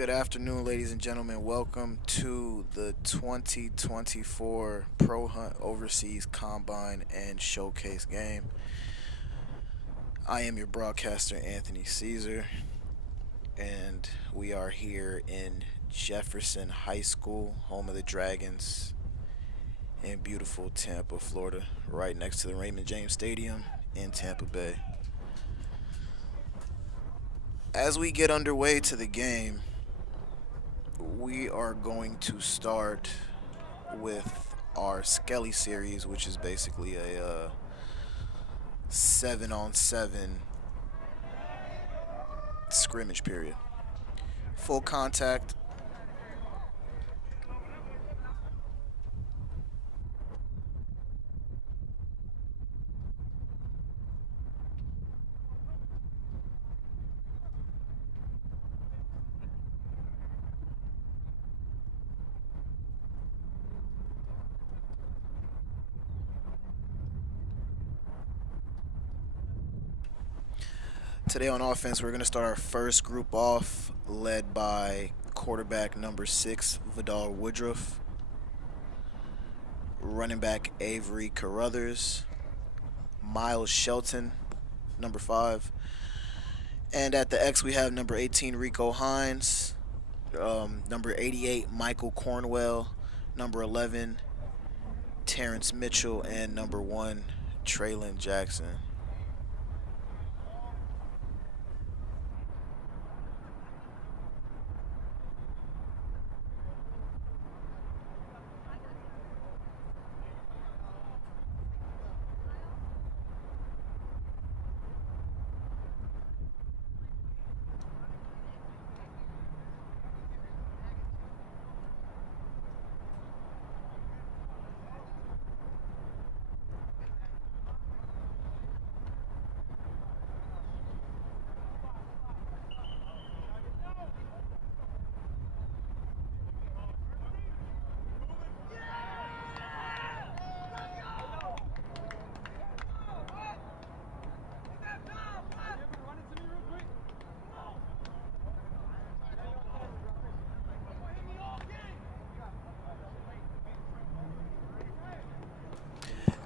Good afternoon, ladies and gentlemen. Welcome to the 2024 Pro Hunt Overseas Combine and Showcase game. I am your broadcaster, Anthony Caesar, and we are here in Jefferson High School, home of the Dragons, in beautiful Tampa, Florida, right next to the Raymond James Stadium in Tampa Bay. As we get underway to the game, we are going to start with our Skelly series, which is basically a 7-on-7 scrimmage period. Full contact. Today on offense, we're going to start our first group off, led by quarterback number 6, Vidal Woodruff, running back Avery Carruthers, Miles Shelton, number 5, and at the X we have number 18, Rico Hines, number 88, Michael Cornwell, number 11, Terrence Mitchell, and number 1, Traylon Jackson.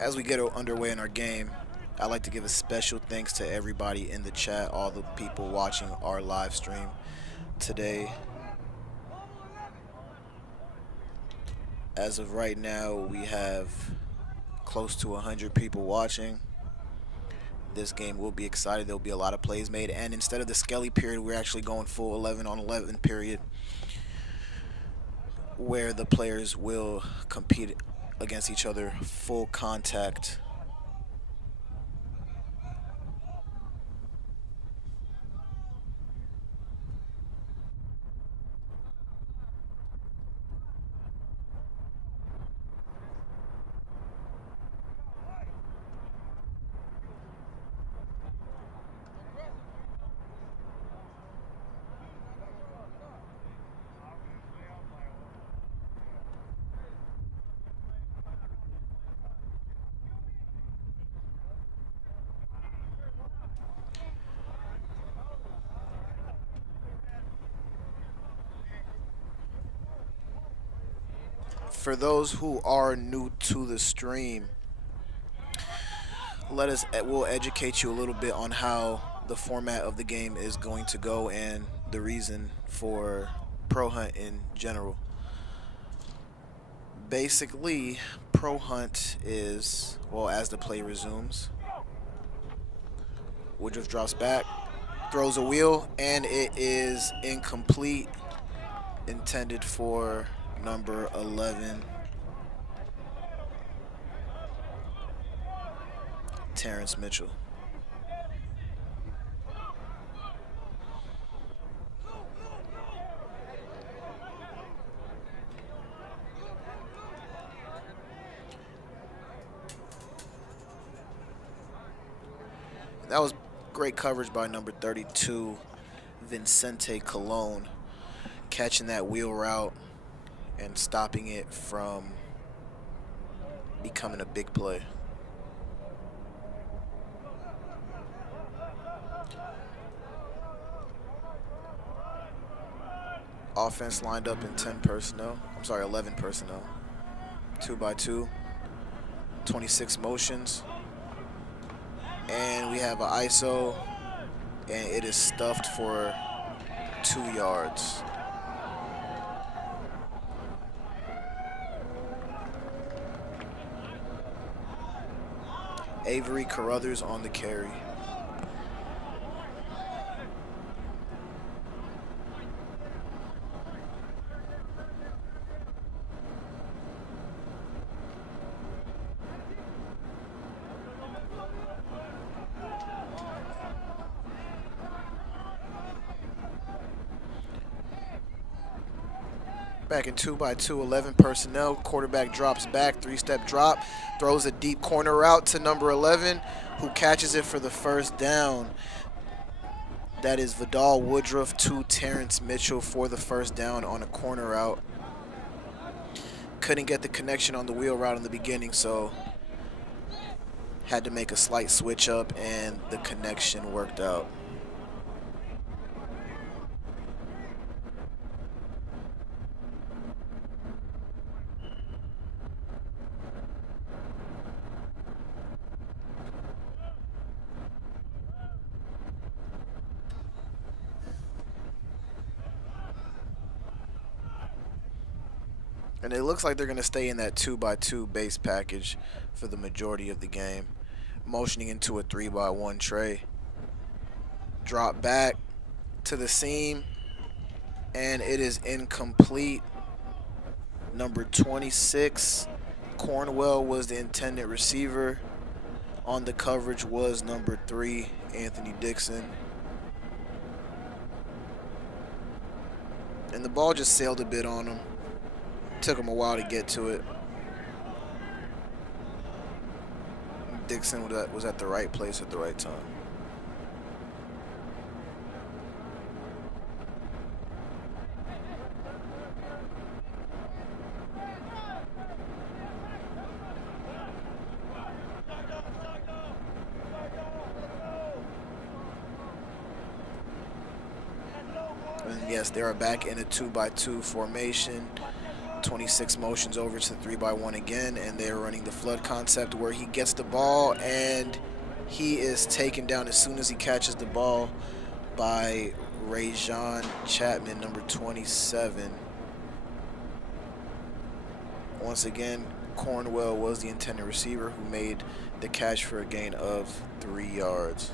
As we get underway in our game, I'd like to give a special thanks to everybody in the chat, all the people watching our live stream today. As of right now, we have close to 100 people watching. This game will be exciting. There'll be a lot of plays made, and instead of the Skelly period, we're actually going full 11-on-11 period, where the players will compete against each other, full contact. For those who are new to the stream, we'll educate you a little bit on how the format of the game is going to go and the reason for Pro Hunt in general. Basically, Pro Hunt is, well, as the play resumes, Woodruff drops back, throws a wheel, and it is incomplete, intended for number 11, Terrence Mitchell. That was great coverage by number 32, Vincente Colon, catching that wheel route and stopping it from becoming a big play. Offense lined up in 10 personnel. I'm sorry, 11 personnel. 2x2. 26 motions. And we have an ISO. And it is stuffed for 2 yards. Avery Carruthers on the carry. Back in 2x2, 11 personnel. Quarterback drops back, 3-step drop. Throws a deep corner route to number 11, who catches it for the first down. That is Vidal Woodruff to Terrence Mitchell for the first down on a corner route. Couldn't get the connection on the wheel route in the beginning, so had to make a slight switch up, and the connection worked out. And it looks like they're going to stay in that 2x2 base package for the majority of the game. Motioning into a 3x1 tray. Drop back to the seam. And it is incomplete. Number 26, Cornwell, was the intended receiver. On the coverage was number 3, Anthony Dixon. And the ball just sailed a bit on him. Took him a while to get to it. Dixon was at the right place at the right time. And yes, they are back in a 2x2 formation. 26 motions over to 3x1 again, and they're running the flood concept where he gets the ball and he is taken down as soon as he catches the ball by Rajon Chapman, number 27. Once again, Cornwell was the intended receiver who made the catch for a gain of 3 yards.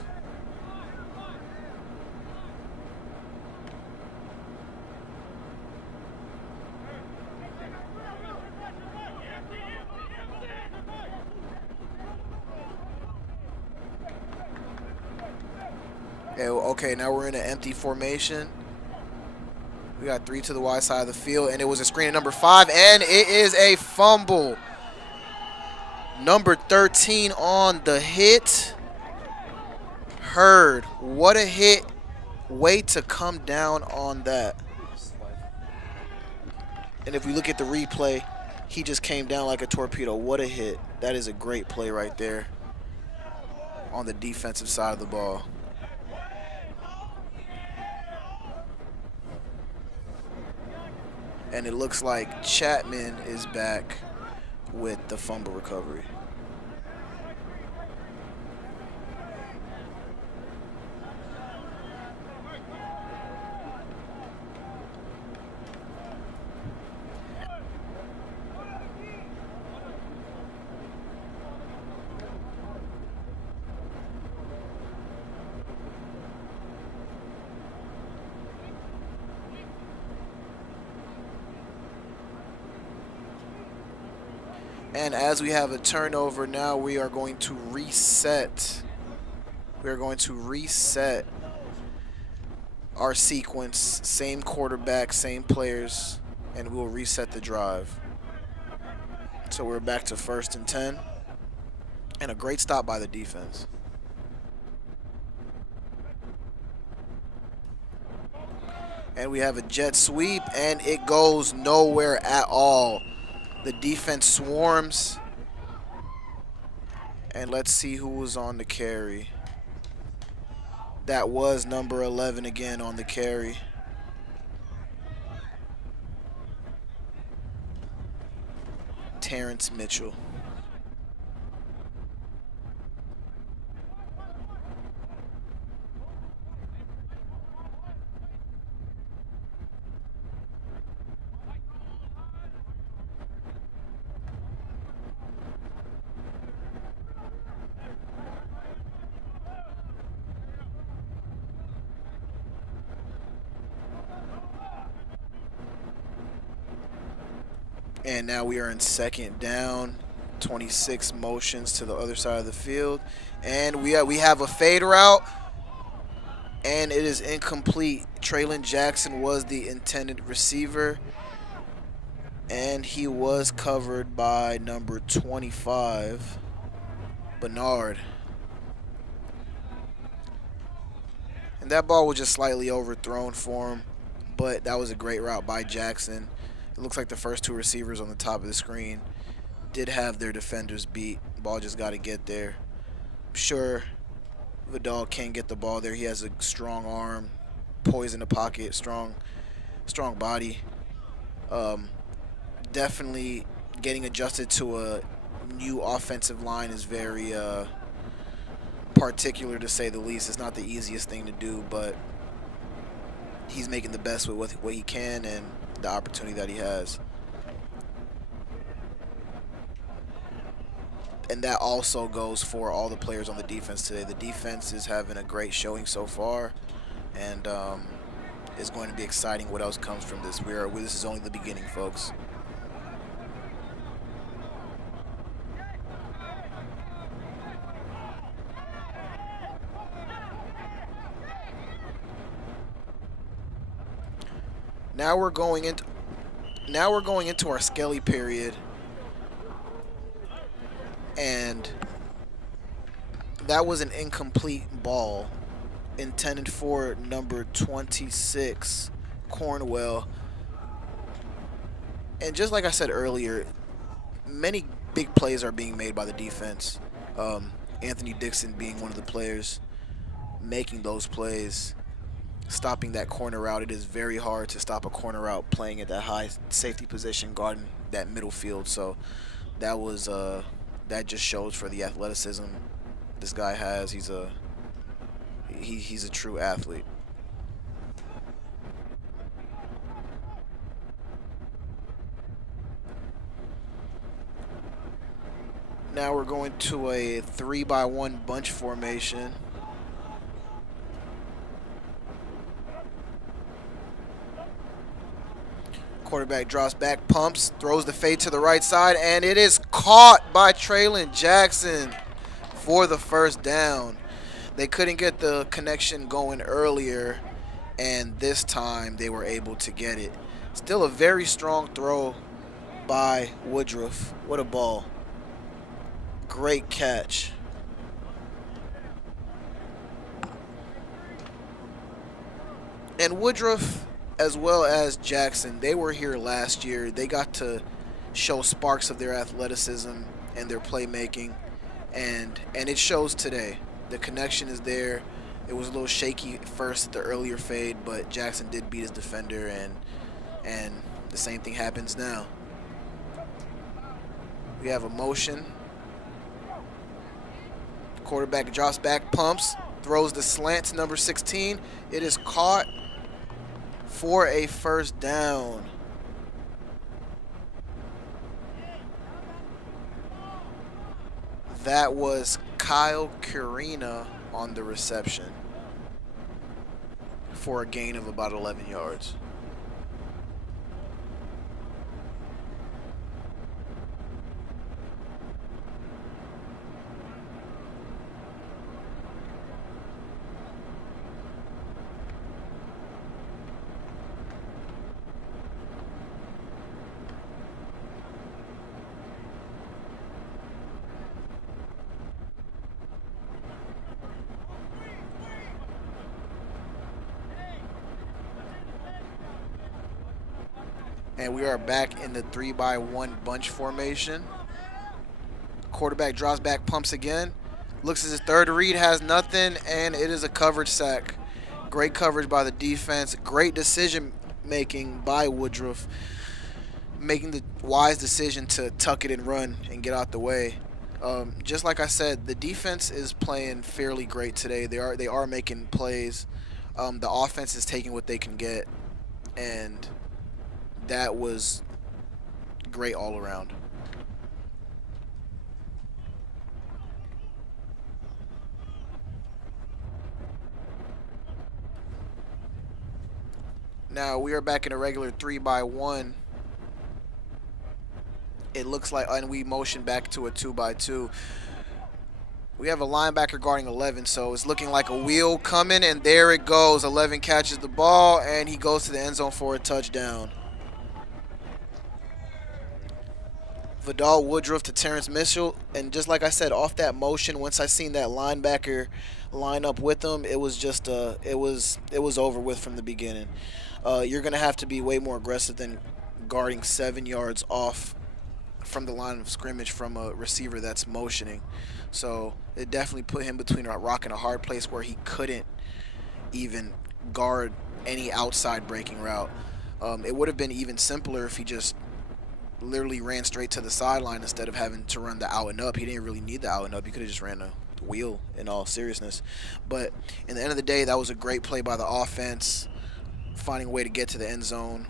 Okay, now we're in an empty formation. We got 3 to the wide side of the field, and it was a screen at number 5, and it is a fumble. Number 13 on the hit. Hurd, what a hit. Way to come down on that. And if we look at the replay, he just came down like a torpedo. What a hit. That is a great play right there on the defensive side of the ball. And it looks like Chapman is back with the fumble recovery. And as we have a turnover now, we are going to reset. We are going to reset our sequence. Same quarterback, same players, and we will reset the drive. So we're back to 1st and 10. And a great stop by the defense. And we have a jet sweep, and it goes nowhere at all. The defense swarms. And let's see who was on the carry. That was number 11 again on the carry. Terrence Mitchell. And now we are in second down, 26 motions to the other side of the field. And we have a fade route, and it is incomplete. Traylon Jackson was the intended receiver, and he was covered by number 25, Bernard. And that ball was just slightly overthrown for him, but that was a great route by Jackson. It looks like the first two receivers on the top of the screen did have their defenders beat. Ball just got to get there. I'm sure Vidal can get the ball there. He has a strong arm, poise in the pocket, strong body. Definitely getting adjusted to a new offensive line is very particular, to say the least. It's not the easiest thing to do, but he's making the best with what he can and the opportunity that he has. And that also goes for all the players on the defense today. The defense is having a great showing so far, and it's going to be exciting what else comes from this. This is only the beginning, folks. Now we're going into our Skelly period, and that was an incomplete ball intended for number 26, Cornwell. And just like I said earlier, many big plays are being made by the defense. Anthony Dixon being one of the players making those plays, stopping that corner route. It is very hard to stop a corner route playing at that high safety position, guarding that middle field. So that just shows for the athleticism this guy has. He's a true athlete. Now we're going to a 3-by-1 bunch formation. Quarterback drops back, pumps, throws the fade to the right side, and it is caught by Traylon Jackson for the first down. They couldn't get the connection going earlier, and this time they were able to get it. Still a very strong throw by Woodruff. What a ball. Great catch. And Woodruff, as well as Jackson, they were here last year. They got to show sparks of their athleticism and their playmaking, and it shows today. The connection is there. It was a little shaky at first at the earlier fade, but Jackson did beat his defender, and the same thing happens now. We have a motion. Quarterback drops back, pumps, throws the slant to number 16. It is caught for a first down. That was Kyle Carina on the reception for a gain of about 11 yards. And we are back in the 3-by-1 bunch formation. Quarterback drops back, pumps again. Looks as his third read, has nothing, and it is a coverage sack. Great coverage by the defense. Great decision making by Woodruff. making the wise decision to tuck it and run and get out the way. Just like I said, the defense is playing fairly great today. They are making plays. The offense is taking what they can get, and that was great all around. Now we are back in a regular 3-by-1. It looks like, and we motion back to a 2-by-2. We have a linebacker guarding 11, so it's looking like a wheel coming, and there it goes. 11 catches the ball, and he goes to the end zone for a touchdown. Vidal Woodruff to Terrence Mitchell, and just like I said, off that motion, once I seen that linebacker line up with him, it was just it was over with from the beginning. You're gonna have to be way more aggressive than guarding 7 yards off from the line of scrimmage from a receiver that's motioning. So it definitely put him between a rock and a hard place where he couldn't even guard any outside breaking route. It would have been even simpler if he just literally ran straight to the sideline instead of having to run the out and up. He didn't really need the out and up. He could have just ran a wheel in all seriousness. But in the end of the day, that was a great play by the offense, finding a way to get to the end zone.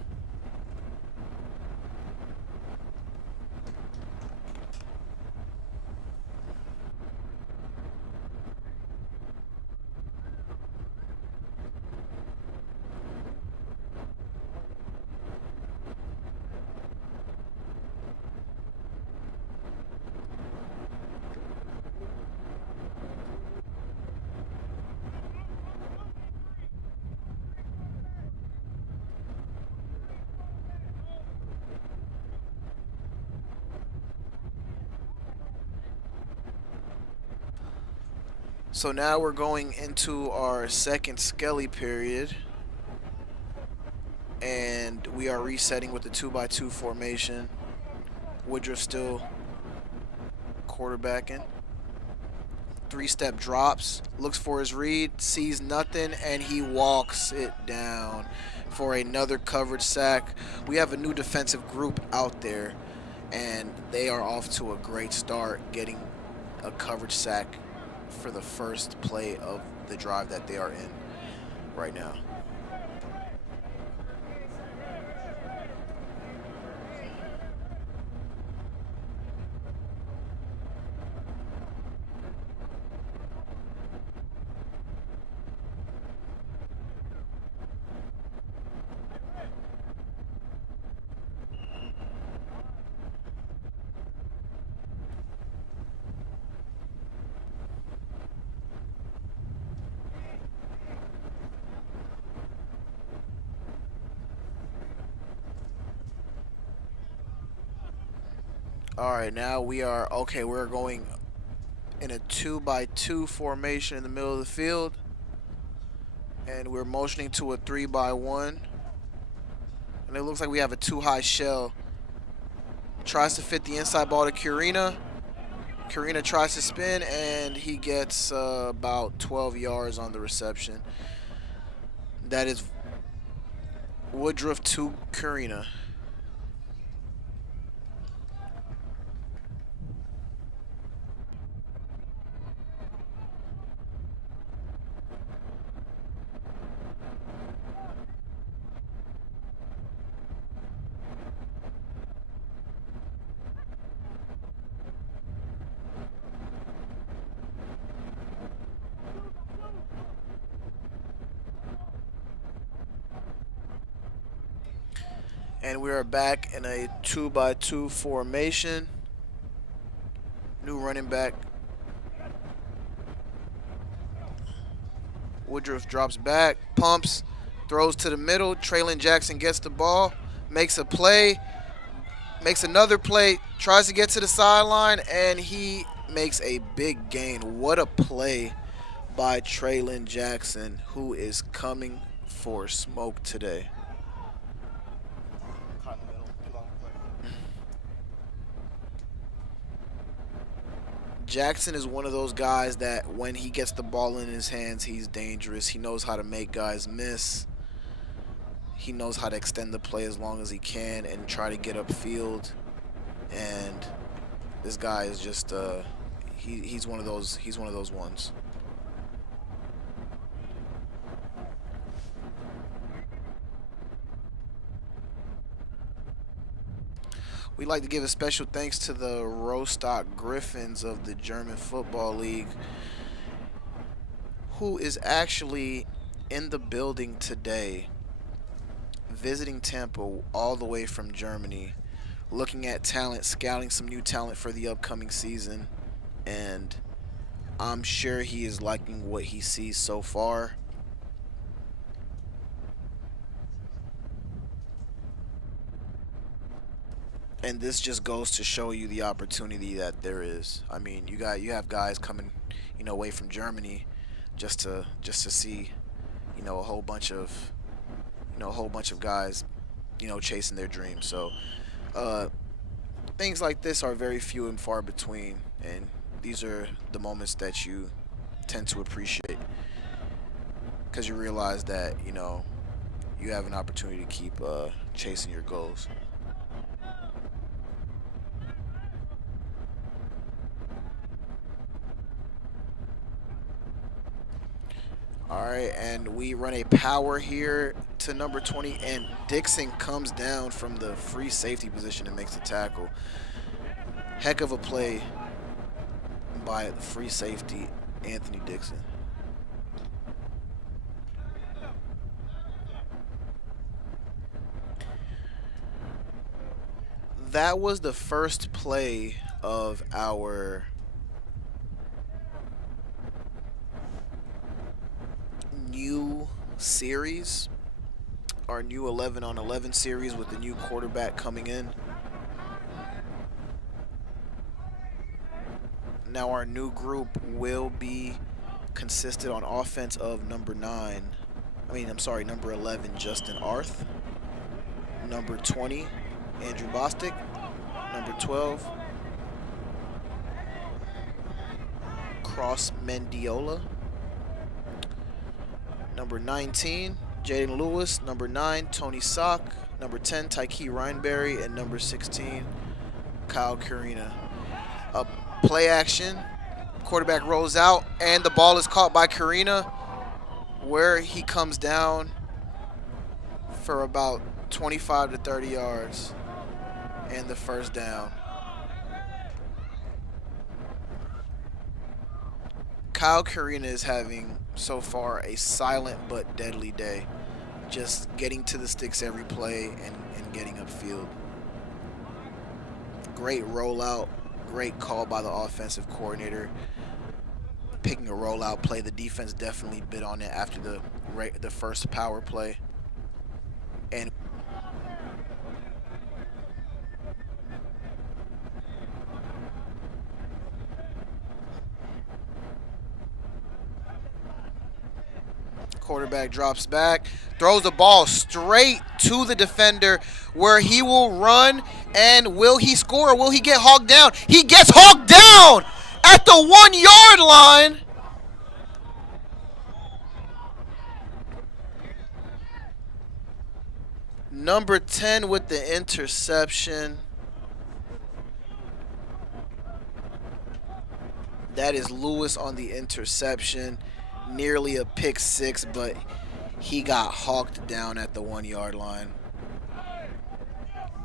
So now we're going into our second Skelly period, and we are resetting with the 2-by-2 formation. Woodruff still quarterbacking. 3-step drops, looks for his read, sees nothing, and he walks it down for another coverage sack. We have a new defensive group out there, and they are off to a great start, getting a coverage sack for the first play of the drive that they are in right now. All right, now we are okay. We're going in a 2-by-2 formation in the middle of the field, and we're motioning to a 3-by-1. And it looks like we have a 2-high shell. Tries to fit the inside ball to Curina. Curina tries to spin, and he gets about 12 yards on the reception. That is Woodruff to Curina. And we are back in a 2-by-2 formation. New running back. Woodruff drops back, pumps, throws to the middle. Traylon Jackson gets the ball, makes a play, makes another play, tries to get to the sideline, and he makes a big gain. What a play by Traylon Jackson, who is coming for smoke today. Jackson is one of those guys that when he gets the ball in his hands, he's dangerous. He knows how to make guys miss. He knows how to extend the play as long as he can and try to get upfield. And this guy is just he's one of those ones. We'd like to give a special thanks to the Rostock Griffins of the German Football League, who is actually in the building today, visiting Tampa all the way from Germany, looking at talent, scouting some new talent for the upcoming season, and I'm sure he is liking what he sees so far. And this just goes to show you the opportunity that there is. I mean, you have guys coming, away from Germany, just to see, a whole bunch of, guys, chasing their dreams. So, things like this are very few and far between, and these are the moments that you tend to appreciate because you realize that you have an opportunity to keep chasing your goals. All right, and we run a power here to number 20, and Dixon comes down from the free safety position and makes the tackle. Heck of a play by the free safety, Anthony Dixon. That was the first play of our new series, our new 11 on 11 series with the new quarterback coming in. Now our new group will be consisted on offense of number 11, Justin Arth, number 20, Andrew Bostic, number 12, Cross Mendiola, number 19, Jaden Lewis, number 9, Tony Sock, number 10, Tyke Rhineberry, and number 16, Kyle Karina. Play action, quarterback rolls out, and the ball is caught by Karina, where he comes down for about 25 to 30 yards and the first down. Kyle Karina is having so far a silent but deadly day, just getting to the sticks every play and getting upfield. Great rollout, great call by the offensive coordinator, picking a rollout play. The defense definitely bid on it after the first power play. And quarterback drops back, throws the ball straight to the defender where he will run, and will he score or will he get hogged down? He gets hogged down at the 1 yard line. Number 10 with the interception. That is Lewis on the interception. Nearly a pick six, but he got hawked down at the 1 yard line.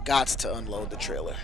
Gots to unload the trailer.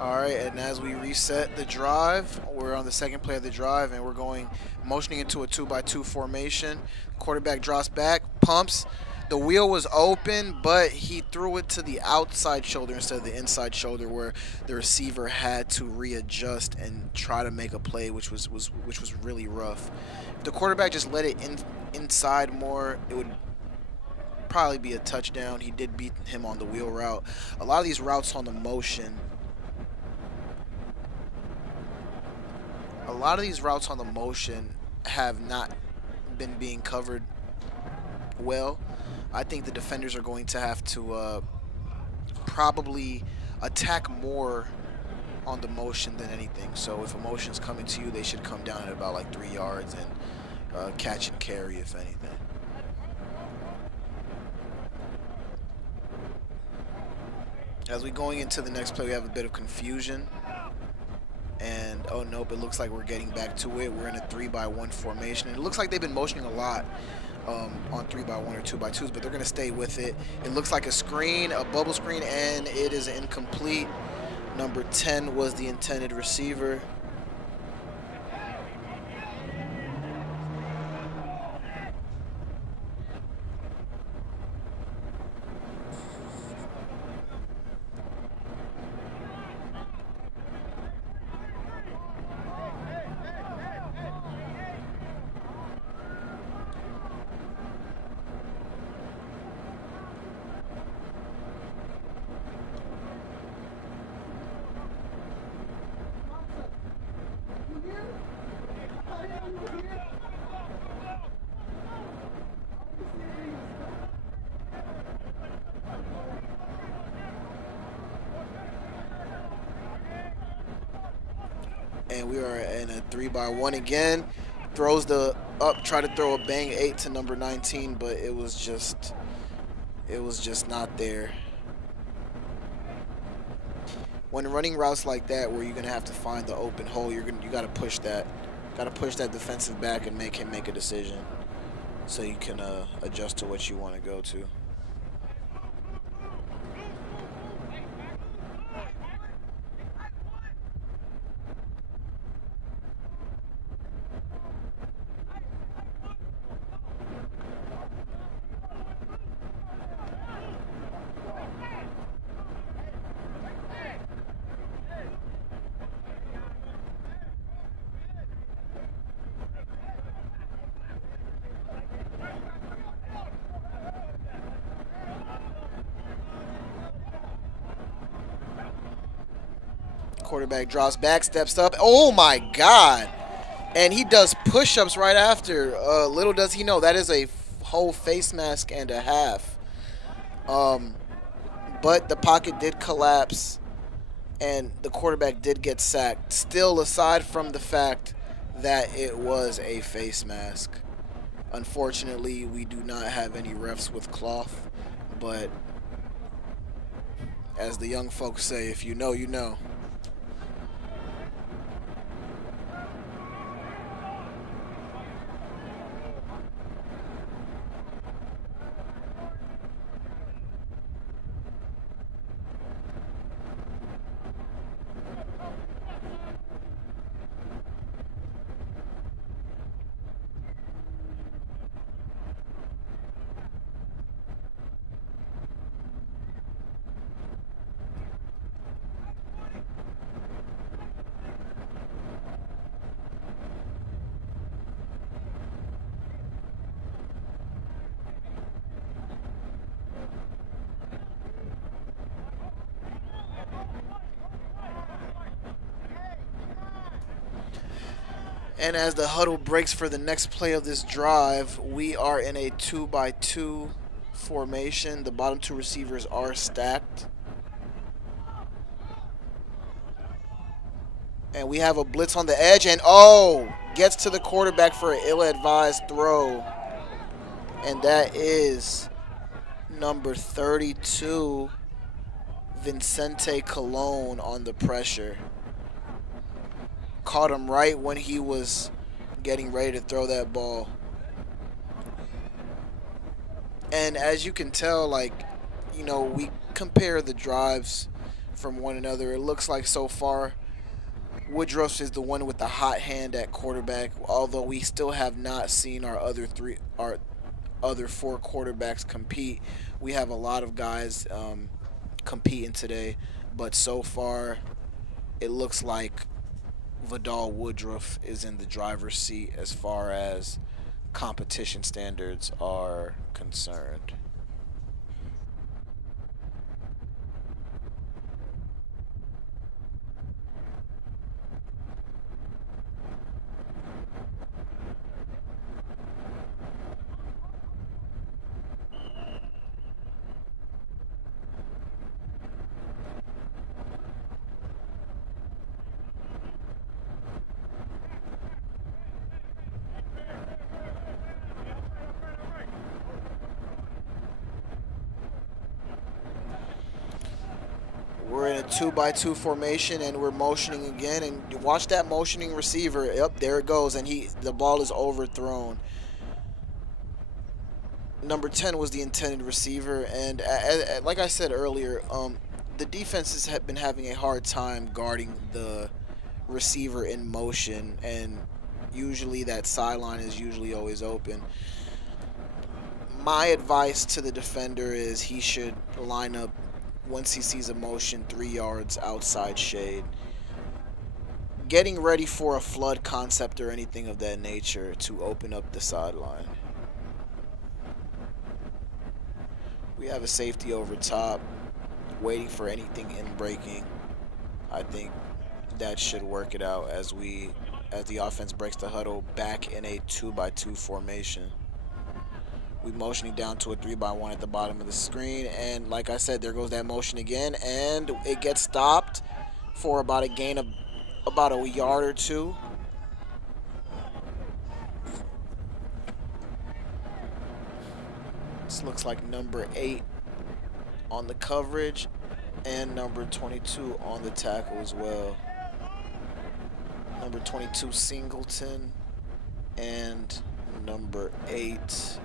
All right, and as we reset the drive, we're on the second play of the drive, and we're motioning into a 2-by-2 formation. Quarterback drops back, pumps. The wheel was open, but he threw it to the outside shoulder instead of the inside shoulder, where the receiver had to readjust and try to make a play, which was really rough. If the quarterback just let it inside more, it would probably be a touchdown. He did beat him on the wheel route. A lot of these routes on the motion a lot of these routes on the motion have not been being covered well. I think the defenders are going to have to probably attack more on the motion than anything. So if a motion's coming to you, they should come down at about like 3 yards and catch and carry, if anything. As we going into the next play, we have a bit of confusion. And oh nope, it looks like we're getting back to it. We're in a 3-by-1 formation. It looks like they've been motioning a lot on 3-by-1 or 2-by-2s, but they're going to stay with it. It looks like a screen, a bubble screen, and it is incomplete. Number 10 was the intended receiver. And we are in a 3-by-1 again. Throws the up, try to throw a bang 8 to number 19, but it was just not there. When running routes like that, where you're gonna have to find the open hole, you gotta push that, defensive back and make him make a decision, so you can adjust to what you want to go to. Quarterback drops back, steps up. Oh my God! And he does push-ups right after. Little does he know that is a whole face mask and a half. But the pocket did collapse, and the quarterback did get sacked. Still, aside from the fact that it was a face mask, unfortunately, we do not have any refs with cloth. But as the young folks say, if you know, you know. And as the huddle breaks for the next play of this drive, we are in a 2-by-2 formation. The bottom two receivers are stacked. And we have a blitz on the edge, and gets to the quarterback for an ill-advised throw. And that is number 32, Vincente Colon, on the pressure. Caught him right when he was getting ready to throw that ball. And as you can tell, we compare the drives from one another. It looks like so far Woodruff is the one with the hot hand at quarterback, although we still have not seen our other four quarterbacks compete. We have a lot of guys competing today, but so far it looks like Vidal Woodruff is in the driver's seat as far as competition standards are concerned. We're in a 2-by-2 formation and we're motioning again. And watch that motioning receiver. Yep, there it goes. And the ball is overthrown. Number 10 was the intended receiver. And like I said earlier, the defenses have been having a hard time guarding the receiver in motion. And usually that sideline is usually always open. My advice to the defender is he should line up once he sees a motion 3 yards outside shade. Getting ready for a flood concept or anything of that nature to open up the sideline. We have a safety over top, waiting for anything in breaking. I think that should work it out as the offense breaks the huddle back in a 2-by-2 formation. We motioning down to a 3-by-1 at the bottom of the screen, and like I said, there goes that motion again, and it gets stopped for about a gain of about a yard or two. This looks like number 8 on the coverage and number 22 on the tackle as well. Number 22 Singleton and number 8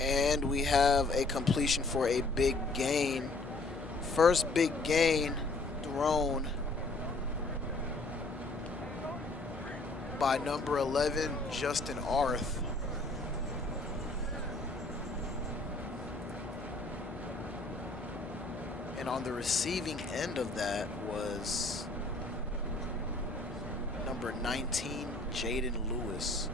and we have a completion for a big gain. First big gain thrown by number 11, Justin Arth. And on the receiving end of that was number 19, Jaden Lewis.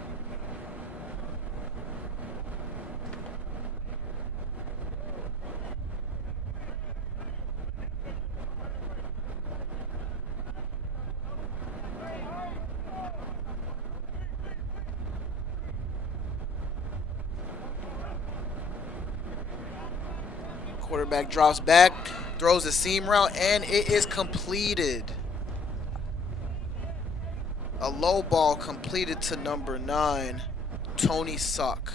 Quarterback drops back, throws a seam route, and it is completed. A low ball completed to number 9, Tony Suck.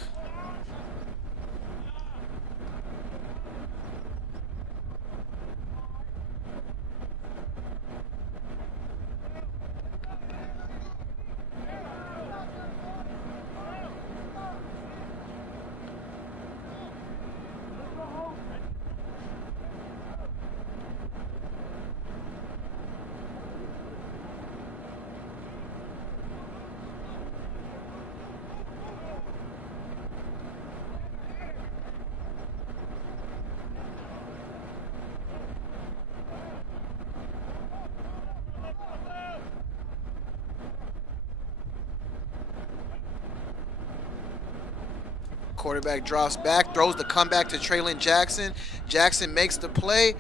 Quarterback drops back, throws the comeback to Traylon Jackson. Jackson makes the play,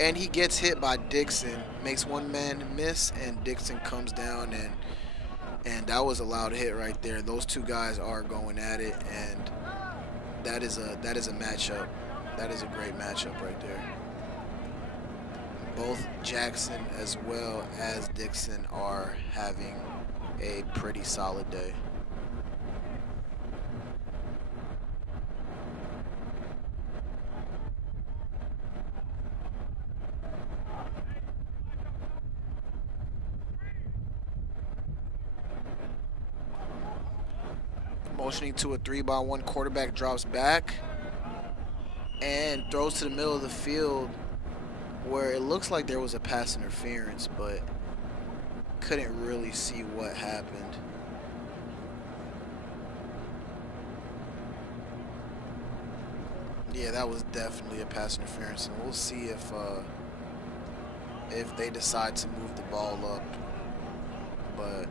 and he gets hit by Dixon. Makes one man miss, and Dixon comes down, and that was a loud hit right there. Those two guys are going at it, and that is a matchup. That is a great matchup right there. Both Jackson as well as Dixon are having a pretty solid day. Motioning to a 3-by-1, quarterback drops back and throws to the middle of the field where it looks like there was a pass interference, but couldn't really see what happened. Yeah, that was definitely a pass interference, and we'll see if they decide to move the ball up, but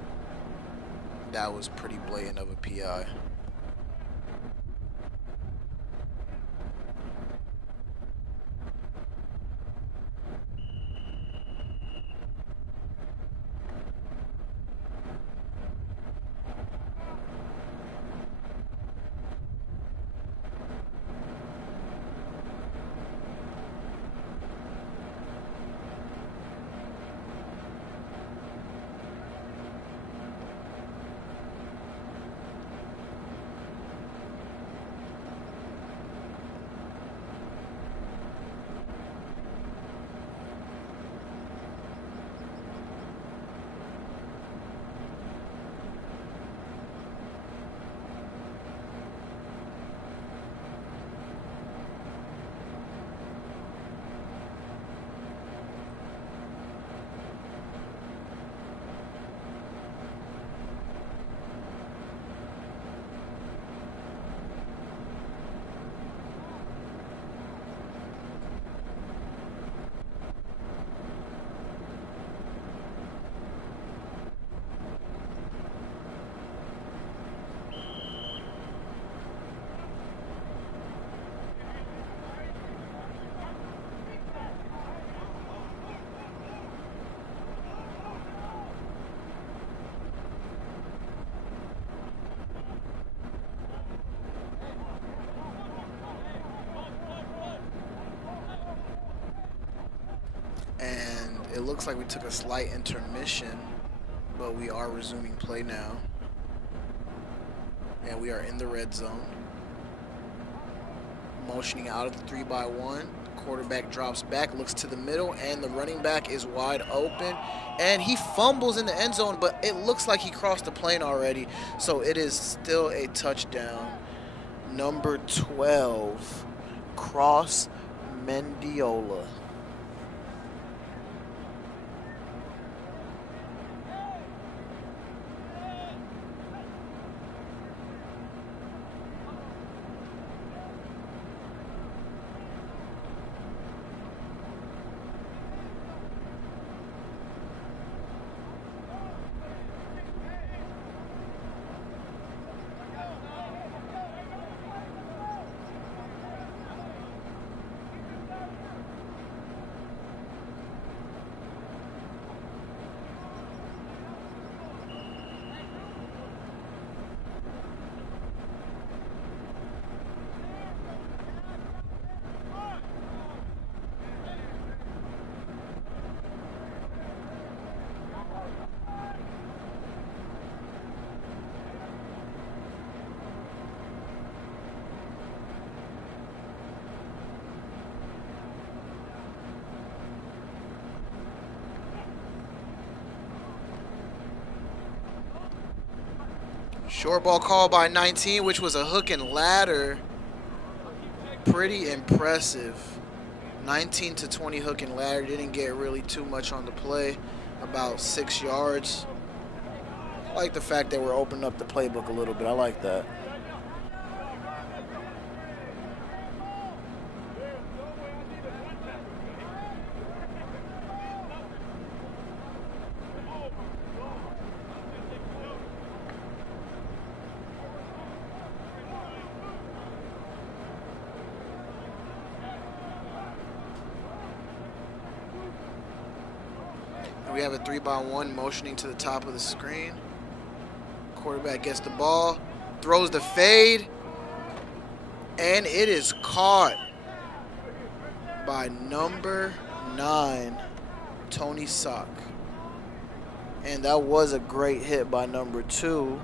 that was pretty blatant of a PI. And it looks like we took a slight intermission, but we are resuming play now. And we are in the red zone. Motioning out of the 3-by-1. Quarterback drops back, looks to the middle, and the running back is wide open. And he fumbles in the end zone, but it looks like he crossed the plane already. So it is still a touchdown. Number 12, Cross Mendiola. Short ball call by 19, which was a hook and ladder. Pretty impressive. 19 to 20 hook and ladder. Didn't get really too much on the play. About 6 yards. I like the fact that we're opening up the playbook a little bit. I like that. We have a 3-by-1 motioning to the top of the screen. Quarterback gets the ball, throws the fade, And it is caught by number 9, Tony Sock. And that was a great hit by number 2.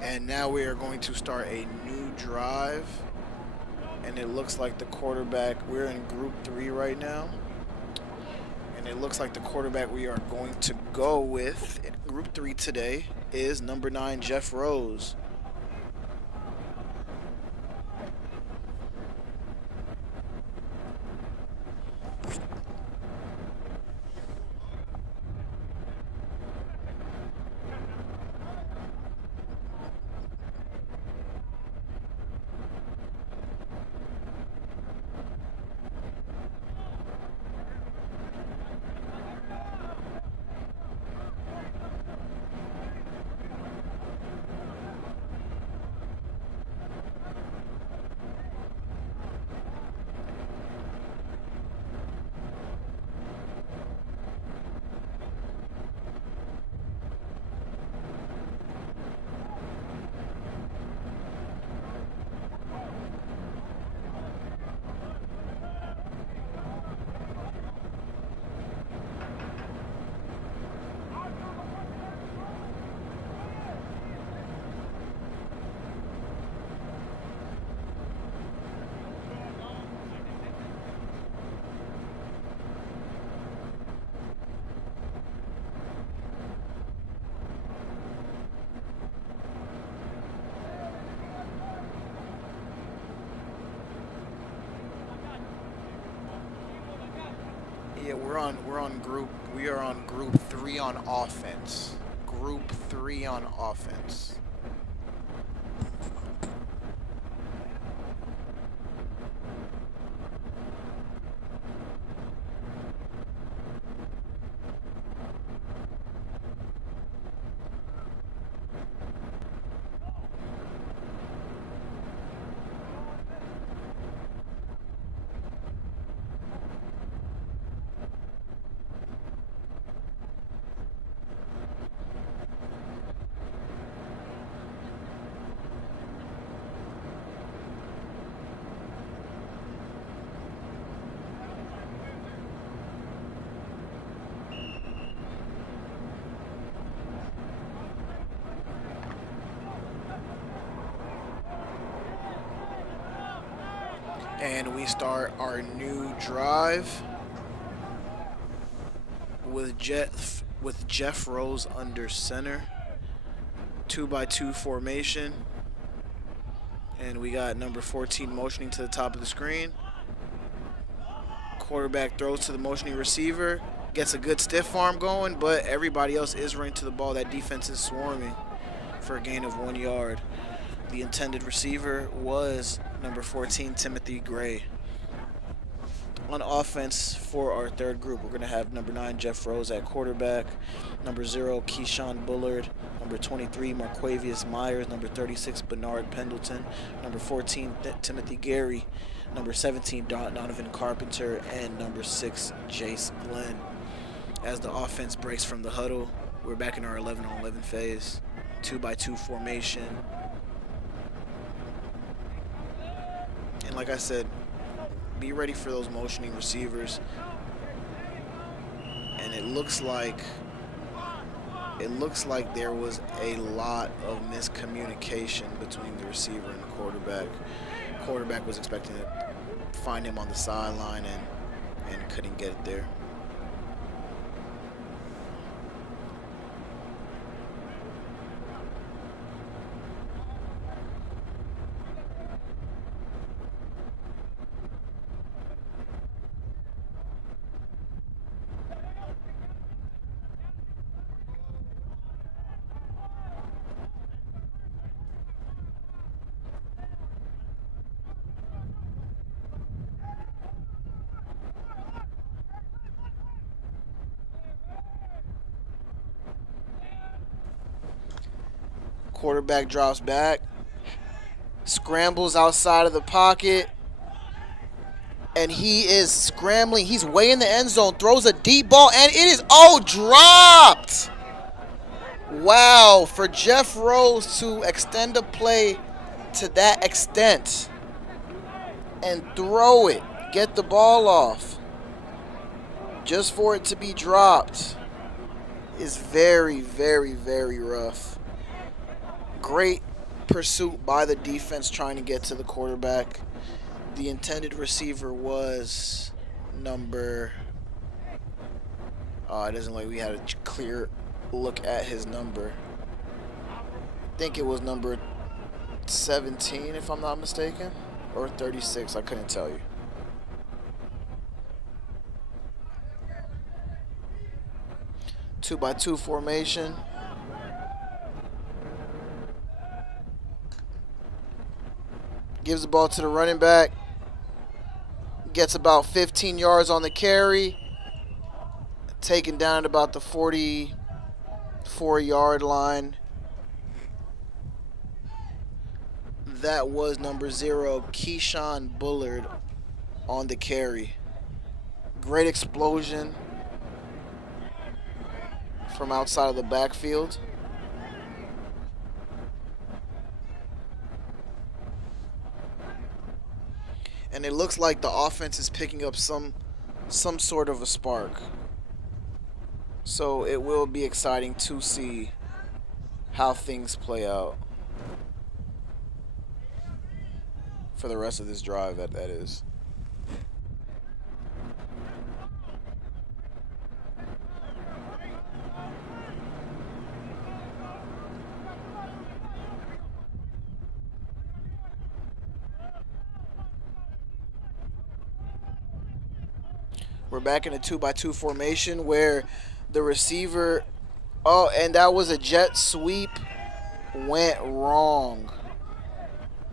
And now we are going to start a new drive. And it looks like the quarterback, we're in Group 3 right now. And it looks like the quarterback we are going to go with in Group 3 today is number 9, Jeff Rose. Yeah, we are on Group 3 on offense. Group 3 on offense. And we start our new drive with Jeff Rose under center. 2-by-2 formation. And we got number 14 motioning to the top of the screen. Quarterback throws to the motioning receiver. Gets a good stiff arm going, but everybody else is running to the ball. That defense is swarming for a gain of 1 yard. The intended receiver was number 14, Timothy Gray. On offense for our third group, we're going to have number 9, Jeff Rose at quarterback, number 0, Keyshawn Bullard, number 23, Marquavius Myers, number 36, Bernard Pendleton, number 14, Timothy Gary, number 17, Donovan Carpenter, and number 6, Jace Glenn. As the offense breaks from the huddle, we're back in our 11-on-11 phase, 2-by-2 formation. And like I said, be ready for those motioning receivers. And it looks like there was a lot of miscommunication between the receiver and the quarterback. Quarterback was expecting to find him on the sideline and couldn't get it there. Quarterback drops back, scrambles outside of the pocket, and he is scrambling. He's way in the end zone, throws a deep ball, and it is, dropped. Wow, for Jeff Rose to extend a play to that extent and throw it, get the ball off, just for it to be dropped is very, very, very rough. Great pursuit by the defense trying to get to the quarterback. The intended receiver was number... it doesn't look like we had a clear look at his number. I think it was number 17, if I'm not mistaken, or 36. I couldn't tell you. Two-by-two formation. Gives the ball to the running back. Gets about 15 yards on the carry. Taken down at about the 44-yard line. That was number 0, Keyshawn Bullard, on the carry. Great explosion from outside of the backfield. And it looks like the offense is picking up some sort of a spark. So it will be exciting to see how things play out for the rest of this drive, that is. We're back in a 2-by-2 formation where the receiver, and that was a jet sweep, went wrong.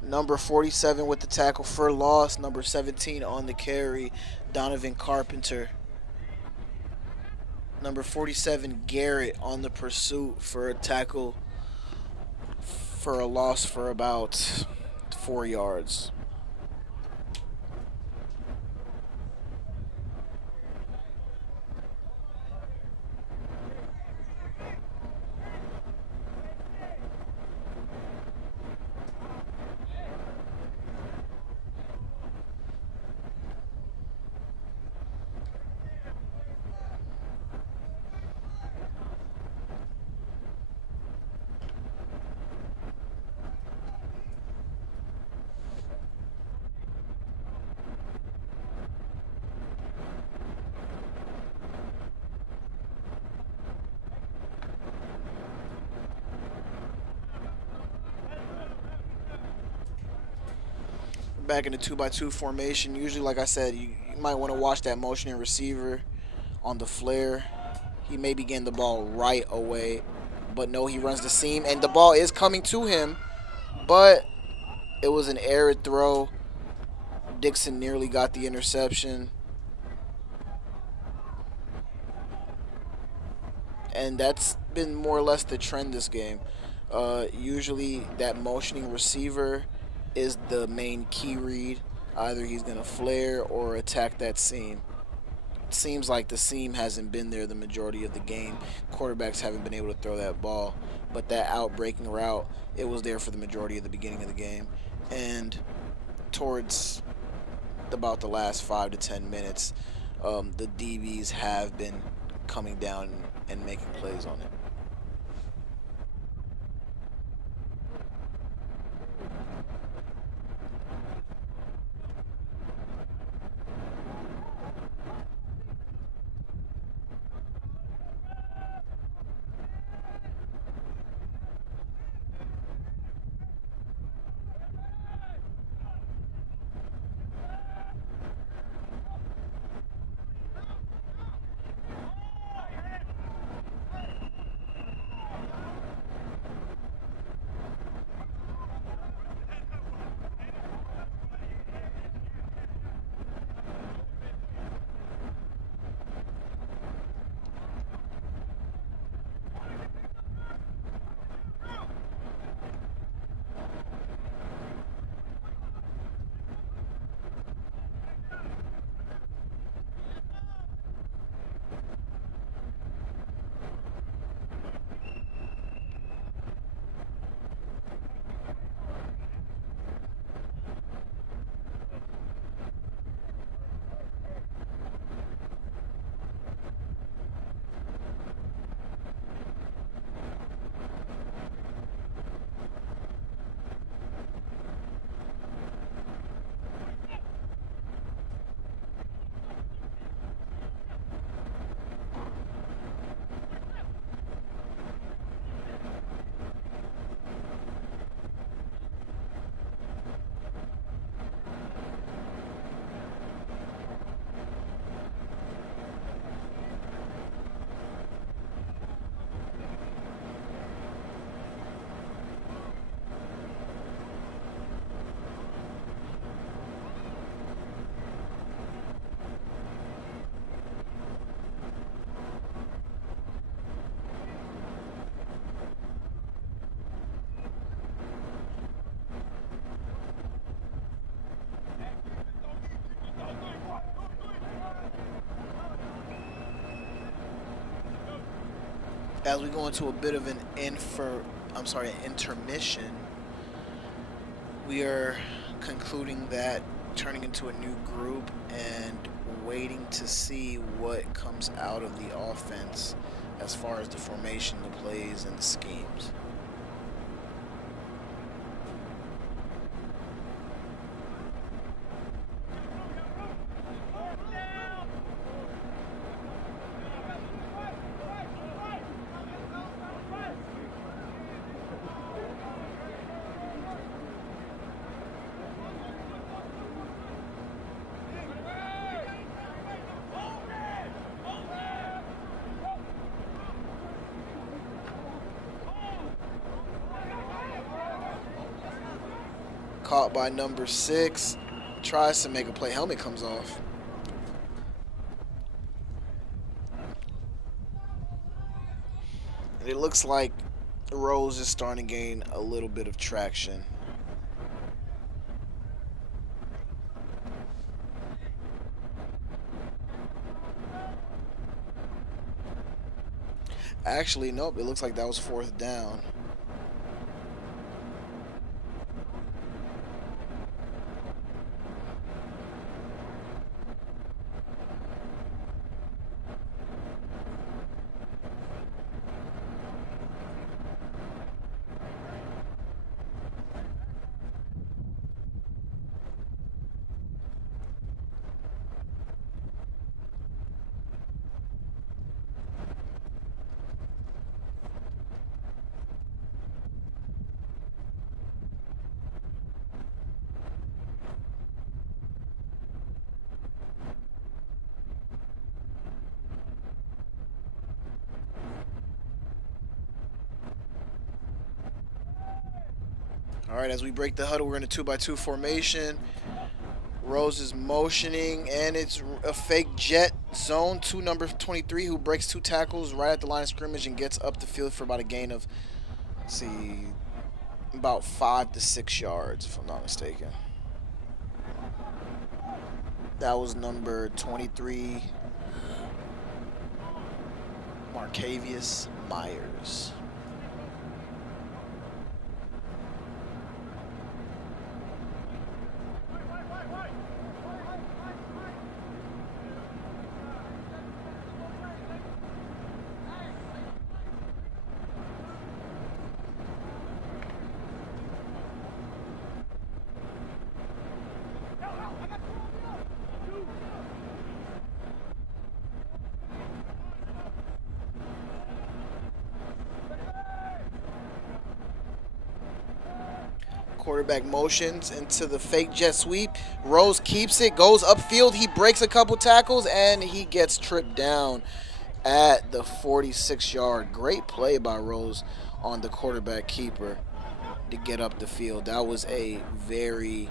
Number 47 with the tackle for loss. Number 17 on the carry, Donovan Carpenter. Number 47, Garrett, on the pursuit for a tackle for a loss for about 4 yards. Back in the 2-by-2 formation. Usually, like I said, you might want to watch that motioning receiver on the flare. He may be getting the ball right away, but no, he runs the seam, and the ball is coming to him, but it was an errant throw. Dixon nearly got the interception, and that's been more or less the trend this game. Usually that motioning receiver is the main key read. Either he's going to flare or attack that seam. It seems like the seam hasn't been there the majority of the game. Quarterbacks haven't been able to throw that ball, but that out-breaking route, it was there for the majority of the beginning of the game. And towards about the last 5 to 10 minutes, the DBs have been coming down and making plays on it. As we go into a bit of an intermission, we are concluding that, turning into a new group, and waiting to see what comes out of the offense as far as the formation, the plays, and the schemes. Caught by number 6. Tries to make a play. Helmet comes off. And it looks like Rose is starting to gain a little bit of traction. Actually, nope. It looks like that was 4th down. All right, as we break the huddle, we're in a 2-by-2 formation. Rose is motioning, and it's a fake jet zone to number 23, who breaks 2 tackles right at the line of scrimmage and gets up the field for about a gain of, let's see, about 5 to 6 yards, if I'm not mistaken. That was number 23, Marcavius Myers. Quarterback motions into the fake jet sweep. Rose keeps it, goes upfield. He breaks a couple tackles, and he gets tripped down at the 46-yard. Great play by Rose on the quarterback keeper to get up the field. That was a very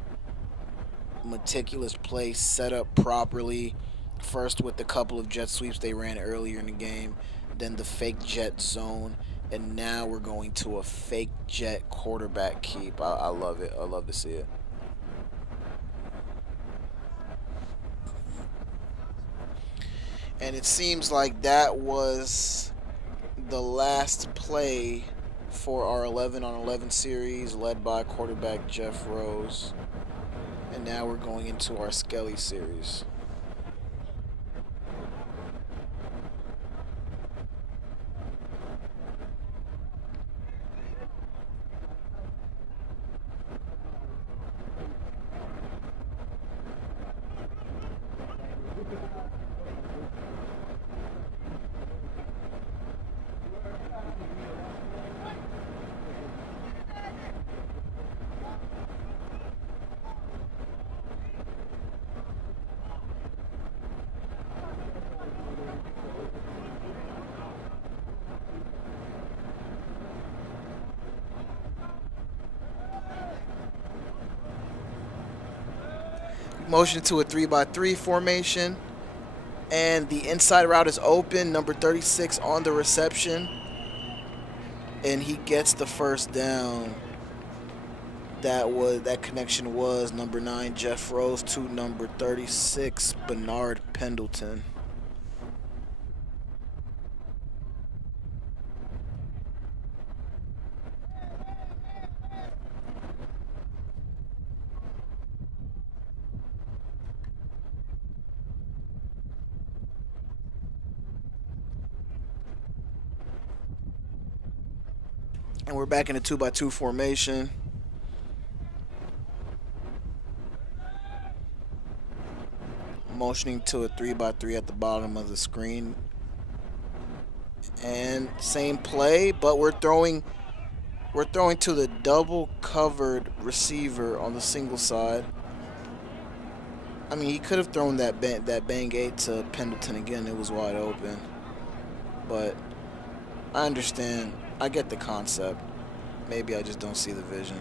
meticulous play, set up properly. First with the couple of jet sweeps they ran earlier in the game, then the fake jet zone, and now we're going to a fake jet quarterback keep. I love it. I love to see it. And it seems like that was the last play for our 11-on-11 series, led by quarterback Jeff Rose. And now we're going into our Skelly series. Motion to a 3-by-3 formation, and the inside route is open. Number 36 on the reception, and he gets the first down. That connection was number 9 Jeff Rose to number 36 Bernard Pendleton. And we're back in a 2-by-2 formation. Motioning to a 3-by-3 at the bottom of the screen. And same play, but we're throwing to the double covered receiver on the single side. I mean, he could have thrown that bang 8 to Pendleton again. It was wide open. But I understand. I get the concept. Maybe I just don't see the vision.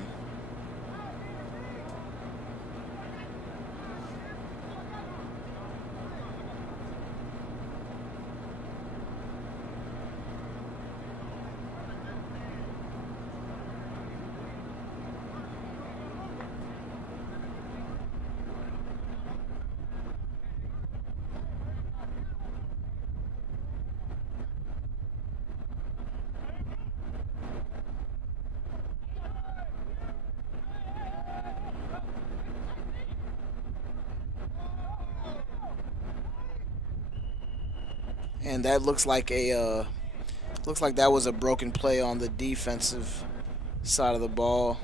And that looks like that was a broken play on the defensive side of the ball,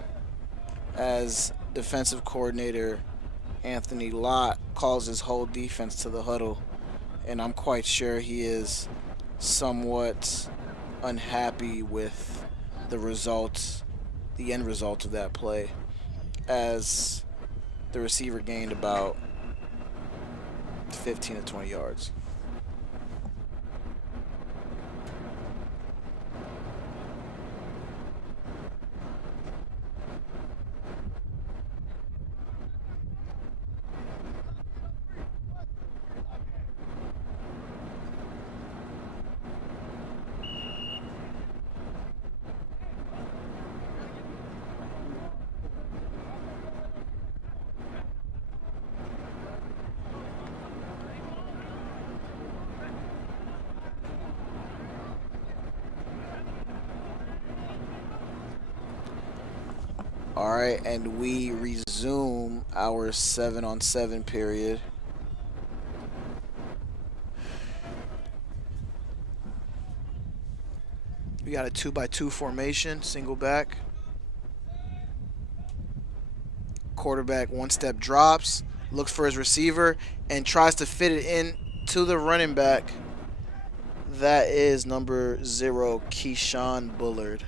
as defensive coordinator Anthony Lott calls his whole defense to the huddle, and I'm quite sure he is somewhat unhappy with the end result of that play, as the receiver gained about 15 to 20 yards. All right, and we resume our 7-on-7 period. We got a 2-by-2 formation, single back. Quarterback one-step drops, looks for his receiver, and tries to fit it in to the running back. That is number 0, Keyshawn Bullard.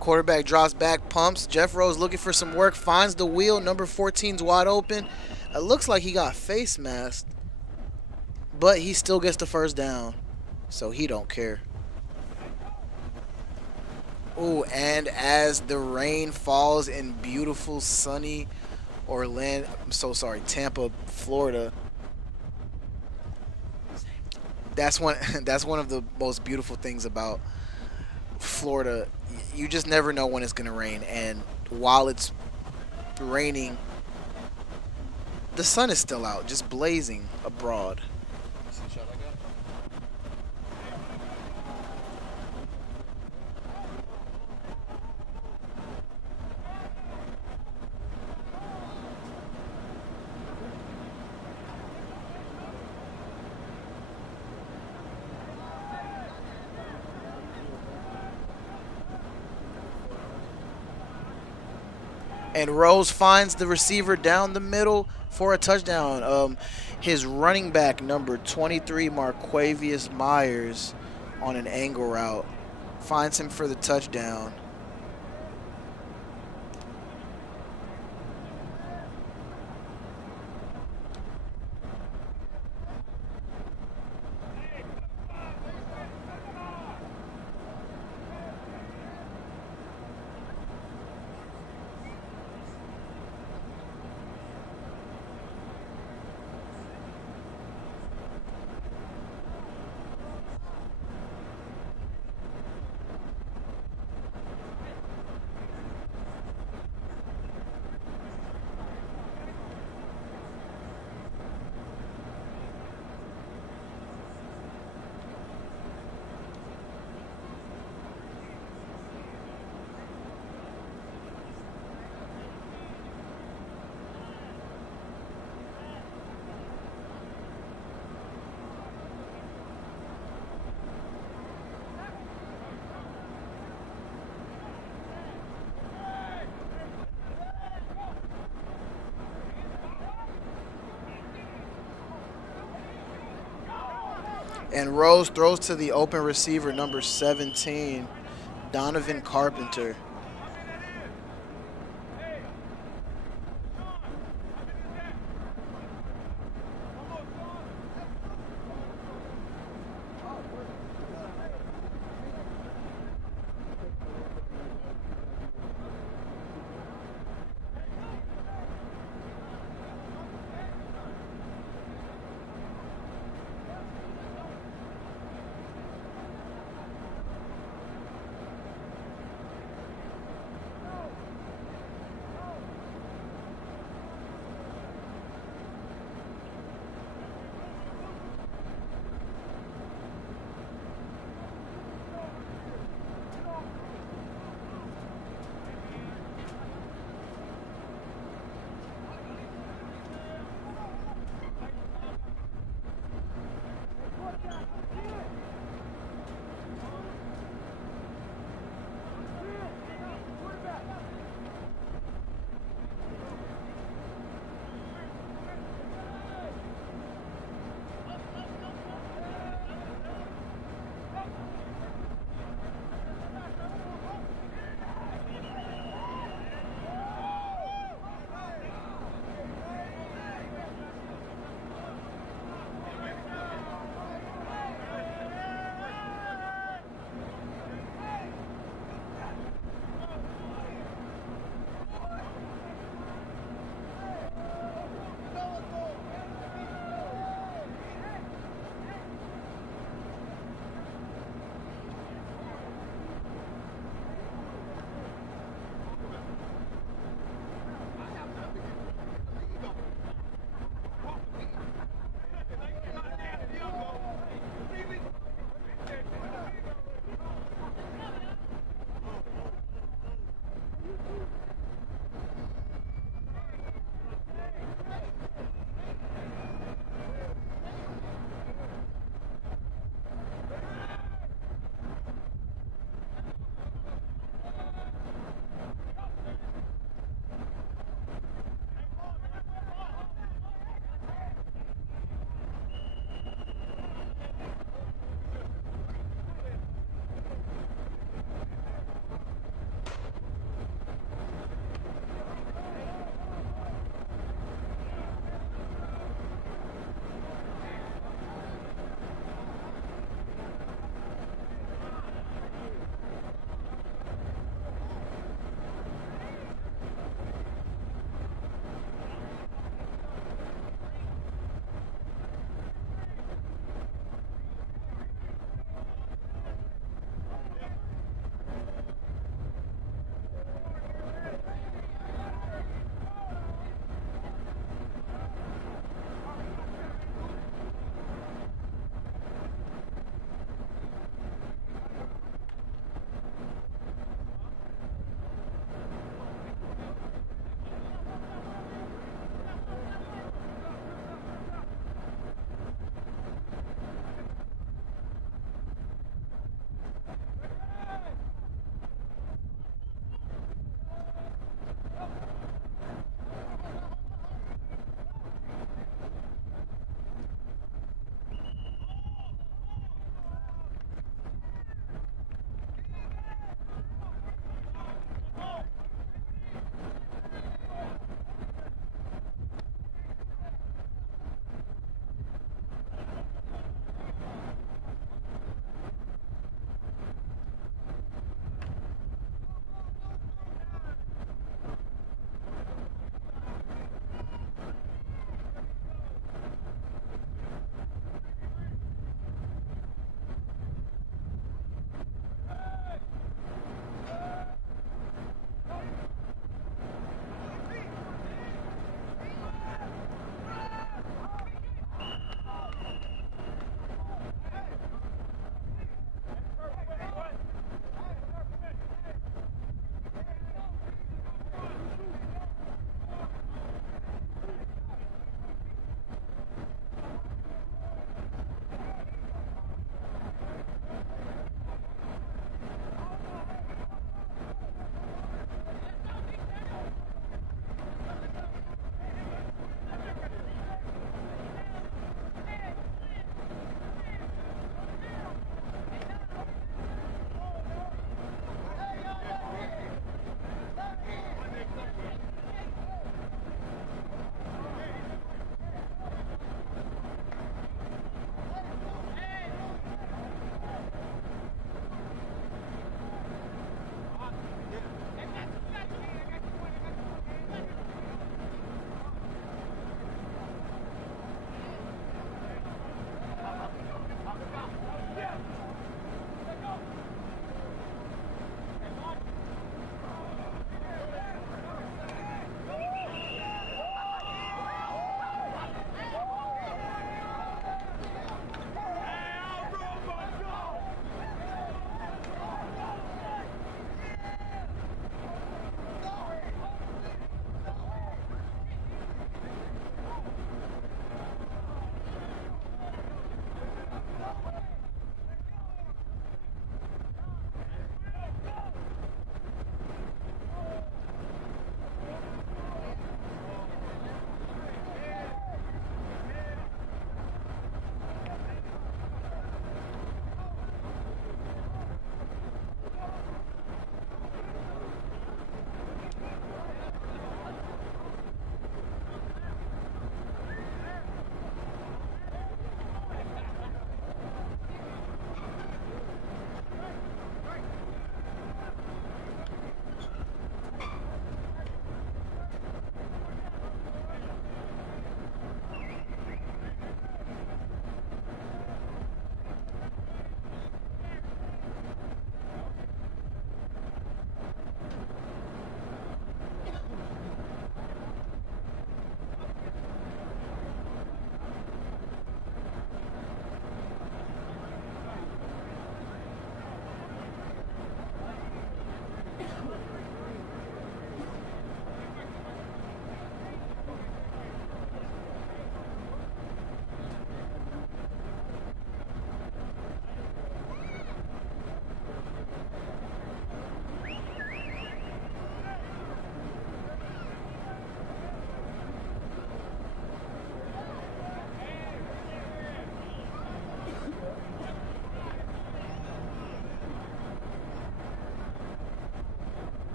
Quarterback drops back, pumps. Jeff Rose looking for some work, finds the wheel. Number 14's wide open. It looks like he got face masked, but he still gets the first down, so he don't care. Ooh, and as the rain falls in beautiful, sunny Tampa, Florida. That's one of the most beautiful things about Florida. You just never know when it's going to rain, and while it's raining, the sun is still out, just blazing abroad. And Rose finds the receiver down the middle for a touchdown. His running back, number 23, Marquavius Myers, on an angle route, finds him for the touchdown. And Rose throws to the open receiver, number 17, Donovan Carpenter.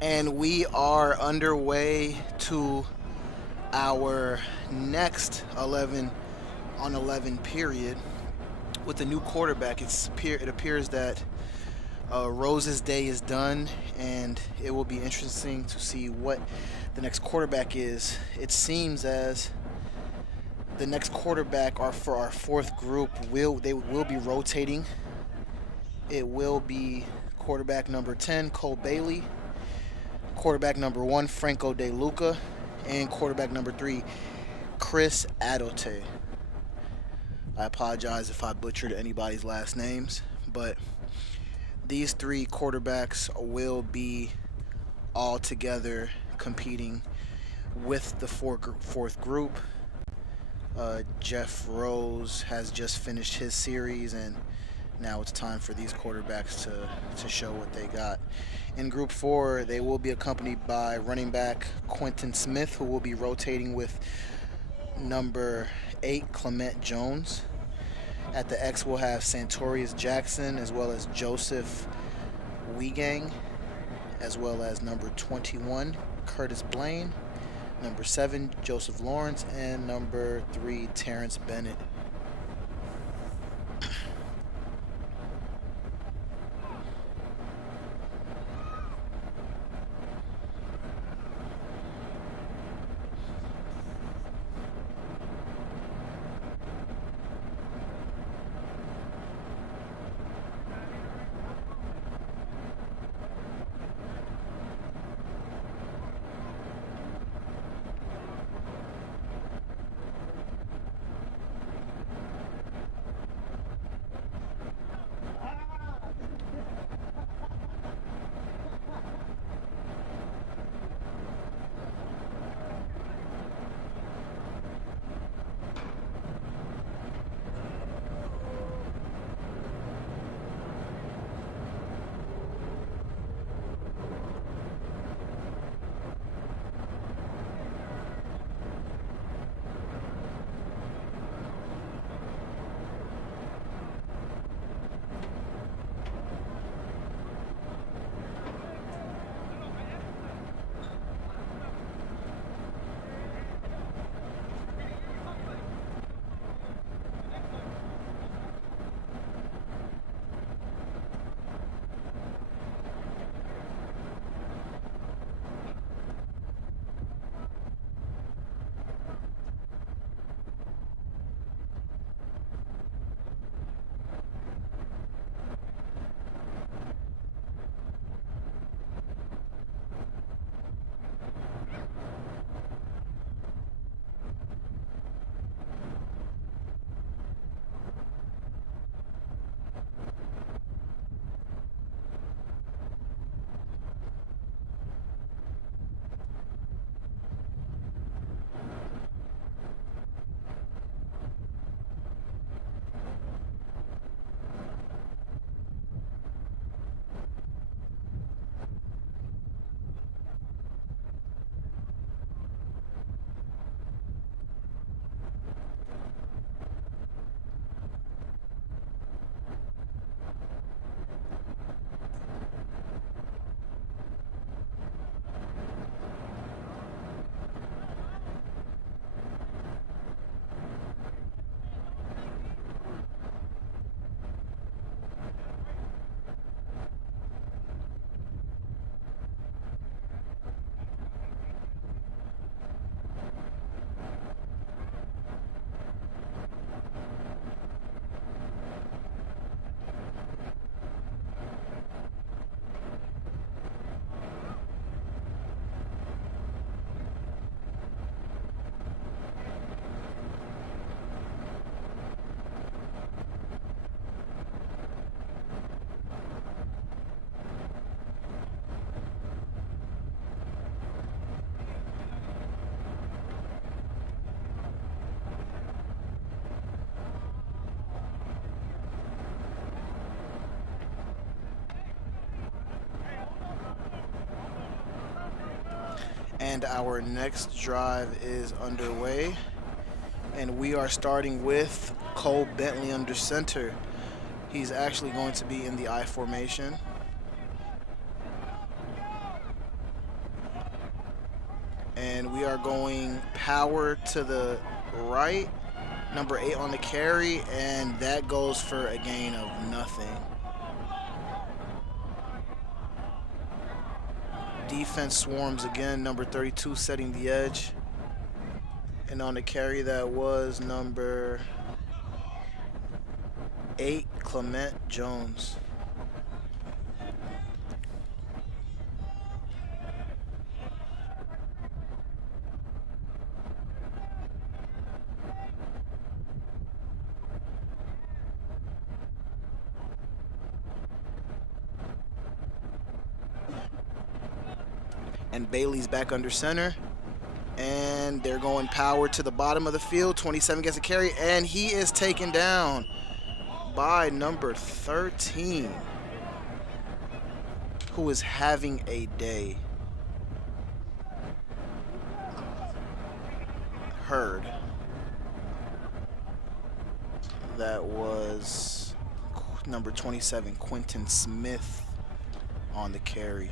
And we are underway to our next 11 on 11 period with a new quarterback. It appears that Rose's day is done, and it will be interesting to see what the next quarterback is. It seems as the next quarterback are for our fourth group will be rotating. It will be quarterback number 10, Cole Bailey, quarterback number 1, Franco De Luca, and quarterback number 3, Chris Adote. I apologize if I butchered anybody's last names, but these three quarterbacks will be all together competing with the fourth group. Jeff Rose has just finished his series, and now it's time for these quarterbacks to show what they got. In Group 4, they will be accompanied by running back Quentin Smith, who will be rotating with number 8, Clement Jones. At the X, we'll have Santorius Jackson, as well as Joseph Wegang, as well as number 21, Curtis Blaine, number 7, Joseph Lawrence, and number 3, Terrence Bennett. And our next drive is underway. And we are starting with Cole Bentley under center. He's actually going to be in the I formation. and we are going power to the right. Number 8 on the carry, and that goes for a gain of nothing. Defense swarms again. Number 32 setting the edge. And on the carry, that was number 8, Clement Jones. And Bailey's back under center. And they're going power to the bottom of the field. 27 gets a carry, and he is taken down by number 13, who is having a day. Heard. That was number 27, Quentin Smith, on the carry.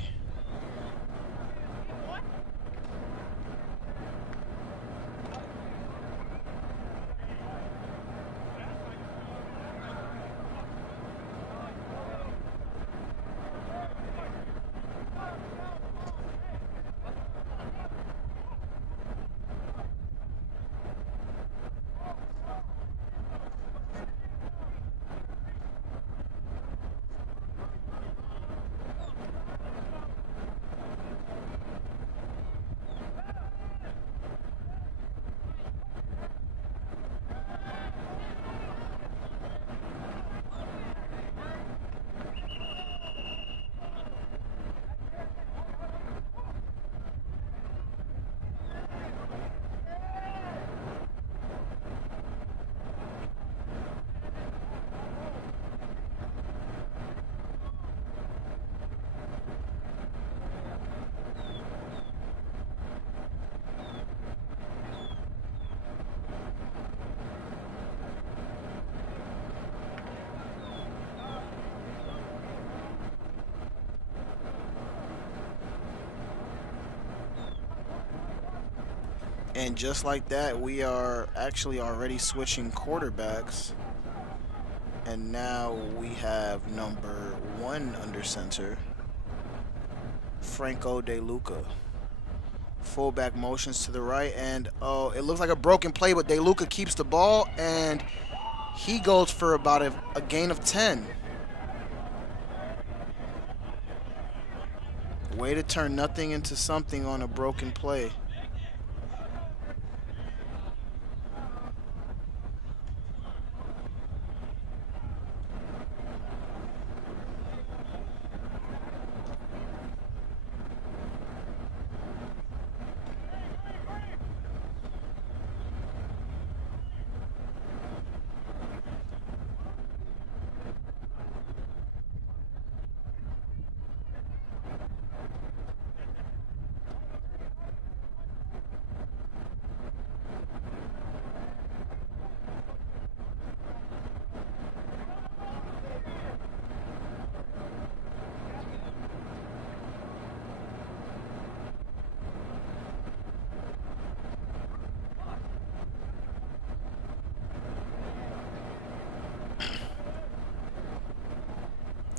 And just like that, we are actually already switching quarterbacks. And now we have number 1 under center, Franco De Luca. Fullback motions to the right, and oh, it looks like a broken play, but De Luca keeps the ball, and he goes for about a gain of 10. Way to turn nothing into something on a broken play.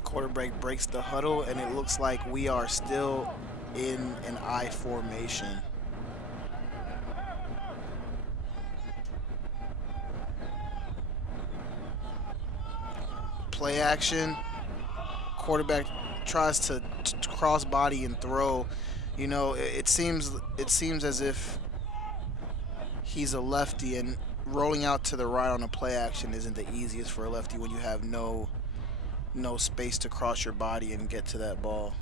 Quarterback breaks the huddle, and it looks like we are still in an I formation. Play action. Quarterback tries to cross body and throw. You know, it seems as if he's a lefty, and rolling out to the right on a play action isn't the easiest for a lefty when you have no space to cross your body and get to that ball.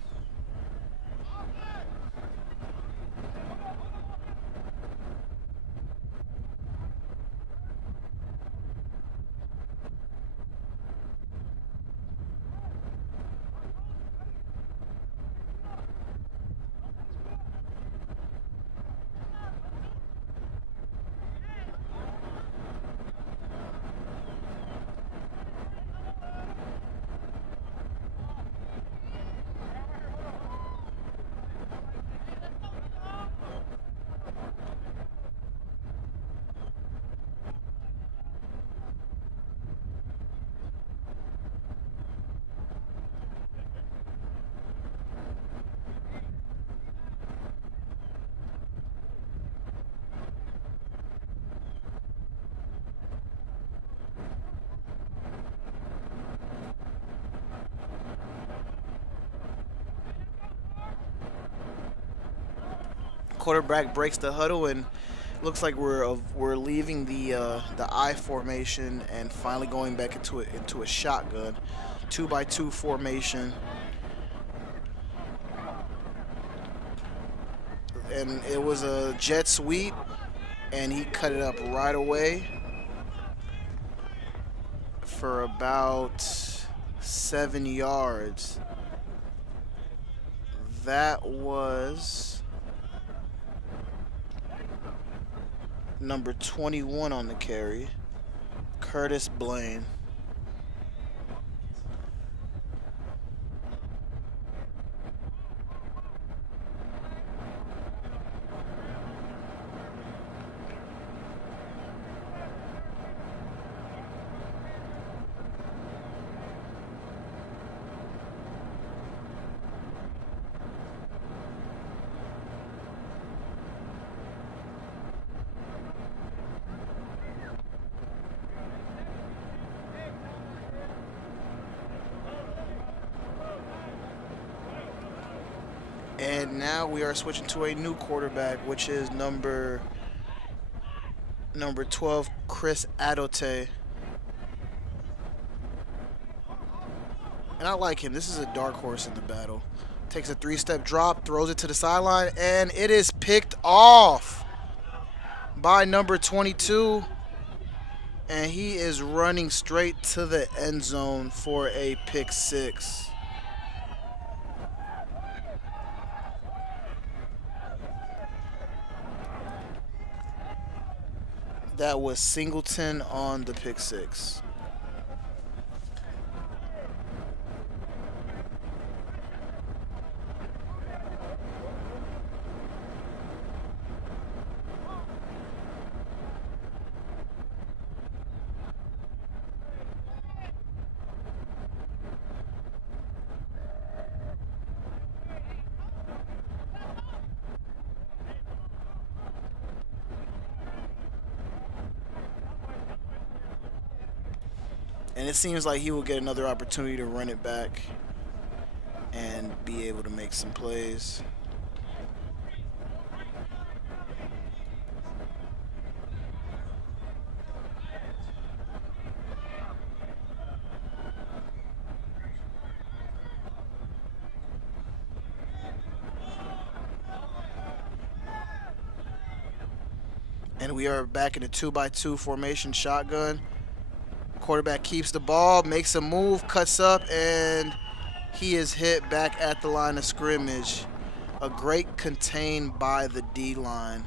Quarterback breaks the huddle, and looks like we're leaving the I formation and finally going back into a shotgun, 2-by-2 formation, and it was a jet sweep, and he cut it up right away for about 7 yards. That was number 21 on the carry, Curtis Blaine. And now we are switching to a new quarterback, which is number 12, Chris Adote. And I like him. This is a dark horse in the battle. Takes a 3-step drop, throws it to the sideline, and it is picked off by number 22. And he is running straight to the end zone for a pick 6. That was Singleton on the pick 6. And it seems like he will get another opportunity to run it back and be able to make some plays. And we are back in a 2-by-2 formation shotgun. Quarterback keeps the ball, makes a move, cuts up, and he is hit back at the line of scrimmage. A great contain by the D-line.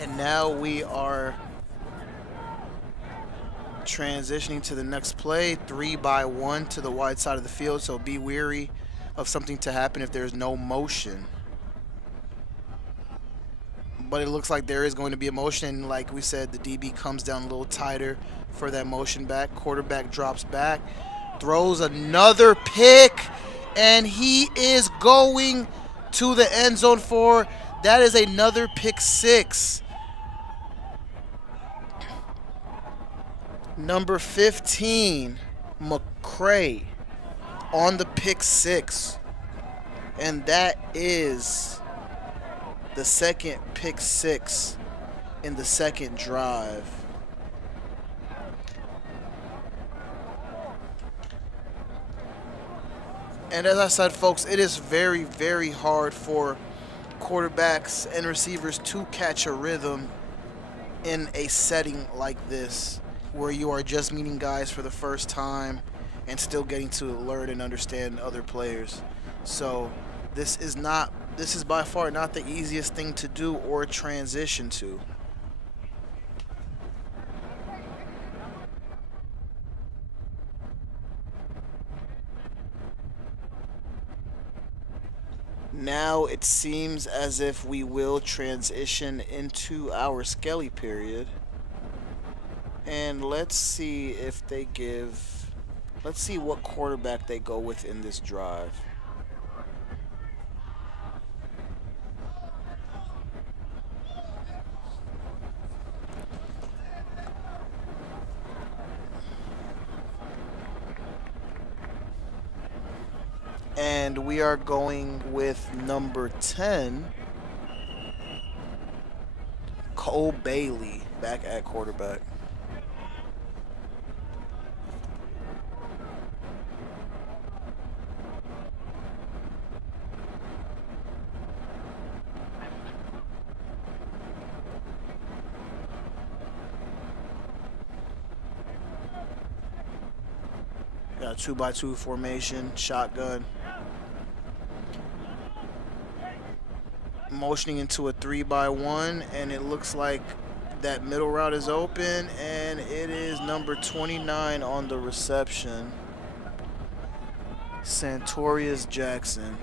And now we are transitioning to the next play, 3-by-1 to the wide side of the field, so be wary of something to happen if there's no motion. But it looks like there is going to be a motion. Like we said, the DB comes down a little tighter for that motion back. Quarterback drops back, throws another pick, and he is going to the end zone for, that is another pick 6. Number 15, McCray on the pick 6. And that is the second pick 6 in the second drive. And as I said, folks, it is very, very hard for quarterbacks and receivers to catch a rhythm in a setting like this, where you are just meeting guys for the first time and still getting to learn and understand other players. So this is by far not the easiest thing to do or transition to. Now it seems as if we will transition into our Skelly period. And let's see if they give. Let's see what quarterback they go with in this drive. And we are going with number 10, Cole Bailey, back at quarterback. Got a 2-by-2 formation, shotgun. Motioning into a 3-by-1, and it looks like that middle route is open, and it is number 29 on the reception, Santorius Jackson.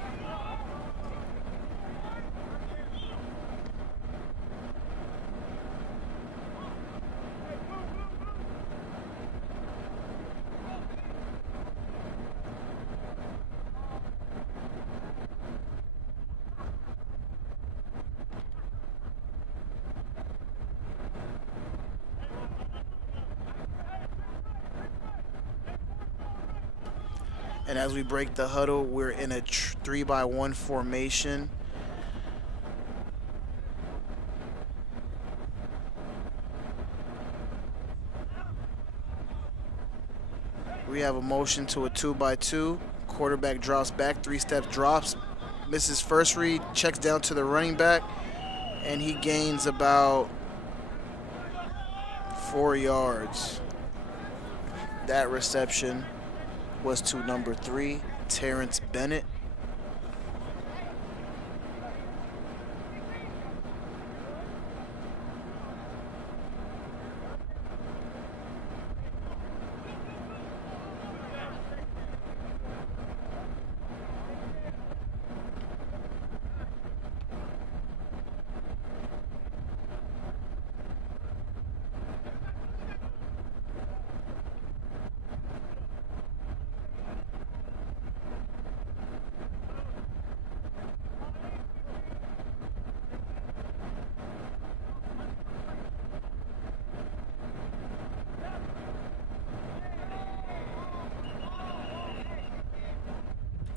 And as we break the huddle, we're in a 3-by-1 formation. We have a motion to a 2-by-2. Quarterback drops back, 3-step drops, misses first read, checks down to the running back, and he gains about 4 yards. That reception was to number 3, Terrence Bennett.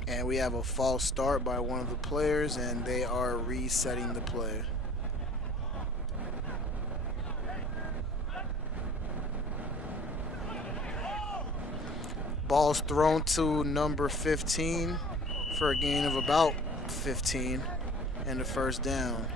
And we have a false start by one of the players, and they are resetting the play. Ball's thrown to number 15 for a gain of about 15 and a first down.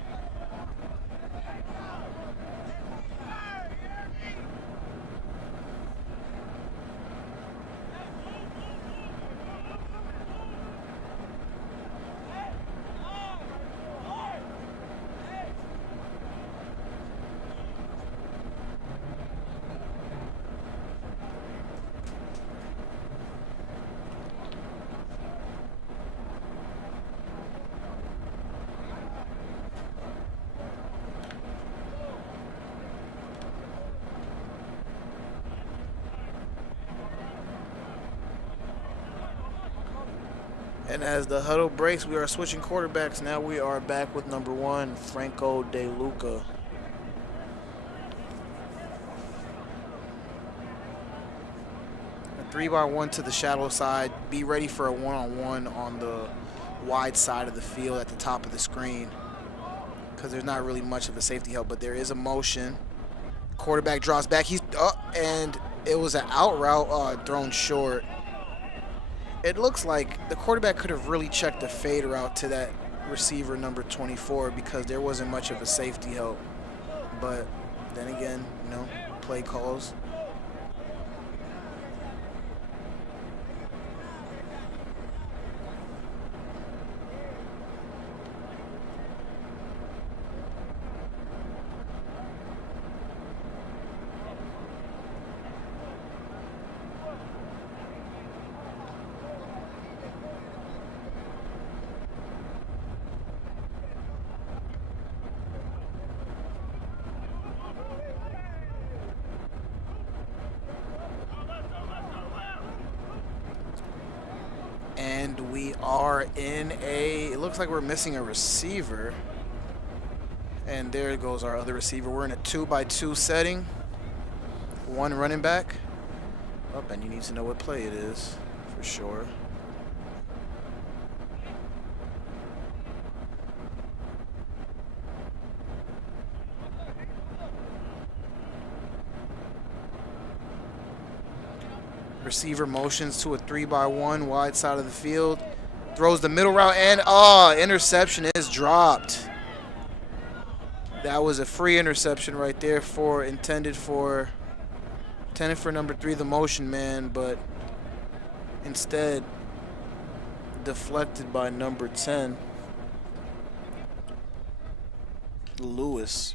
And as the huddle breaks, we are switching quarterbacks. Now we are back with number 1, Franco De Luca. A 3-by-1 to the shadow side. Be ready for a 1-on-1 on the wide side of the field at the top of the screen, because there's not really much of a safety help, but there is a motion. Quarterback drops back. He's and it was an out route thrown short. It looks like the quarterback could have really checked the fade route to that receiver number 24, because there wasn't much of a safety help. But then again, you know, play calls. And we are in it looks like we're missing a receiver. And there goes our other receiver. We're in a 2-by-2 setting. One running back. Oh, and you need to know what play it is for sure. Receiver motions to a 3-by-1 wide side of the field. Throws the middle route and interception is dropped. That was a free interception right there intended for number 3, the motion man, but instead deflected by number 10, Lewis.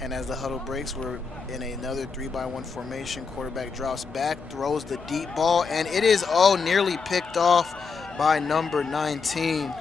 And as the huddle breaks, we're in another 3-by-1 formation. Quarterback drops back, throws the deep ball, and it is nearly picked off by number 19.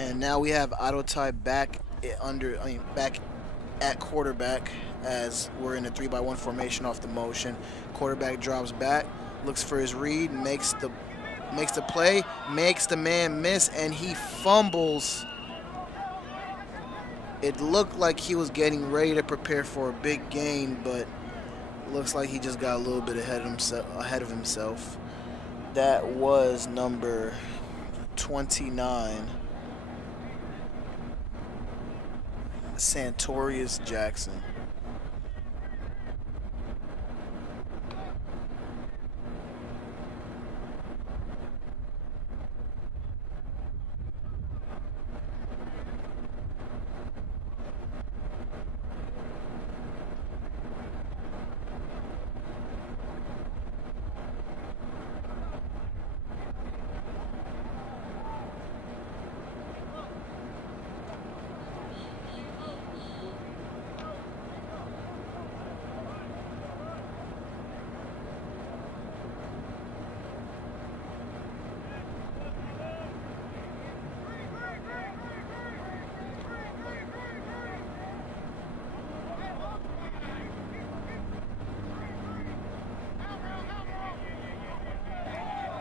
And now we have auto tie back at quarterback as we're in a 3-by-1 formation off the motion. Quarterback drops back, looks for his read, makes the play, makes the man miss, and he fumbles. It looked like he was getting ready to prepare for a big gain, but looks like he just got a little bit ahead of himself. That was number 29. Santorius Jackson.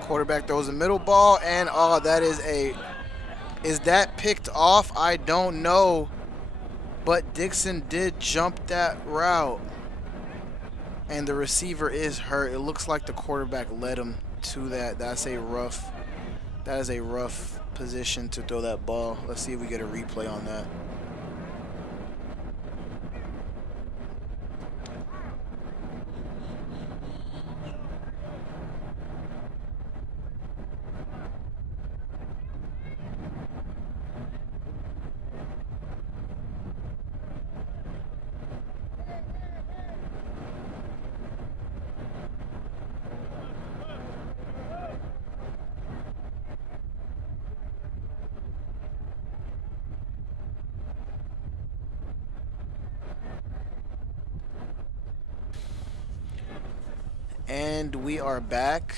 Quarterback throws a middle ball, and is that picked off? I don't know, but Dixon did jump that route, and the receiver is hurt. It looks like the quarterback led him to that. That is a rough position to throw that ball. Let's see if we get a replay on that. And we are back.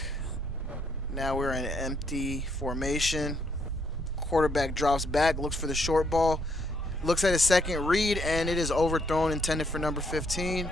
Now we're in an empty formation. Quarterback drops back, looks for the short ball, looks at his second read, and it is overthrown, intended for number 15.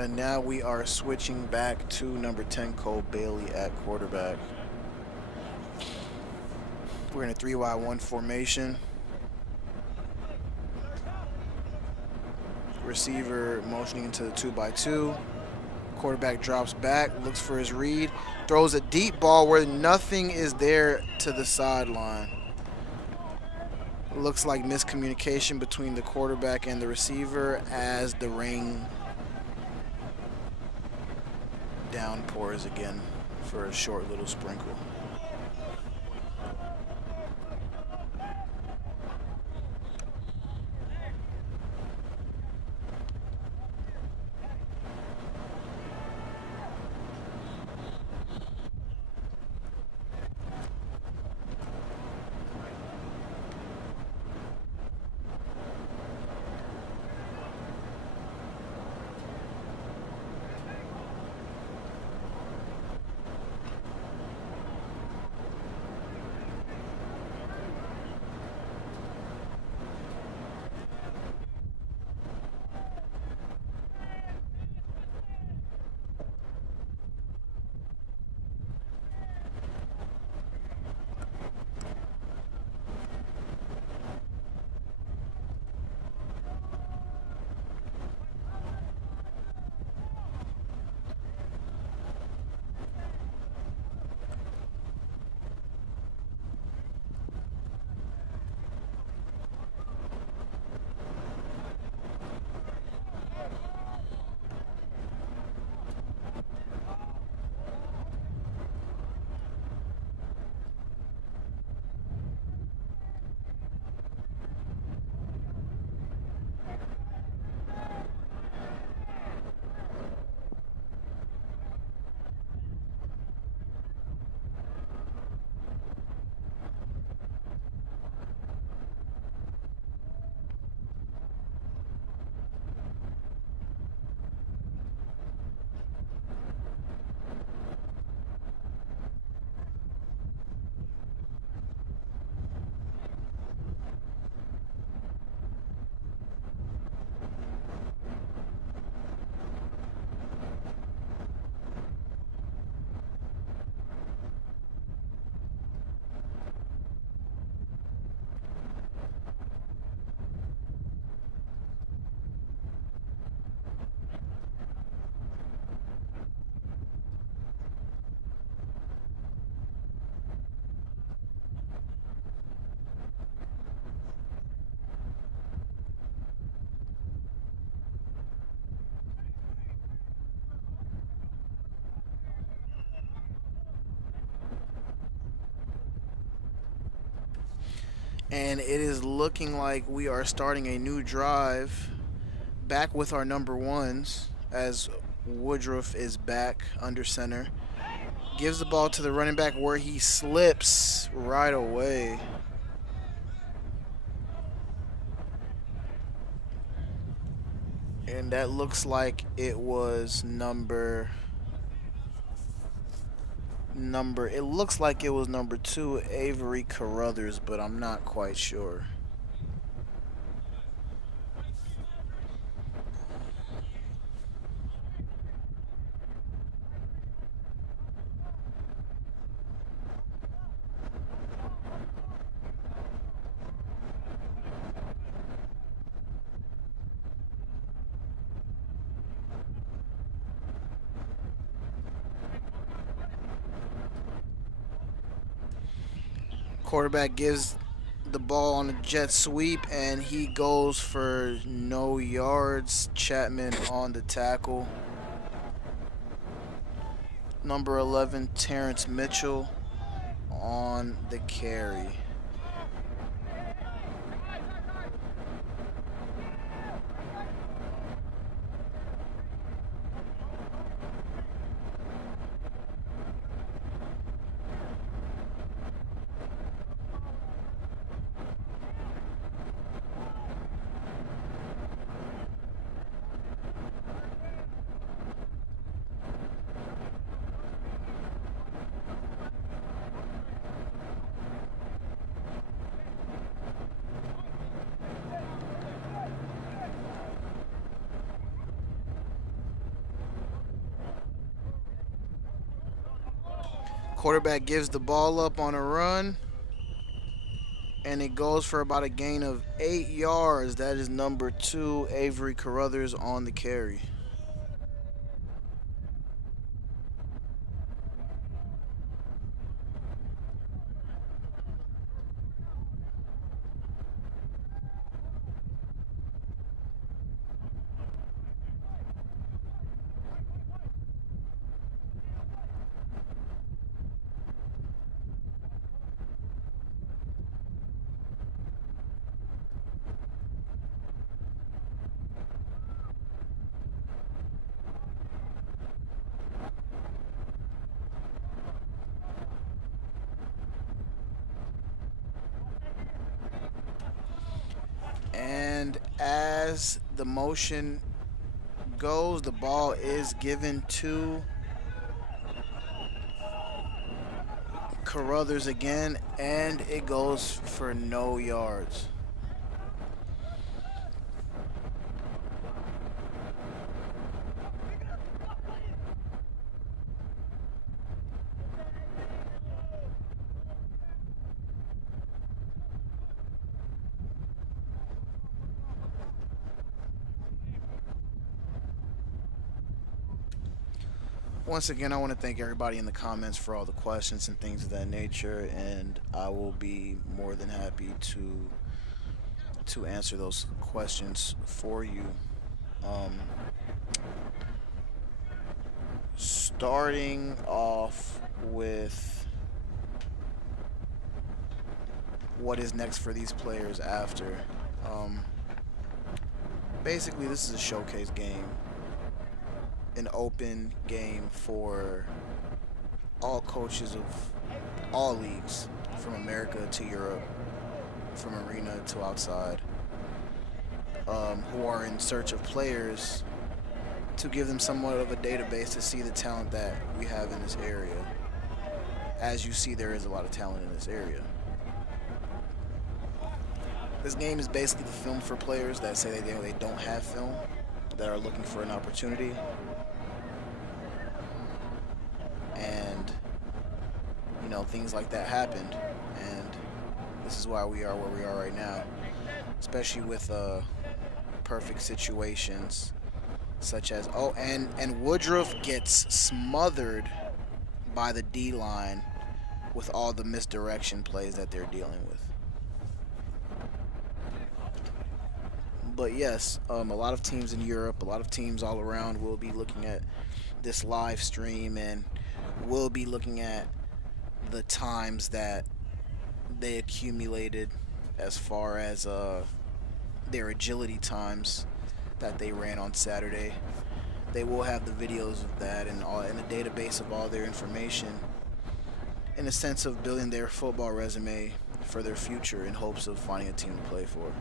And now we are switching back to number 10, Cole Bailey at quarterback. We're in a 3-wide-1 formation. Receiver motioning into the 2-by-2. Quarterback drops back, looks for his read, throws a deep ball where nothing is there to the sideline. Looks like miscommunication between the quarterback and the receiver as the rain downpours again for a short little sprinkle. And it is looking like we are starting a new drive back with our number ones as Woodruff is back under center. Gives the ball to the running back where he slips right away. And that looks like it was it looks like it was number 2, Avery Carruthers, but I'm not quite sure. Quarterback gives the ball on a jet sweep, and he goes for no yards. Chapman on the tackle. Number 11, Terrence Mitchell on the carry. Quarterback gives the ball up on a run, and it goes for about a gain of 8 yards. That is number 2, Avery Carruthers on the carry. And as the motion goes, the ball is given to Carruthers again, and it goes for no yards. Once again, I want to thank everybody in the comments for all the questions and things of that nature, and I will be more than happy to answer those questions for you. Um, Starting off with what is next for these players after. Um, Basically, this is a showcase game, an open game for all coaches of all leagues, from America to Europe, from arena to outside, who are in search of players to give them somewhat of a database to see the talent that we have in this area. As you see, there is a lot of talent in this area. This game is basically the film for players that say they don't have film, that are looking for an opportunity. And, you know, things like that happened. And this is why we are where we are right now. Especially with perfect situations such as, oh, and Woodruff gets smothered by the D-line with all the misdirection plays that they're dealing with. But yes, a lot of teams in Europe, a lot of teams all around will be looking at this live stream and will be looking at the times that they accumulated as far as their agility times that they ran on Saturday. They will have the videos of that and all in a database of all their information, in a sense of building their football resume for their future in hopes of finding a team to play for.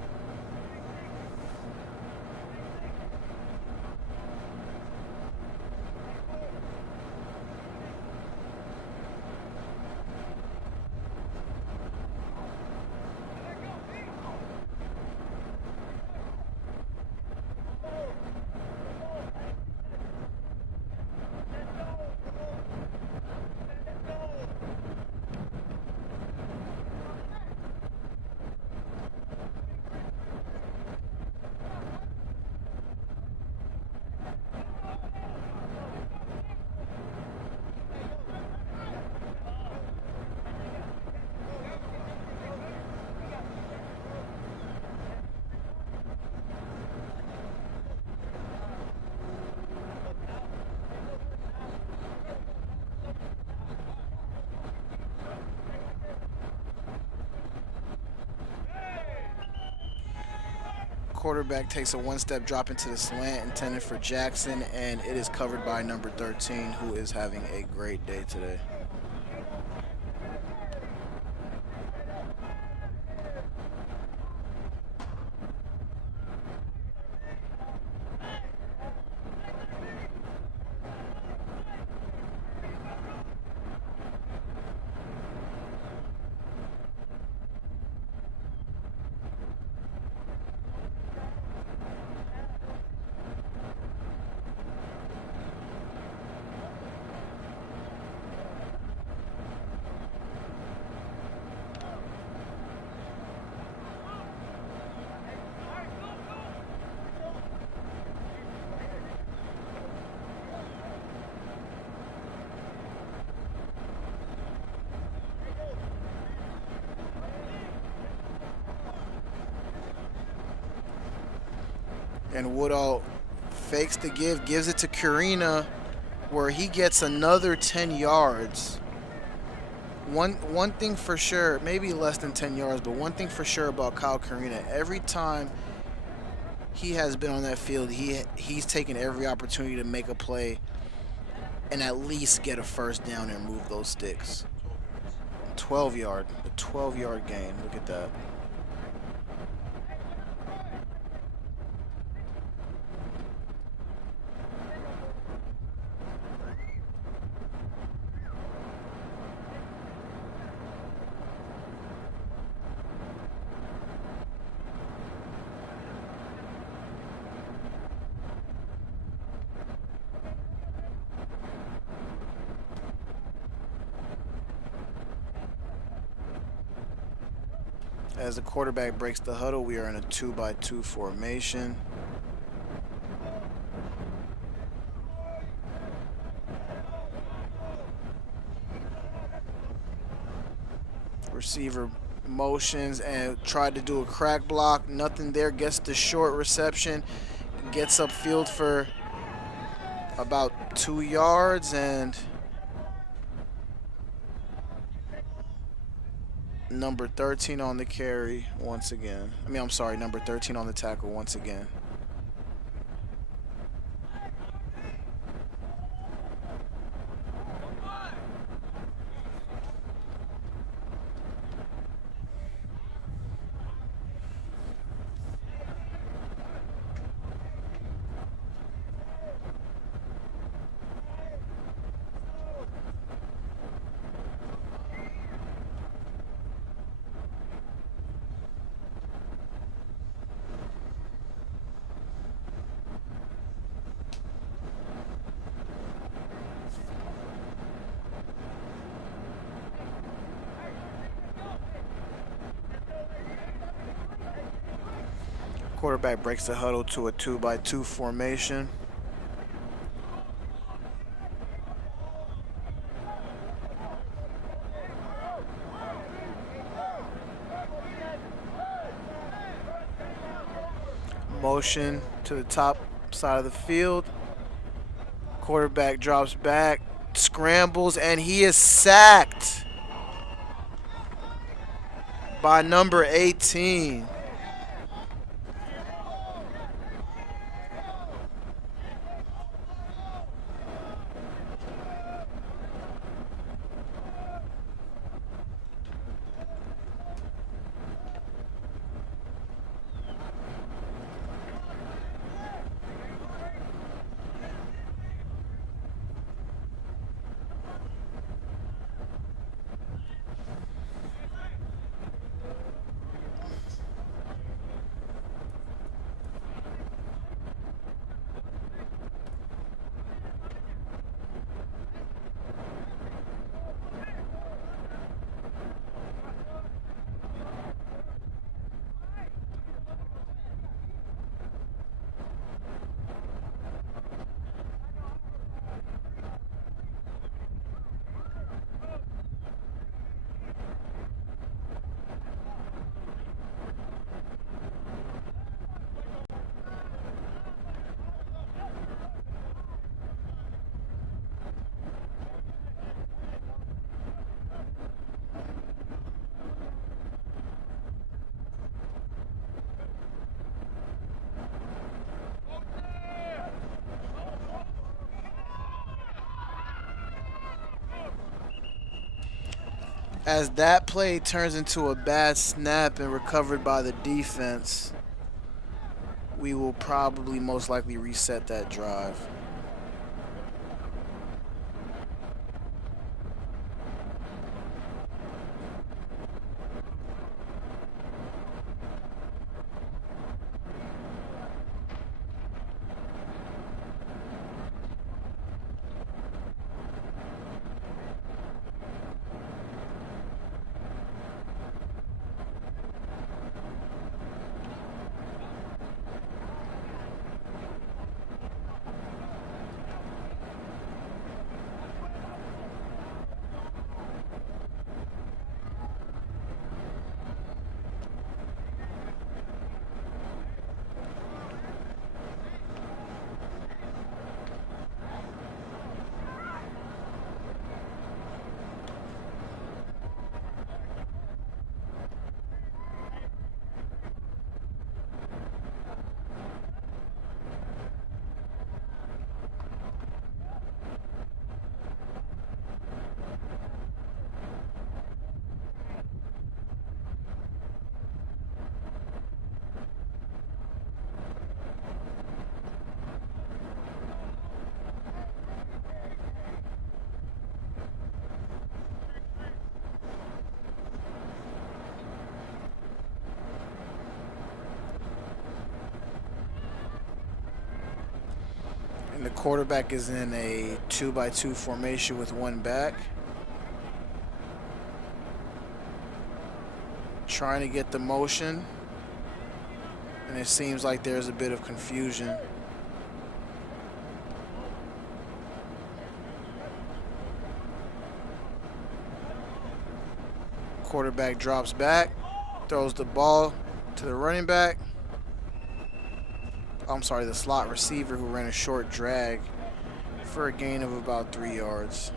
Quarterback takes a one-step drop into the slant intended for Jackson, and it is covered by number 13, who is having a great day today. And Woodall fakes the give, gives it to Karina, where he gets another 10 yards. One thing for sure, maybe less than 10 yards, but one thing for sure about Kyle Karina, every time he has been on that field, he's taken every opportunity to make a play and at least get a first down and move those sticks. 12-yard, a 12-yard gain. Look at that. As the quarterback breaks the huddle, we are in a 2-by-2 formation. Receiver motions and tried to do a crack block. Nothing there. Gets the short reception. Gets upfield for about 2 yards, and number 13 on the carry once again. I'm sorry, number 13 on the tackle once again. Quarterback breaks the huddle to a 2-by-2 formation. Motion to the top side of the field. Quarterback drops back, scrambles, and he is sacked by number 18. As that play turns into a bad snap and recovered by the defense, we will probably most likely reset that drive. And the quarterback is in a 2-by-2 formation with one back. Trying to get the motion. And it seems like there's a bit of confusion. Quarterback drops back, throws the ball to the running back. I'm sorry, the slot receiver who ran a short drag for a gain of about 3 yards.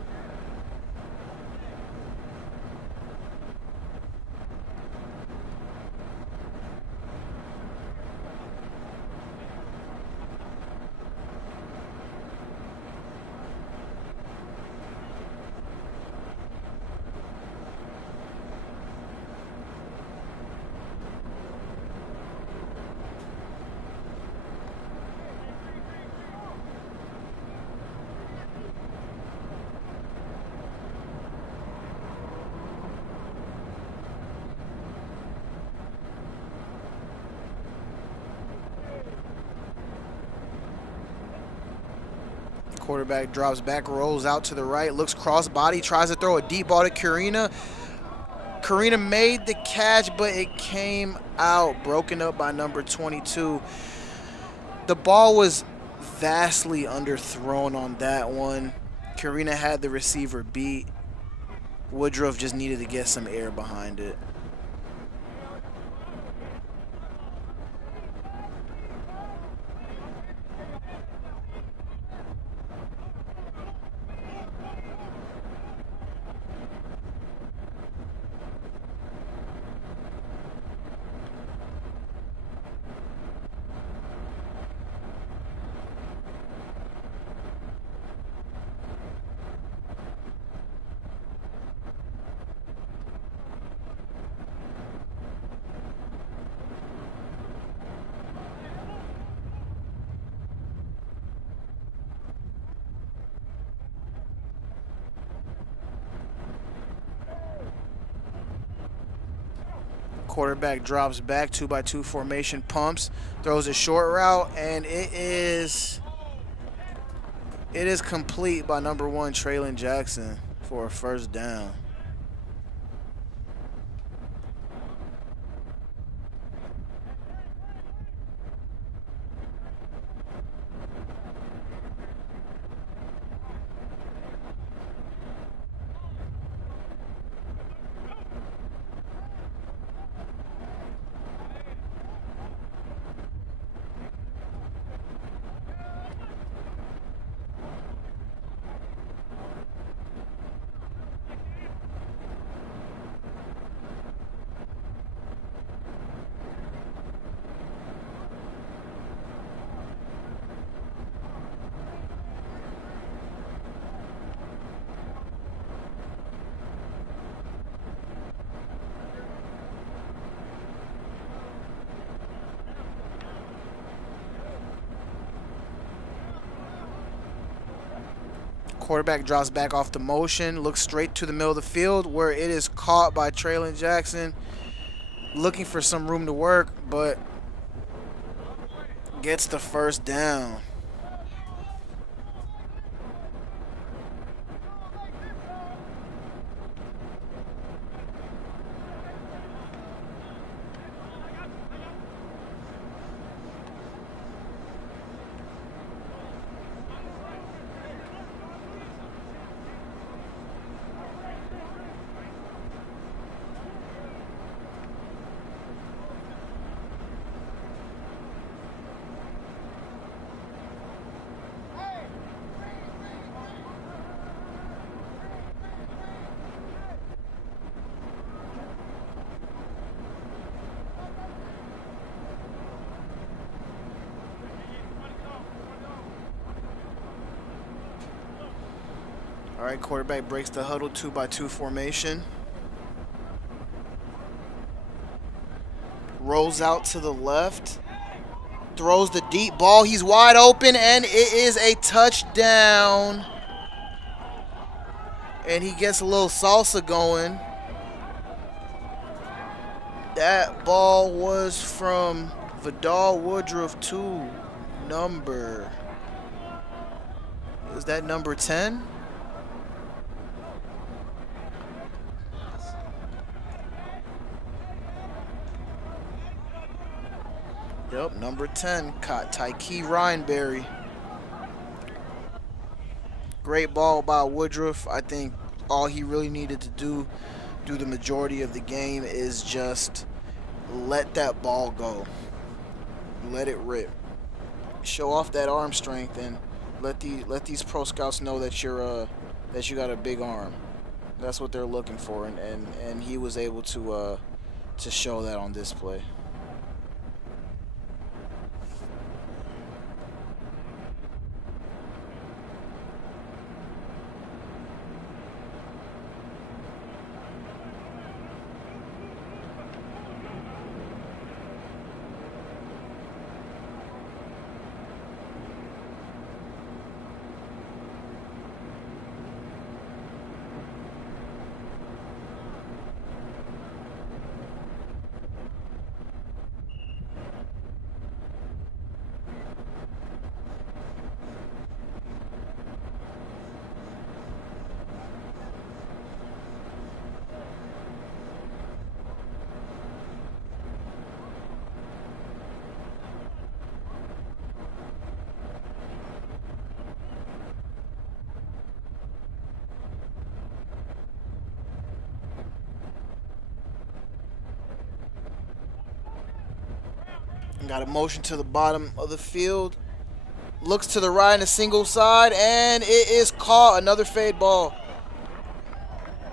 Quarterback drops back, rolls out to the right, looks cross-body, tries to throw a deep ball to Karina. Karina made the catch, but it came out, broken up by number 22. The ball was vastly underthrown on that one. Karina had the receiver beat. Woodruff just needed to get some air behind it. Quarterback drops back, 2-by-2 formation, pumps, throws a short route, and it is complete by number 1, Traylon Jackson, for a first down. Quarterback drops back off the motion, looks straight to the middle of the field where it is caught by Traylon Jackson. Looking for some room to work, but gets the first down. All right, quarterback breaks the huddle 2-by-2 formation. Rolls out to the left. Throws the deep ball. He's wide open, and it is a touchdown. And he gets a little salsa going. That ball was from Vidal Woodruff to number. Was that number 10? Yep, number 10, caught Tyke Rhineberry. Great ball by Woodruff. I think all he really needed to do the majority of the game is just let that ball go. Let it rip. Show off that arm strength and let these pro scouts know that you got a big arm. That's what they're looking for, and he was able to show that on display. Got a motion to the bottom of the field. Looks to the right in a single side, and it is caught. Another fade ball.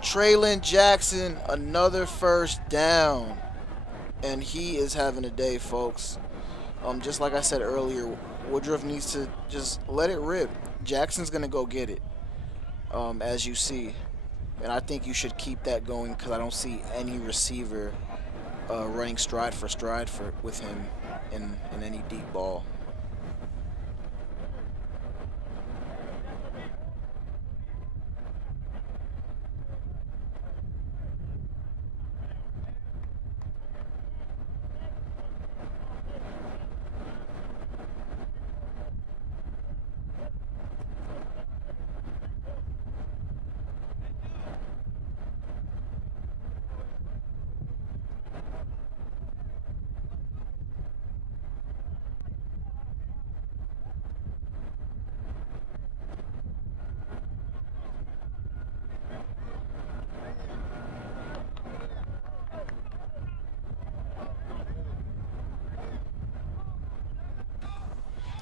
Traylon Jackson, another first down. And he is having a day, folks. Just like I said earlier, Woodruff needs to just let it rip. Jackson's going to go get it, as you see. And I think you should keep that going because I don't see any receiver running stride for with him in any deep ball.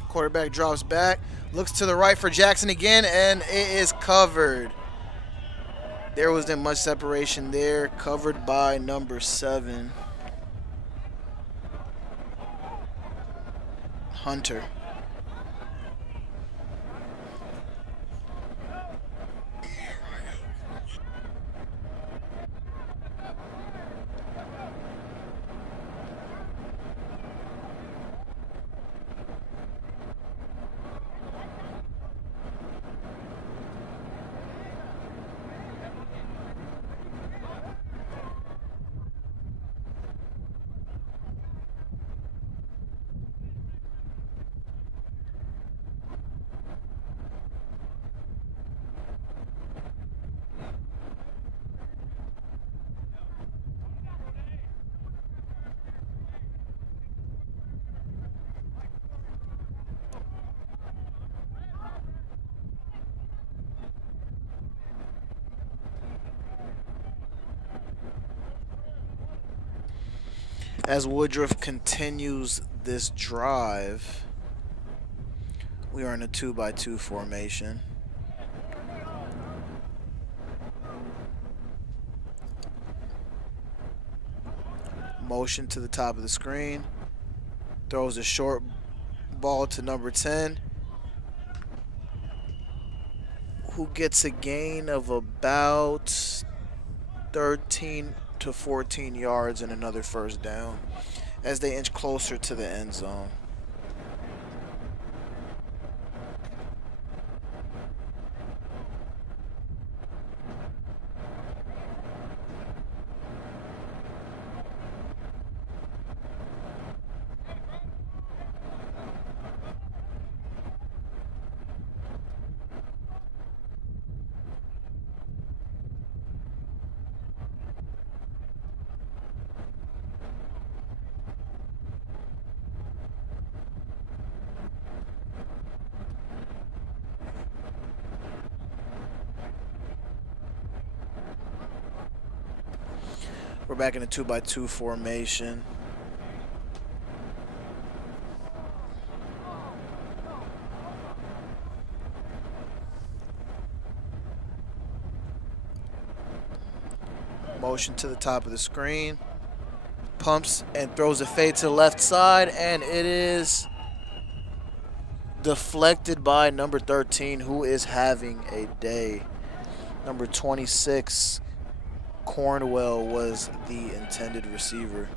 Quarterback drops back, looks to the right for Jackson again, and it is covered. There wasn't much separation there. Covered by number 7, Hunter. As Woodruff continues this drive, we are in a 2-by-2 formation. Motion to the top of the screen. Throws a short ball to number 10, who gets a gain of about 13 to 14 yards and another first down as they inch closer to the end zone. We're back in a 2-by-2 formation. Motion to the top of the screen. Pumps and throws a fade to the left side, and it is deflected by number 13, who is having a day. Number 26, Cornwell, was the intended receiver.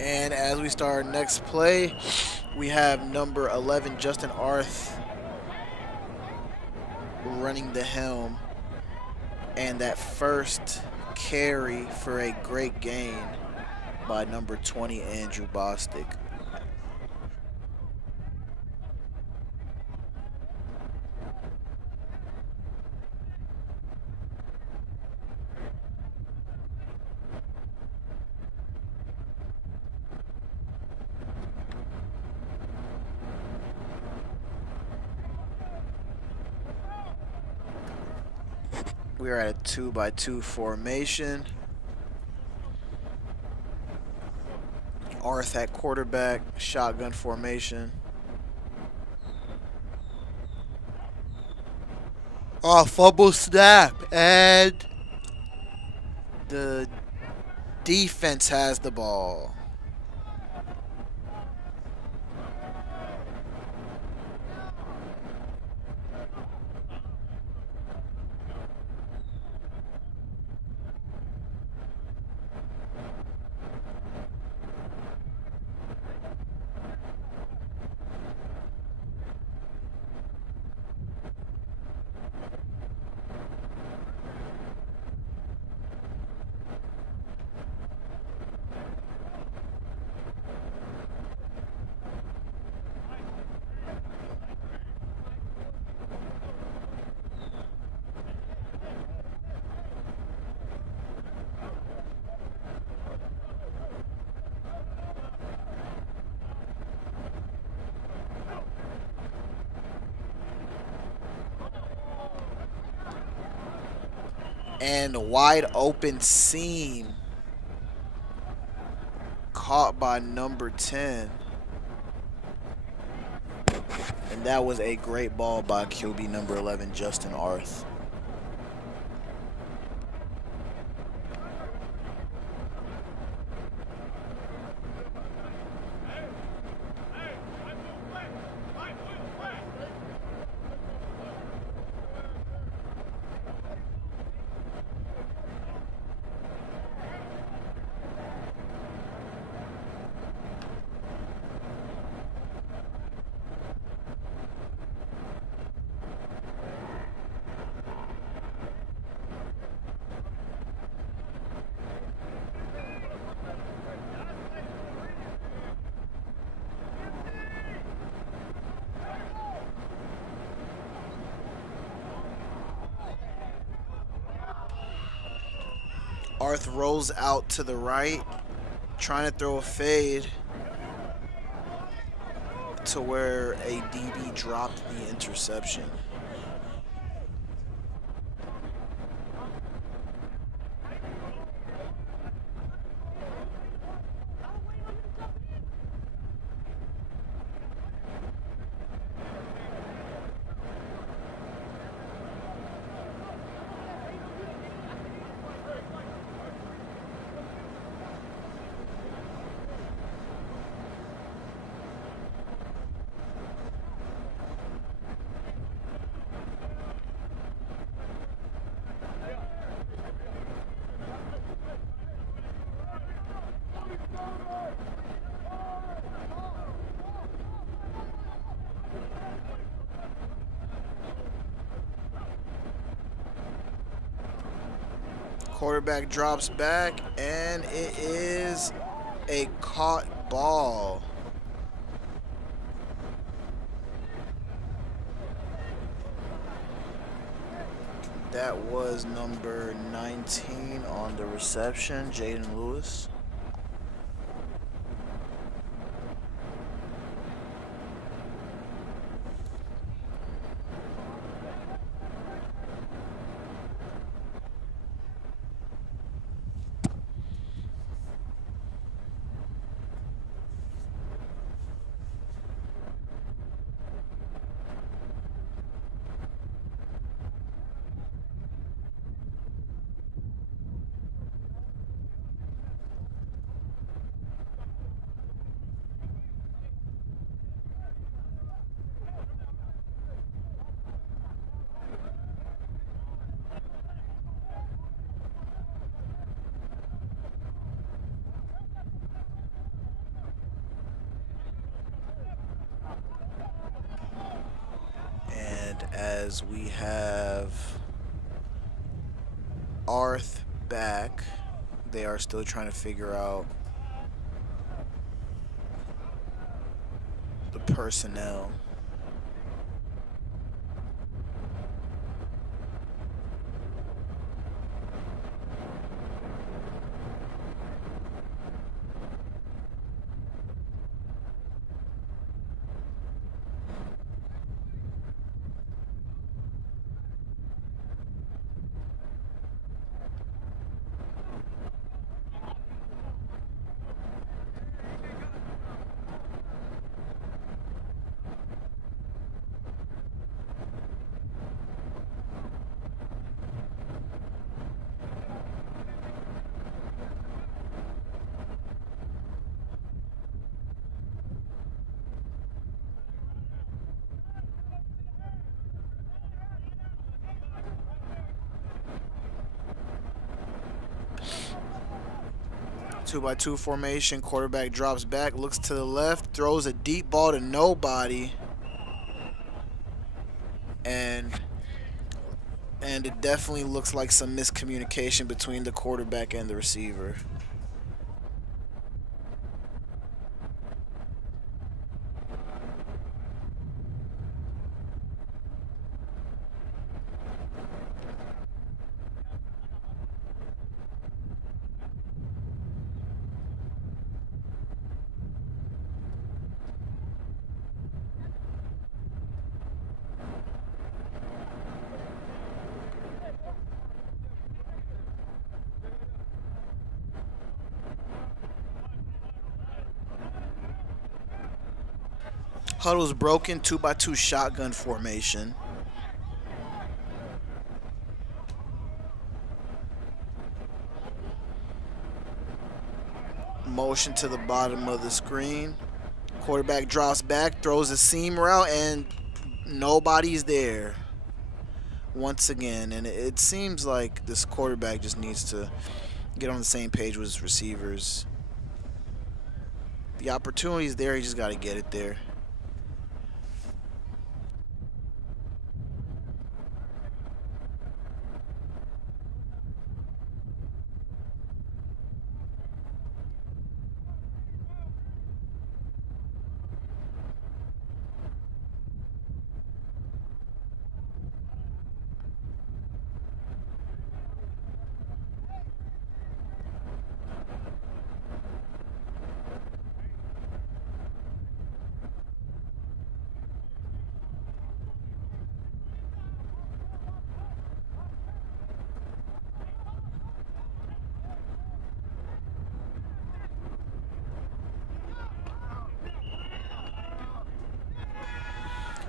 And as we start our next play, we have number 11, Justin Arth, running the helm. And that first carry for a great gain by number 20, Andrew Bostic. We are at a 2-by-2 formation. Arth at quarterback, shotgun formation. Fumble snap, and the defense has the ball. And wide open seam caught by number 10. And that was a great ball by QB number 11, Justin Arth. Arth rolls out to the right, trying to throw a fade to where a DB dropped the interception. Quarterback drops back, and it is a caught ball. That was number 19 on the reception, Jaden Lewis. As we have Arth back, they are still trying to figure out the personnel. Two-by-two formation. Quarterback drops back, looks to the left, throws a deep ball to nobody, and it definitely looks like some miscommunication between the quarterback and the receiver. Huddle's broken, 2-by-2 shotgun formation. Motion to the bottom of the screen. Quarterback drops back, throws a seam route, and nobody's there once again. And it seems like this quarterback just needs to get on the same page with his receivers. The opportunity's there, he just got to get it there.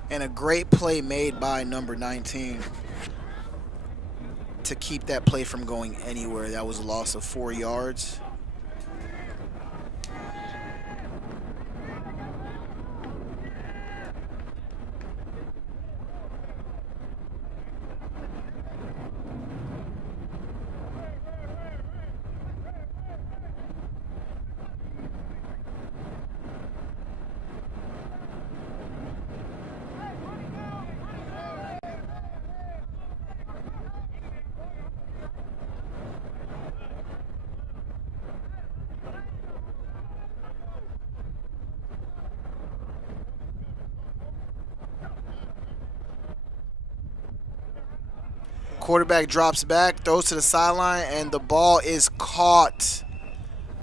And a great play made by number 19 to keep that play from going anywhere. That was a loss of 4 yards. Quarterback drops back, throws to the sideline, and the ball is caught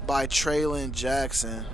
by Traylon Jackson.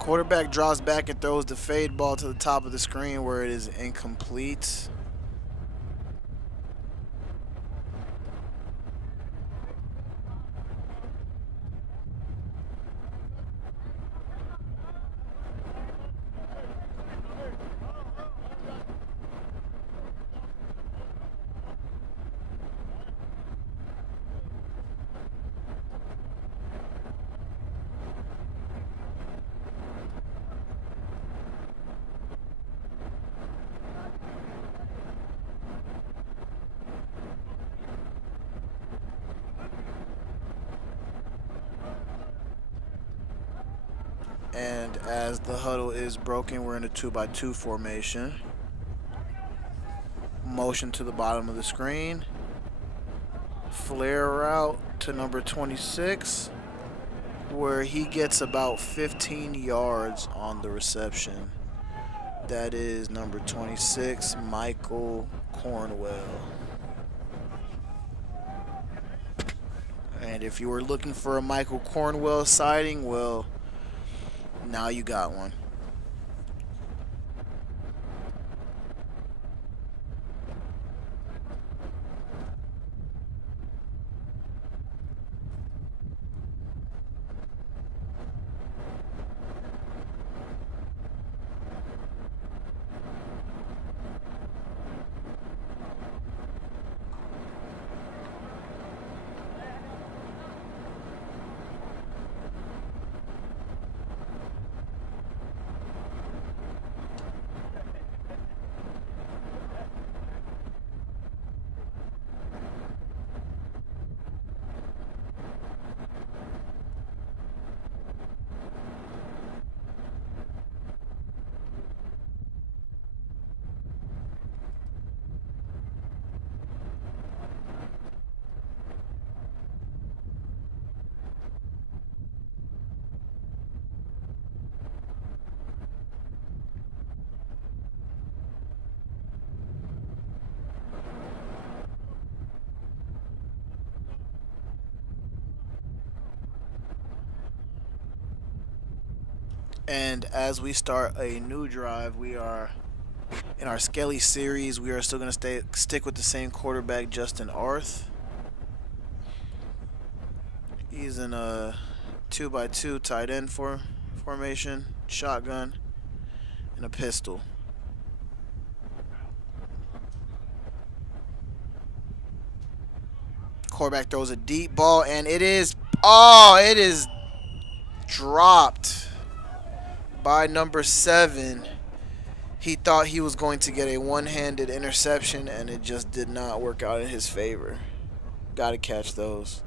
Quarterback drops back and throws the fade ball to the top of the screen where it is incomplete. And as the huddle is broken, we're in a 2-by-2 formation. Motion to the bottom of the screen. Flare route to number 26, where he gets about 15 yards on the reception. That is number 26, Michael Cornwell. And if you were looking for a Michael Cornwell sighting, well, now you got one. And as we start a new drive, we are in our Skelly series. We are still going to stick with the same quarterback, Justin Arth. He's in a 2x2 tight end formation, shotgun, and a pistol. Quarterback throws a deep ball, and it is dropped by number 7. He thought he was going to get a one-handed interception, and it just did not work out in his favor. Got to catch those.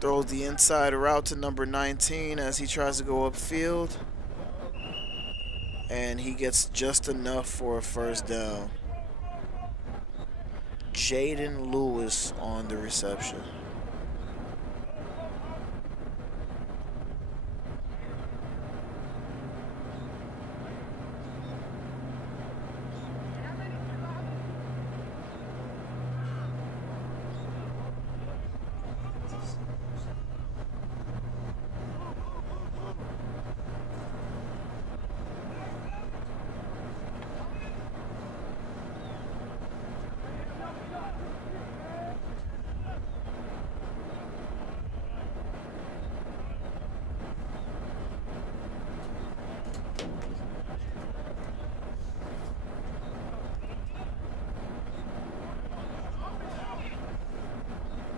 Throws the inside route to number 19 as he tries to go upfield. And he gets just enough for a first down. Jaden Lewis on the reception.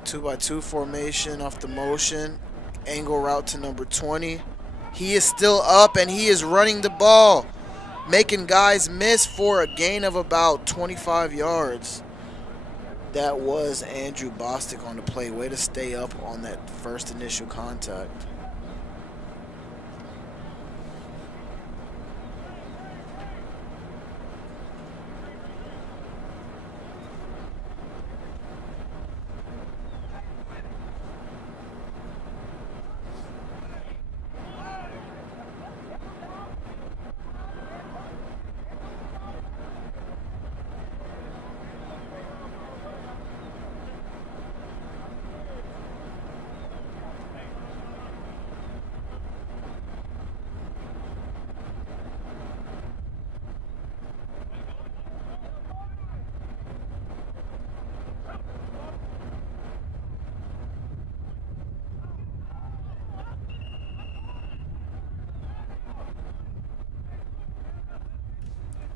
Two-by-two formation off the motion. Angle route to number 20. He is still up, and he is running the ball, making guys miss for a gain of about 25 yards. That was Andrew Bostic on the play. Way to stay up on that first initial contact.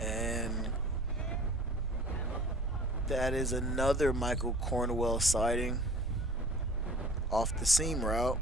And that is another Michael Cornwell sighting off the seam route.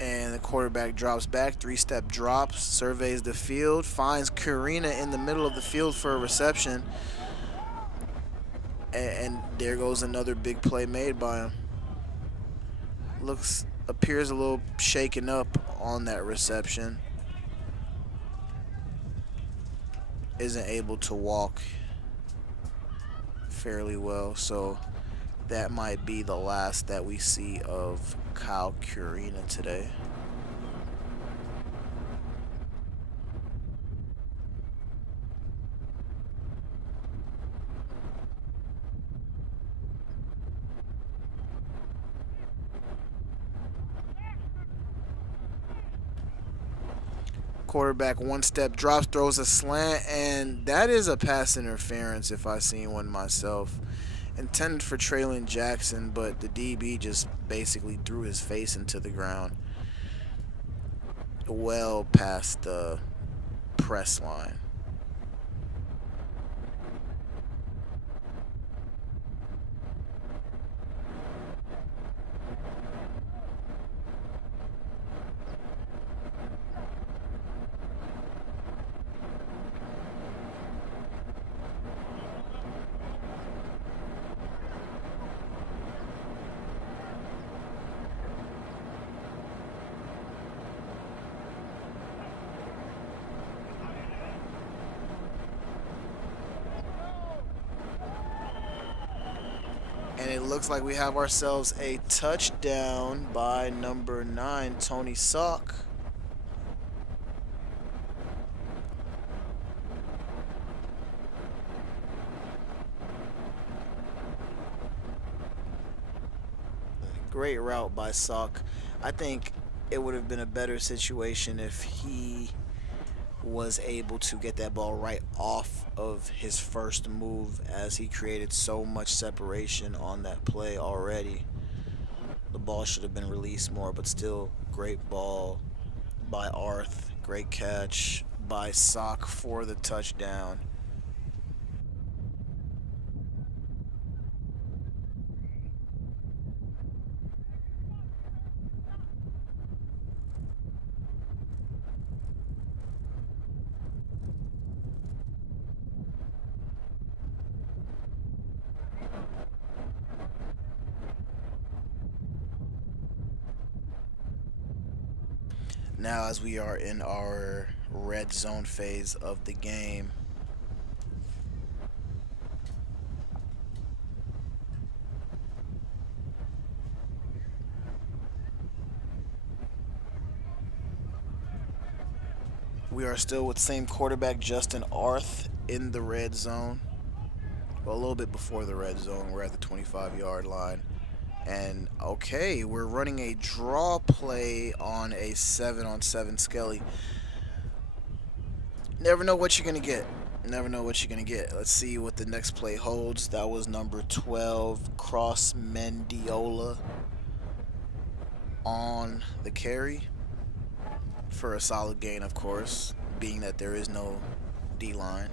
And the quarterback drops back, 3-step drops, surveys the field, finds Karina in the middle of the field for a reception. And there goes another big play made by him. Appears a little shaken up on that reception. Isn't able to walk. fairly well. So that might be the last that we see of Kyle Curina today. Quarterback one step drops, throws a slant, and that is a pass interference if I seen one myself. Intended for Traylon Jackson, but the DB just basically threw his face into the ground, well past the press line. And it looks like we have ourselves a touchdown by number 9, Tony Salk. Great route by Salk. I think it would have been a better situation if he was able to get that ball right off of his first move, as he created so much separation on that play already. The ball should have been released more, but still great ball by Arth. Great catch by Salk for the touchdown. Now, as we are in our red zone phase of the game, we are still with same quarterback Justin Arth in the red zone. Well, a little bit before the red zone. We're at the 25-yard line. And okay, we're running a draw play on a 7-on-7 Skelly. Never know what you're going to get. Never know what you're going to get. Let's see what the next play holds. That was number 12, Cross Mendiola on the carry for a solid gain, of course, being that there is no D-line.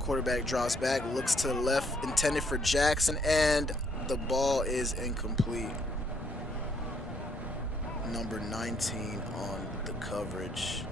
Quarterback drops back, looks to the left, intended for Jackson, and the ball is incomplete. Number 19 on the coverage.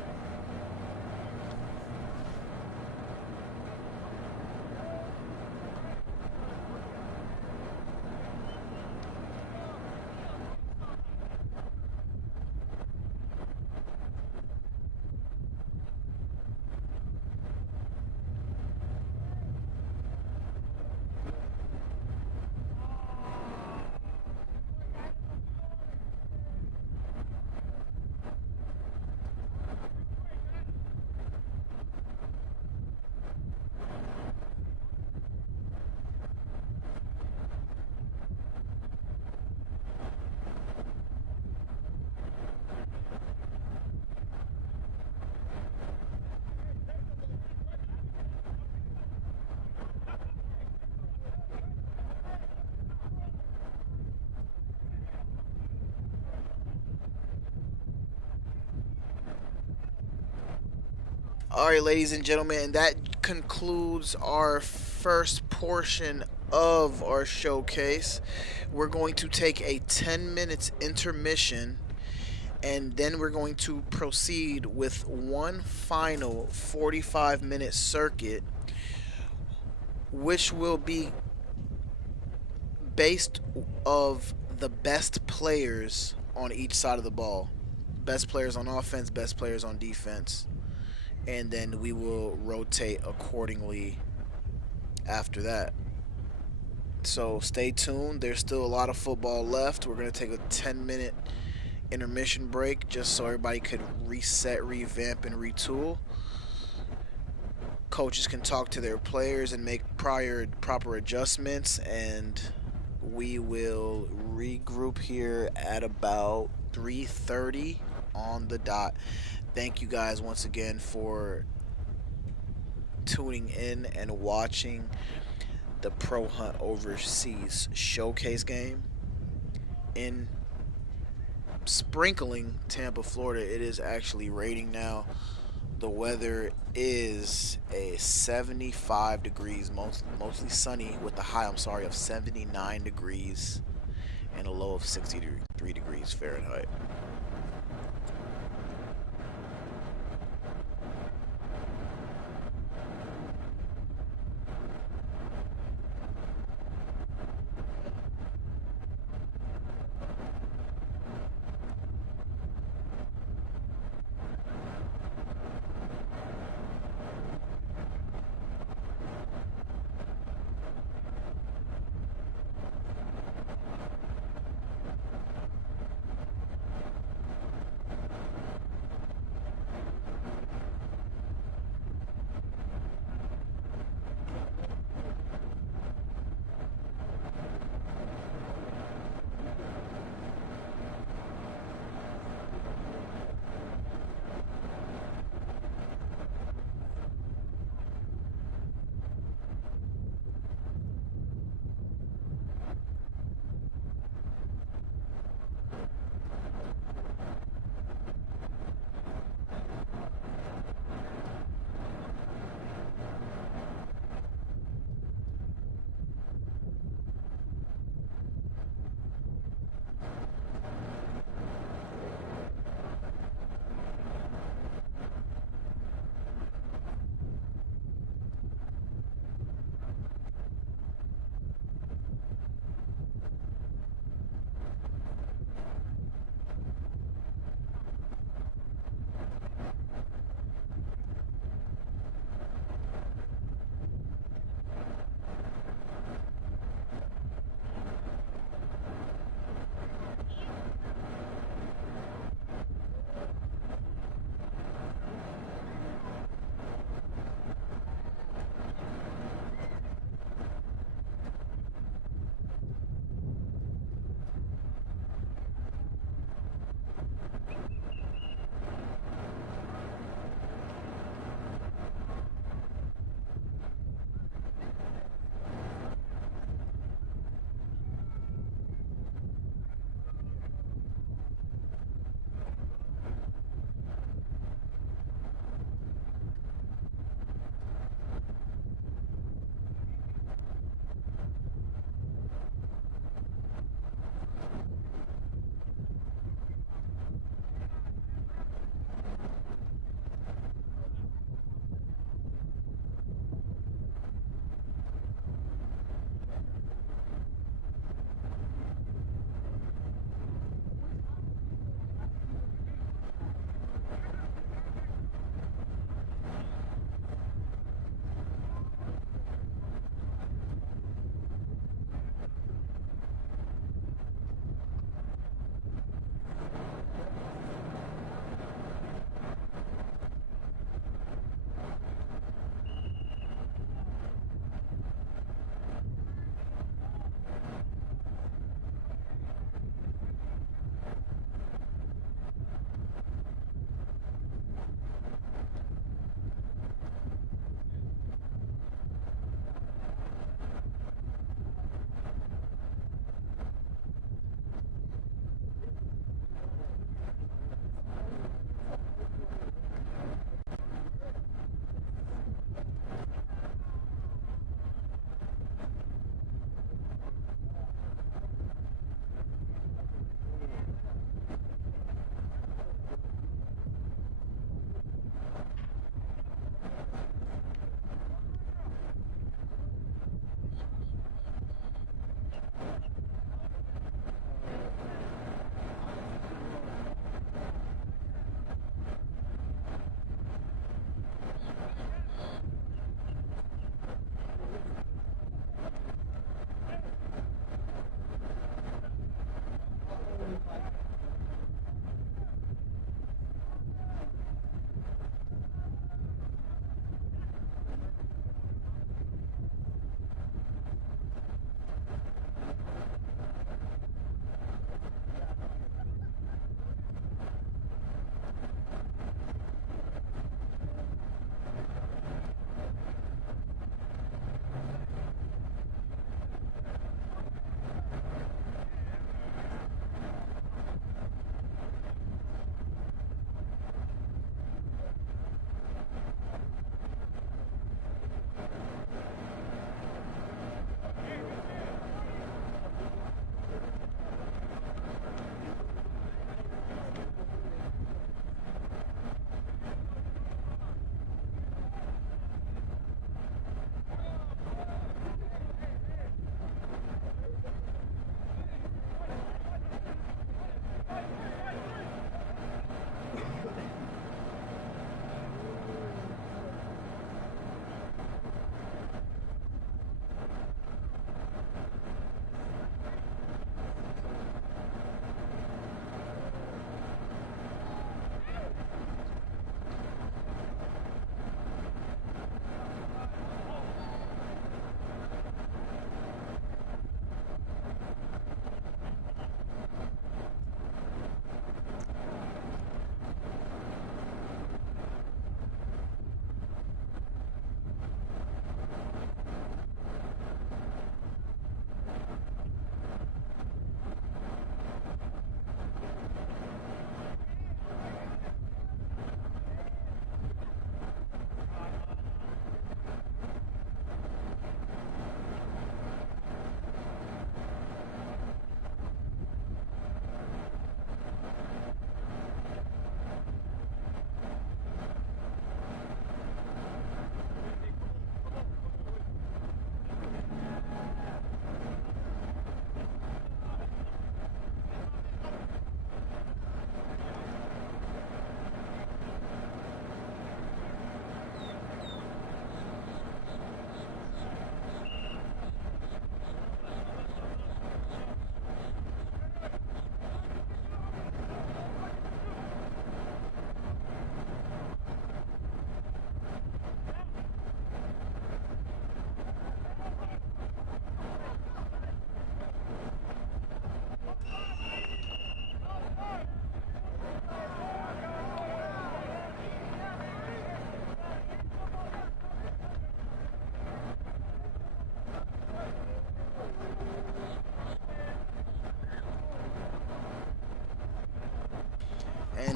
All right, ladies and gentlemen, and that concludes our first portion of our showcase. We're going to take a 10 minutes intermission, and then we're going to proceed with one final 45-minute circuit, which will be based of the best players on each side of the ball. Best players on offense, best players on defense. And then we will rotate accordingly after that. So stay tuned. There's still a lot of football left. We're going to take a 10-minute intermission break just so everybody could reset, revamp, and retool. Coaches can talk to their players and make proper adjustments, and we will regroup here at about 3:30 on the dot. Thank you guys once again for tuning in and watching the Pro Hunt Overseas showcase game in sprinkling Tampa, Florida. It is actually raining now. The weather is a 75 degrees, mostly sunny with a high, of 79 degrees and a low of 63 degrees Fahrenheit.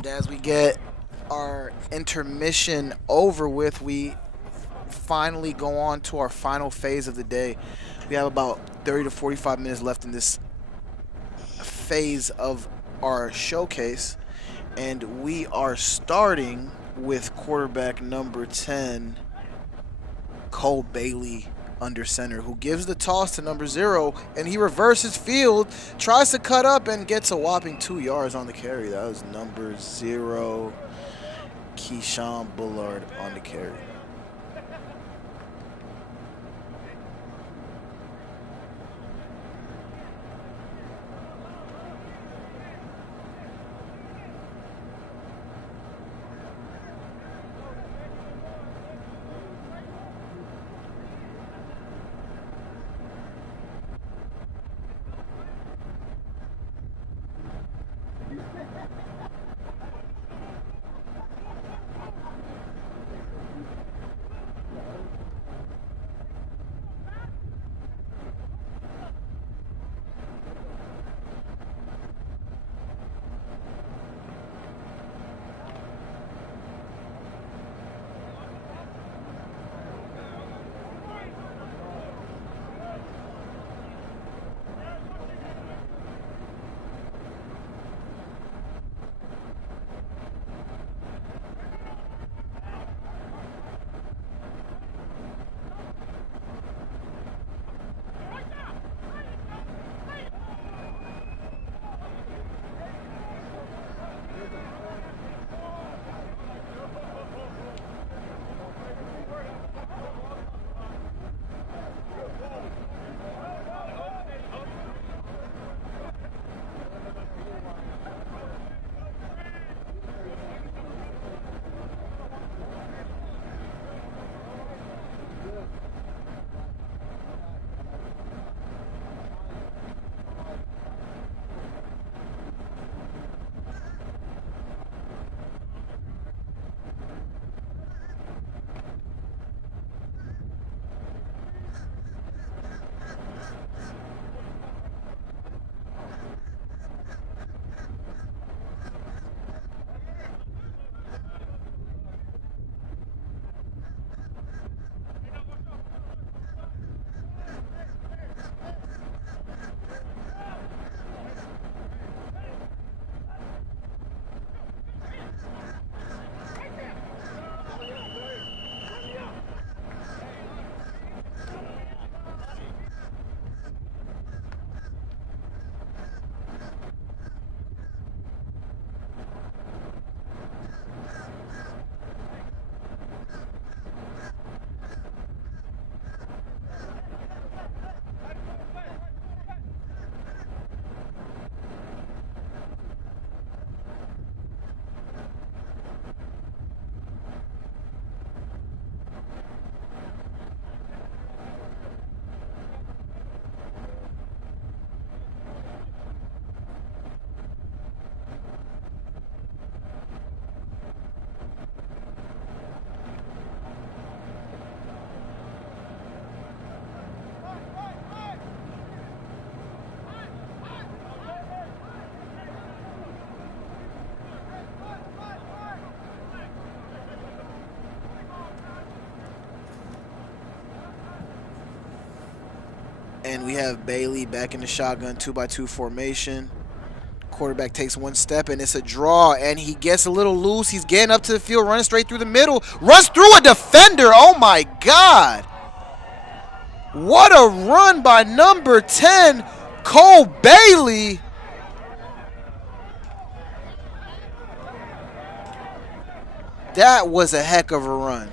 And as we get our intermission over with, we finally go on to our final phase of the day. We have about 30 to 45 minutes left in this phase of our showcase, and we are starting with quarterback number 10, Cole Bailey, under center, who gives the toss to number 0, and he reverses field, tries to cut up, and gets a whopping 2 yards on the carry. That was number 0, Keyshawn Bullard, on the carry. And we have Bailey back in the shotgun 2-by-2 formation. Quarterback takes one step, and it's a draw, and he gets a little loose. He's getting up to the field, running straight through the middle. Runs through a defender. Oh, my God. What a run by number 10, Cole Bailey. That was a heck of a run.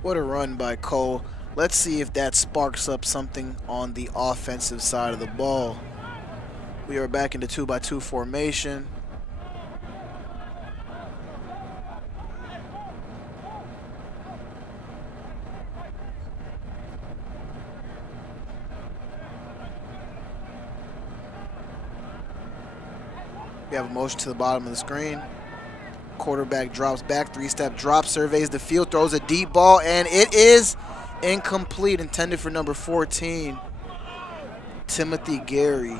What a run by Cole. Let's see if that sparks up something on the offensive side of the ball. We are back in the 2-by-2 formation. We have a motion to the bottom of the screen. Quarterback drops back, three-step drop, surveys the field, throws a deep ball, and it is incomplete, intended for number 14, Timothy Gary.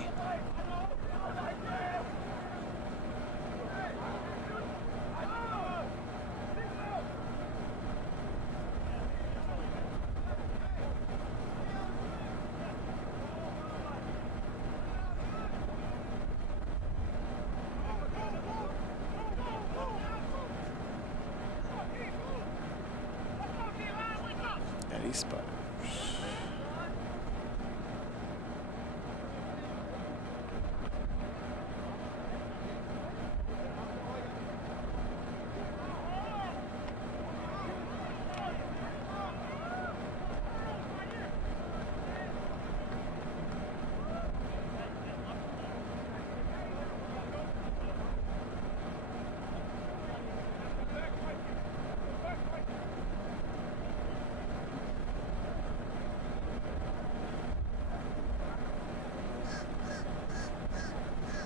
Spot.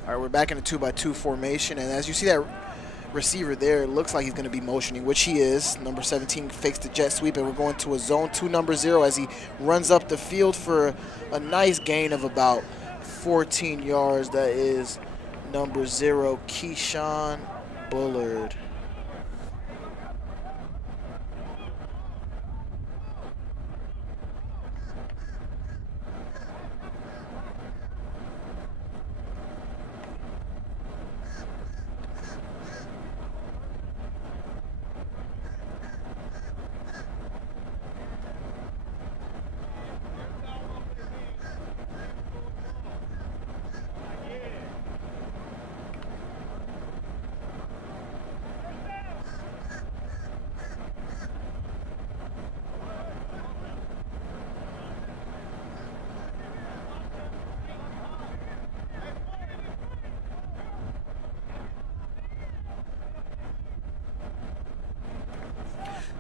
All right, we're back in a 2-by-2 formation, and as you see that receiver there, it looks like he's going to be motioning, which he is. Number 17 fakes the jet sweep, and we're going to a zone 2 number 0 as he runs up the field for a nice gain of about 14 yards. That is number 0, Keyshawn Bullard.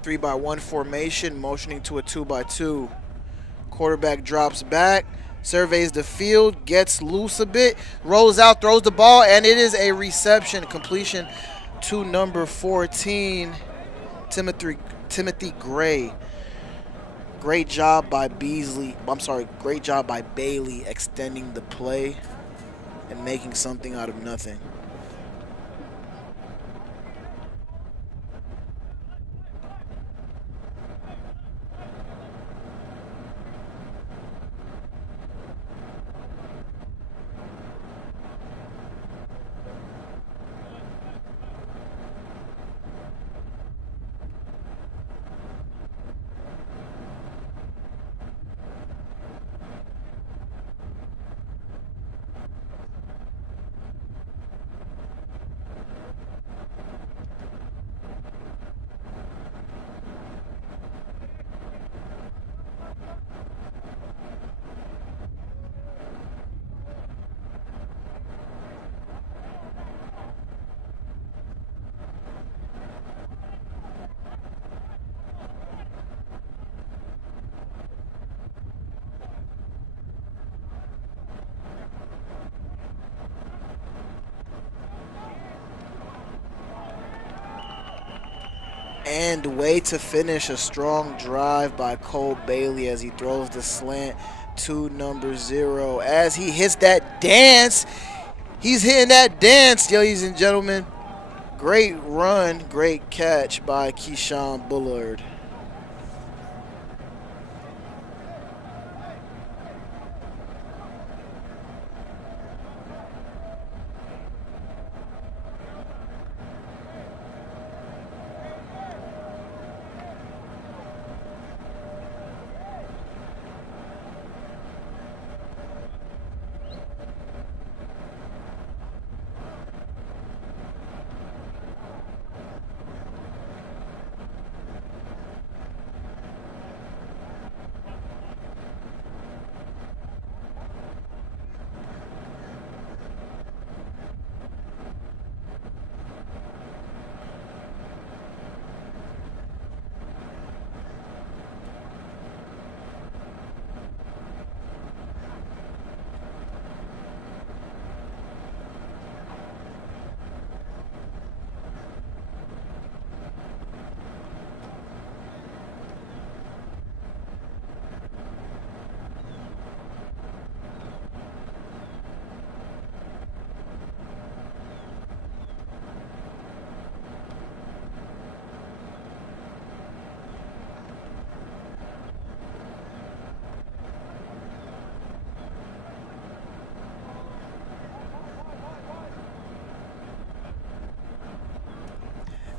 Three-by-1 formation, motioning to a 2-by-2. Quarterback drops back, surveys the field, gets loose a bit, rolls out, throws the ball, and it is a reception, completion to number 14, Timothy Gray. Great job by great job by Bailey extending the play and making something out of nothing. And way to finish a strong drive by Cole Bailey as he throws the slant to number 0. As he hits that dance, he's hitting that dance, ladies and gentlemen. Great run, great catch by Keyshawn Bullard.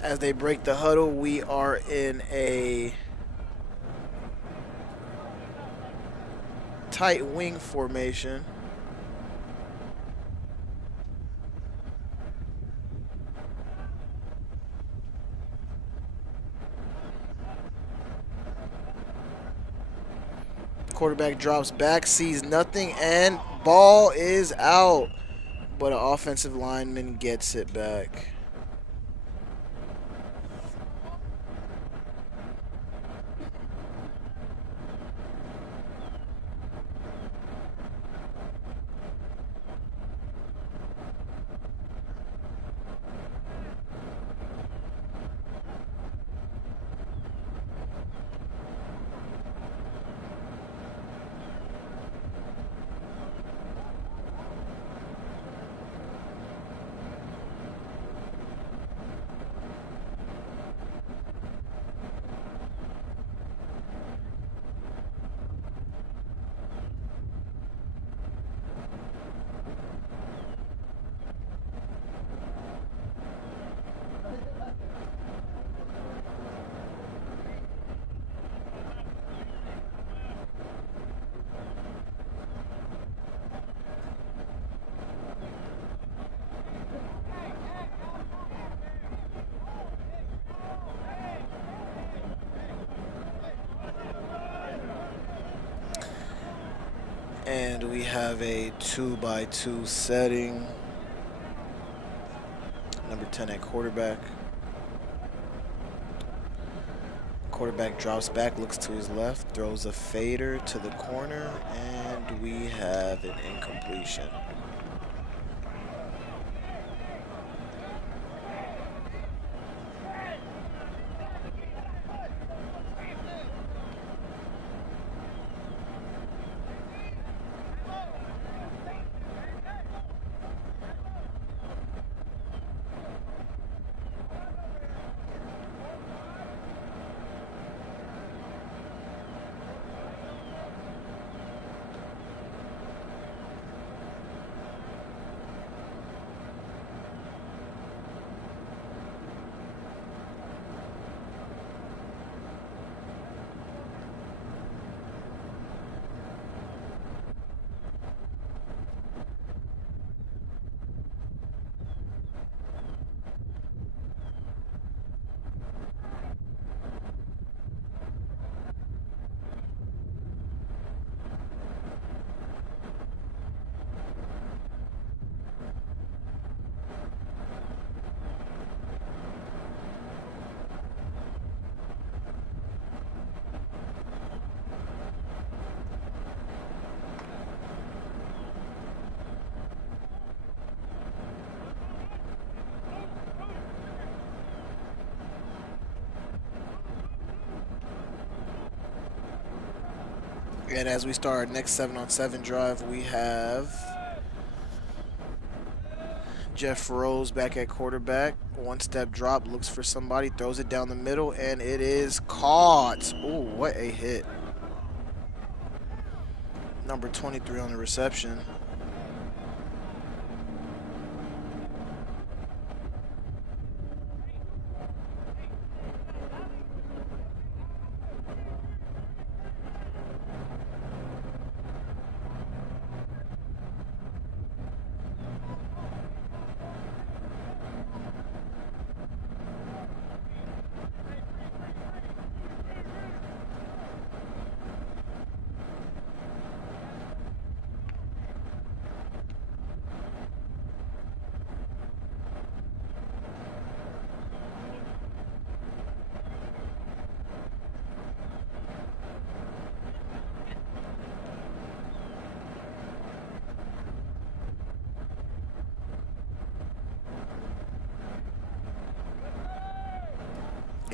As they break the huddle, we are in a tight wing formation. Quarterback drops back, sees nothing, and ball is out. But an offensive lineman gets it back. And we have a 2-by-2 setting. Number 10 at quarterback. Quarterback drops back, looks to his left, throws a fader to the corner, and we have an incompletion. And as we start our next 7-on-7 drive, we have Jeff Rose back at quarterback. One-step drop, looks for somebody, throws it down the middle, and it is caught. Ooh, what a hit. Number 23 on the reception.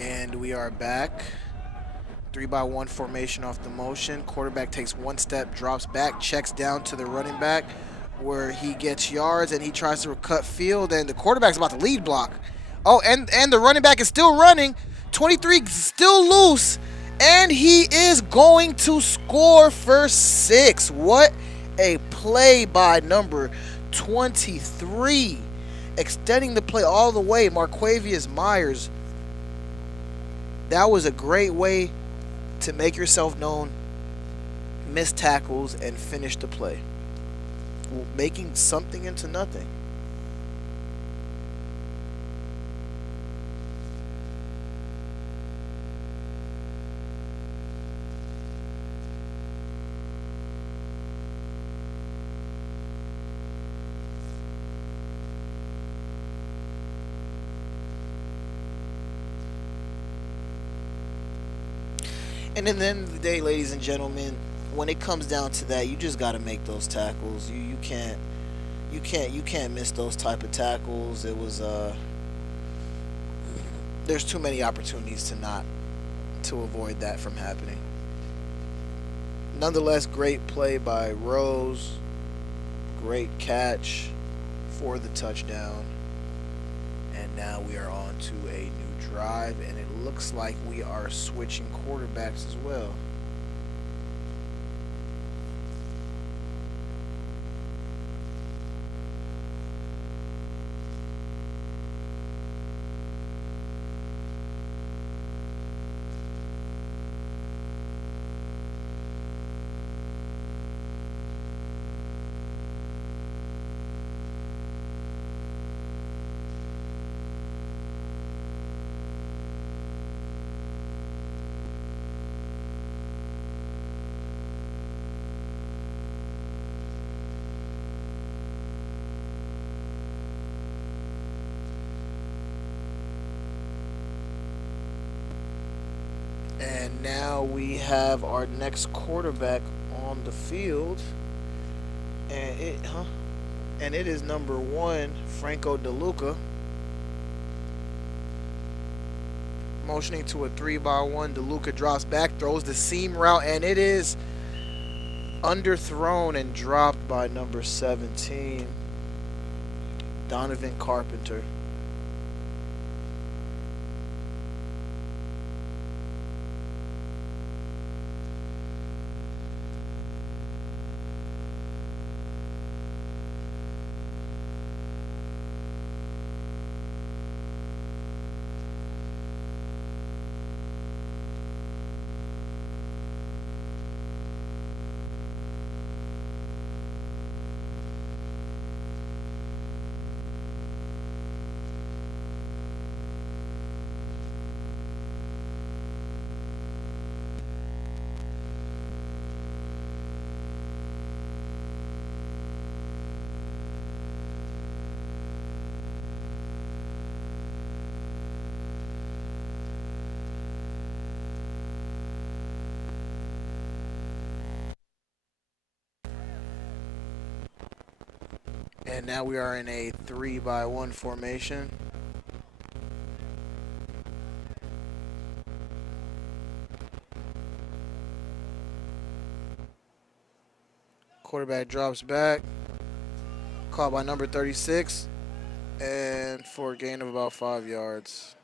And we are back. 3-by-1 formation off the motion. Quarterback takes one step, drops back, checks down to the running back where he gets yards, and he tries to cut field, and the quarterback's about to lead block. Oh, and the running back is still running. 23 still loose, and he is going to score for 6. What a play by number 23. Extending the play all the way, Marquavius Myers That was a great way to make yourself known, miss tackles, and finish the play, making something into nothing. And at the end of the day, ladies and gentlemen, when it comes down to that, you just got to make those tackles. You can't miss those type of tackles. It was there's too many opportunities to avoid that from happening. Nonetheless, great play by Rose. Great catch for the touchdown. And now we are on to a new drive, and it looks like we are switching quarterbacks as well. And now we have our next quarterback on the field, and it is number one, Franco DeLuca, motioning to a 3-by-1. DeLuca drops back, throws the seam route, and it is underthrown and dropped by number 17, Donovan Carpenter. And now we are in a 3-by-1 formation. Quarterback drops back, caught by number 36, and for a gain of about 5 yards.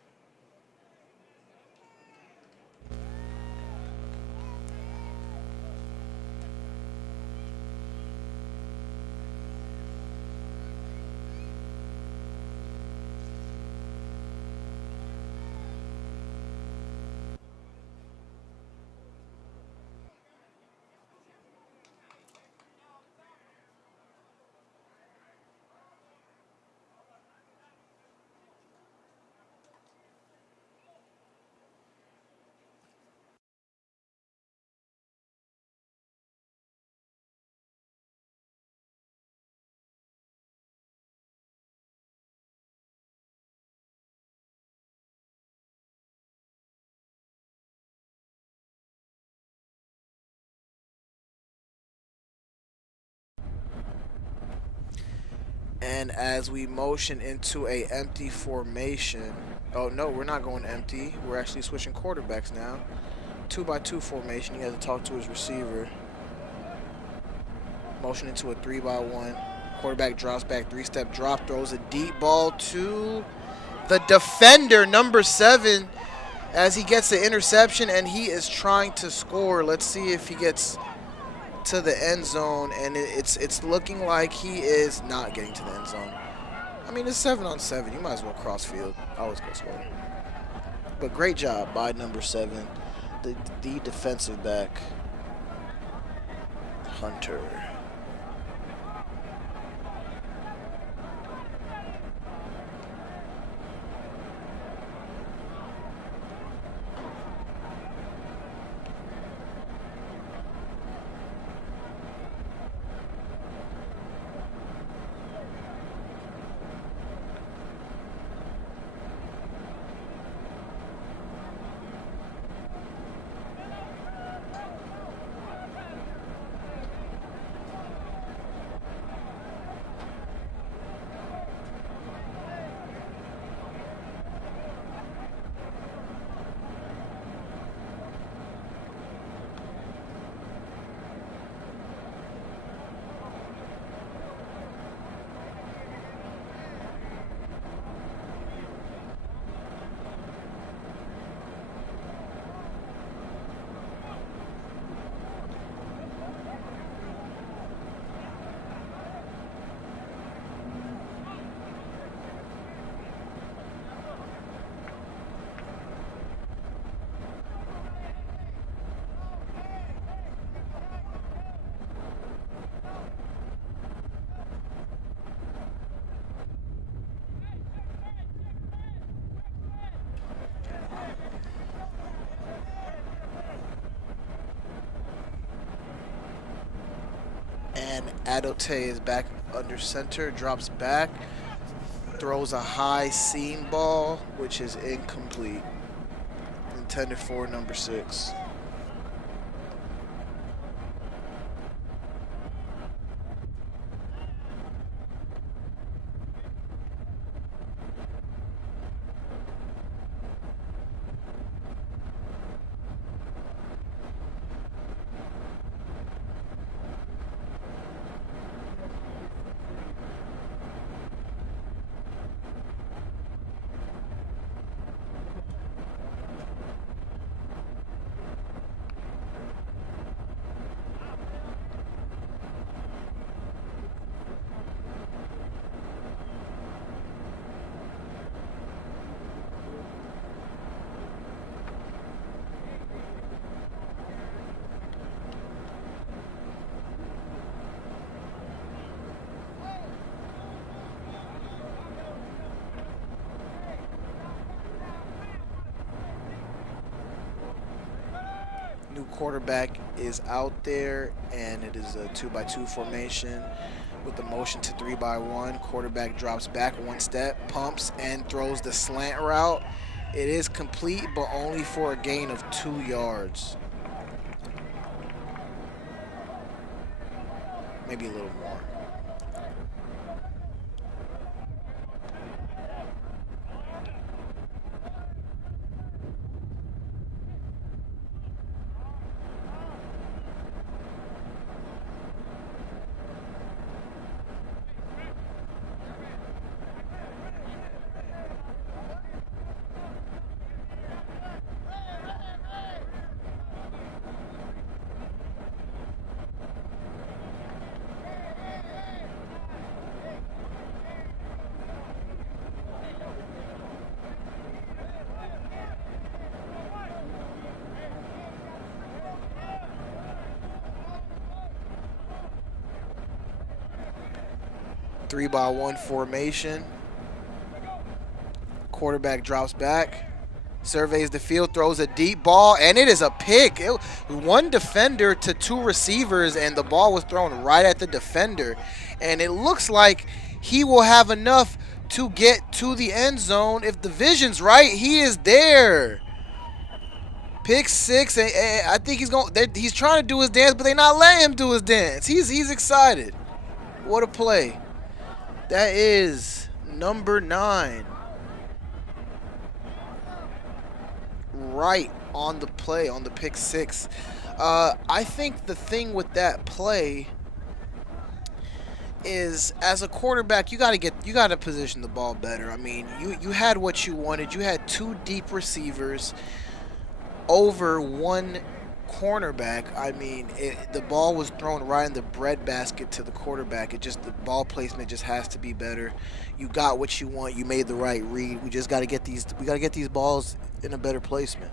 And as we motion into a empty formation, oh no, we're not going empty. We're actually switching quarterbacks now. 2-by-2 formation. He has to talk to his receiver. Motion into a 3-by-1. Quarterback drops back, 3-step drop, throws a deep ball to the defender, number 7, as he gets the interception, and he is trying to score. Let's see if he gets to the end zone, and it's looking like he is not getting to the end zone. I mean, it's 7-on-7. You might as well cross field. I always go slow. But great job by number 7, the defensive back, Hunter. And Adote is back under center, drops back, throws a high seam ball, which is incomplete. Intended for number 6. New quarterback is out there, and it is a 2-by-2 formation with the motion to 3-by-1. Quarterback drops back 1 step, pumps, and throws the slant route. It is complete, but only for a gain of 2 yards. Maybe a little more. Three-by-1 formation. Quarterback drops back, surveys the field, throws a deep ball, and it is a pick. 1 defender to 2 receivers, and the ball was thrown right at the defender. And it looks like he will have enough to get to the end zone. If the vision's right, he is there. Pick 6, and I think he's trying to do his dance, but they're not letting him do his dance. He's excited. What a play. That is number 9. Right on the play, on the pick 6. I think the thing with that play is, as a quarterback, you got to position the ball better. I mean, you had what you wanted. You had 2 deep receivers over 1 cornerback, I mean, the ball was thrown right in the breadbasket to the quarterback. It just the ball placement just has to be better. You got what you want. You made the right read. We just got to get these. We got to get these balls in a better placement.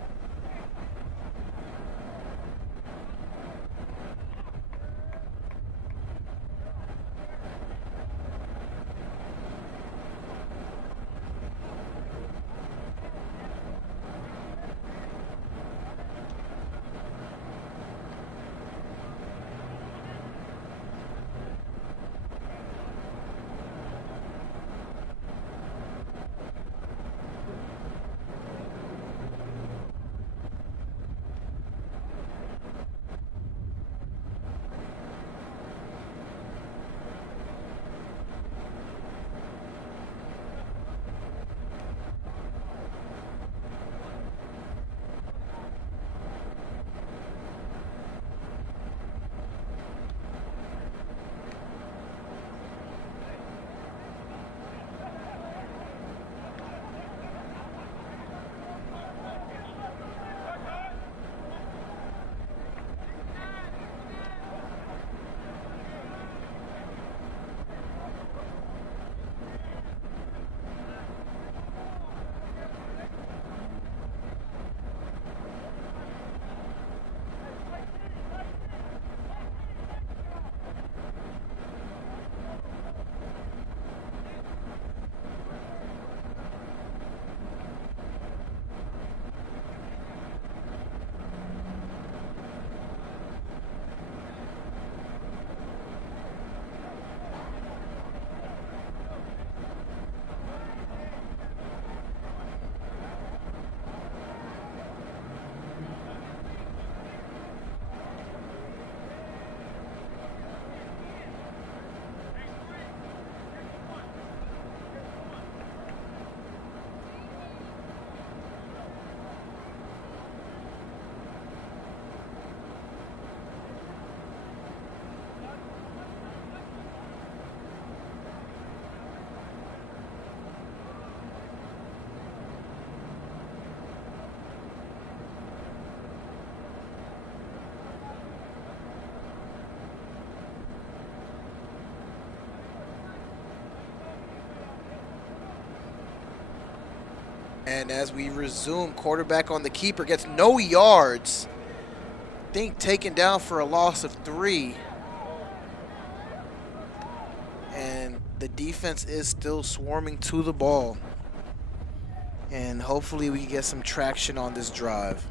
And as we resume, quarterback on the keeper gets no yards. Think taken down for a loss of 3. And the defense is still swarming to the ball. And hopefully we can get some traction on this drive.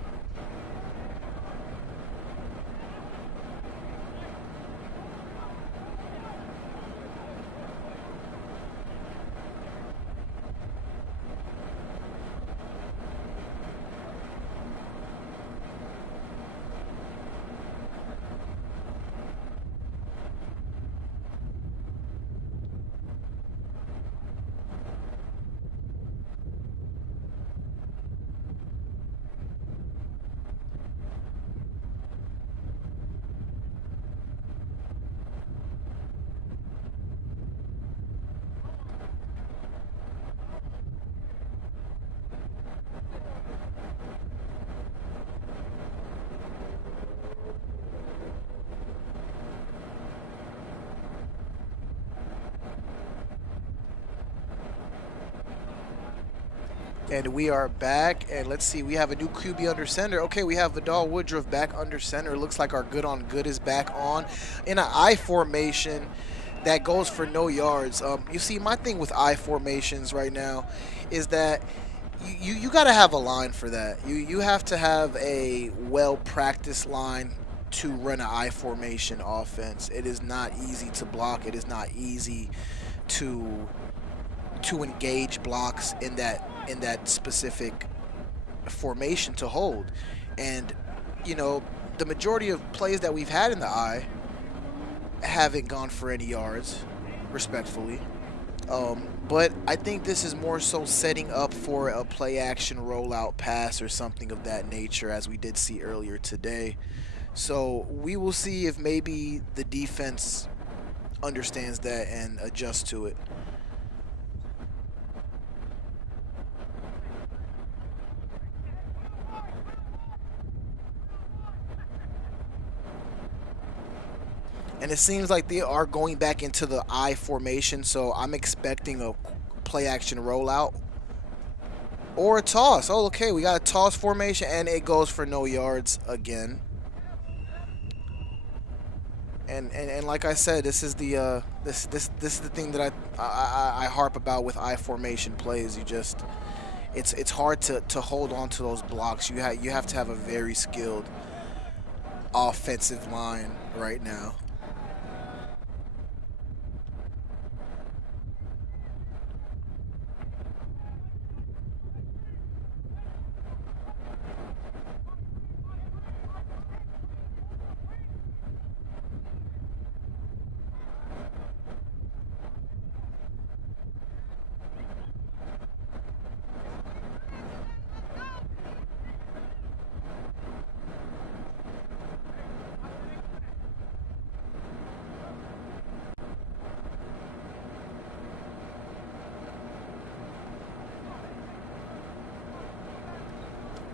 And we are back, and let's see, we have a new QB under center. Okay, we have Vidal Woodruff back under center. Looks like our good on good is back on in an I formation that goes for no yards. You see, my thing with I formations right now is that you got to have a line for that. You have to have a well-practiced line to run an I formation offense. It is not easy to block. It is not easy to engage blocks in that specific formation to hold. And you know, the majority of plays that we've had in the I haven't gone for any yards, respectfully. But I think this is more so setting up for a play action rollout pass or something of that nature, as we did see earlier today. So we will see if maybe the defense understands that and adjusts to it. and it seems like they are going back into the I formation. So I'm expecting a play action rollout or a toss. Oh, okay, we got a toss formation, and it goes for no yards again. And like I said, this is the this is the thing that I harp about with I formation plays. You just it's hard to hold on to those blocks. You have to have a very skilled offensive line right now.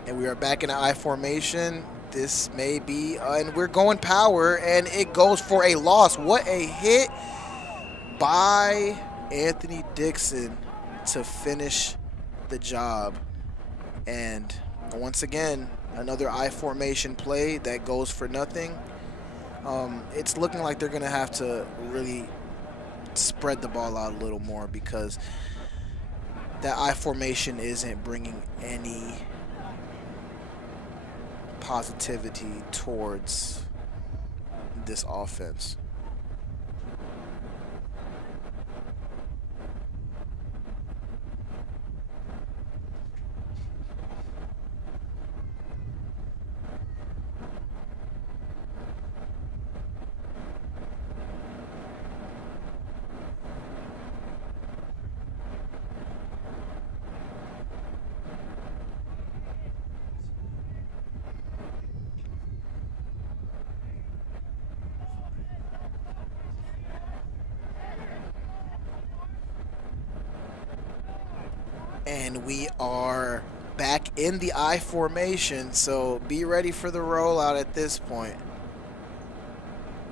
And we are back in the I formation. This may be, and we're going power, and it goes for a loss. What a hit by Anthony Dixon to finish the job. And once again, another I formation play that goes for nothing. It's looking like they're going to have to really spread the ball out a little more, because that I formation isn't bringing any positivity towards this offense. And we are back in the I formation, so be ready for the rollout at this point.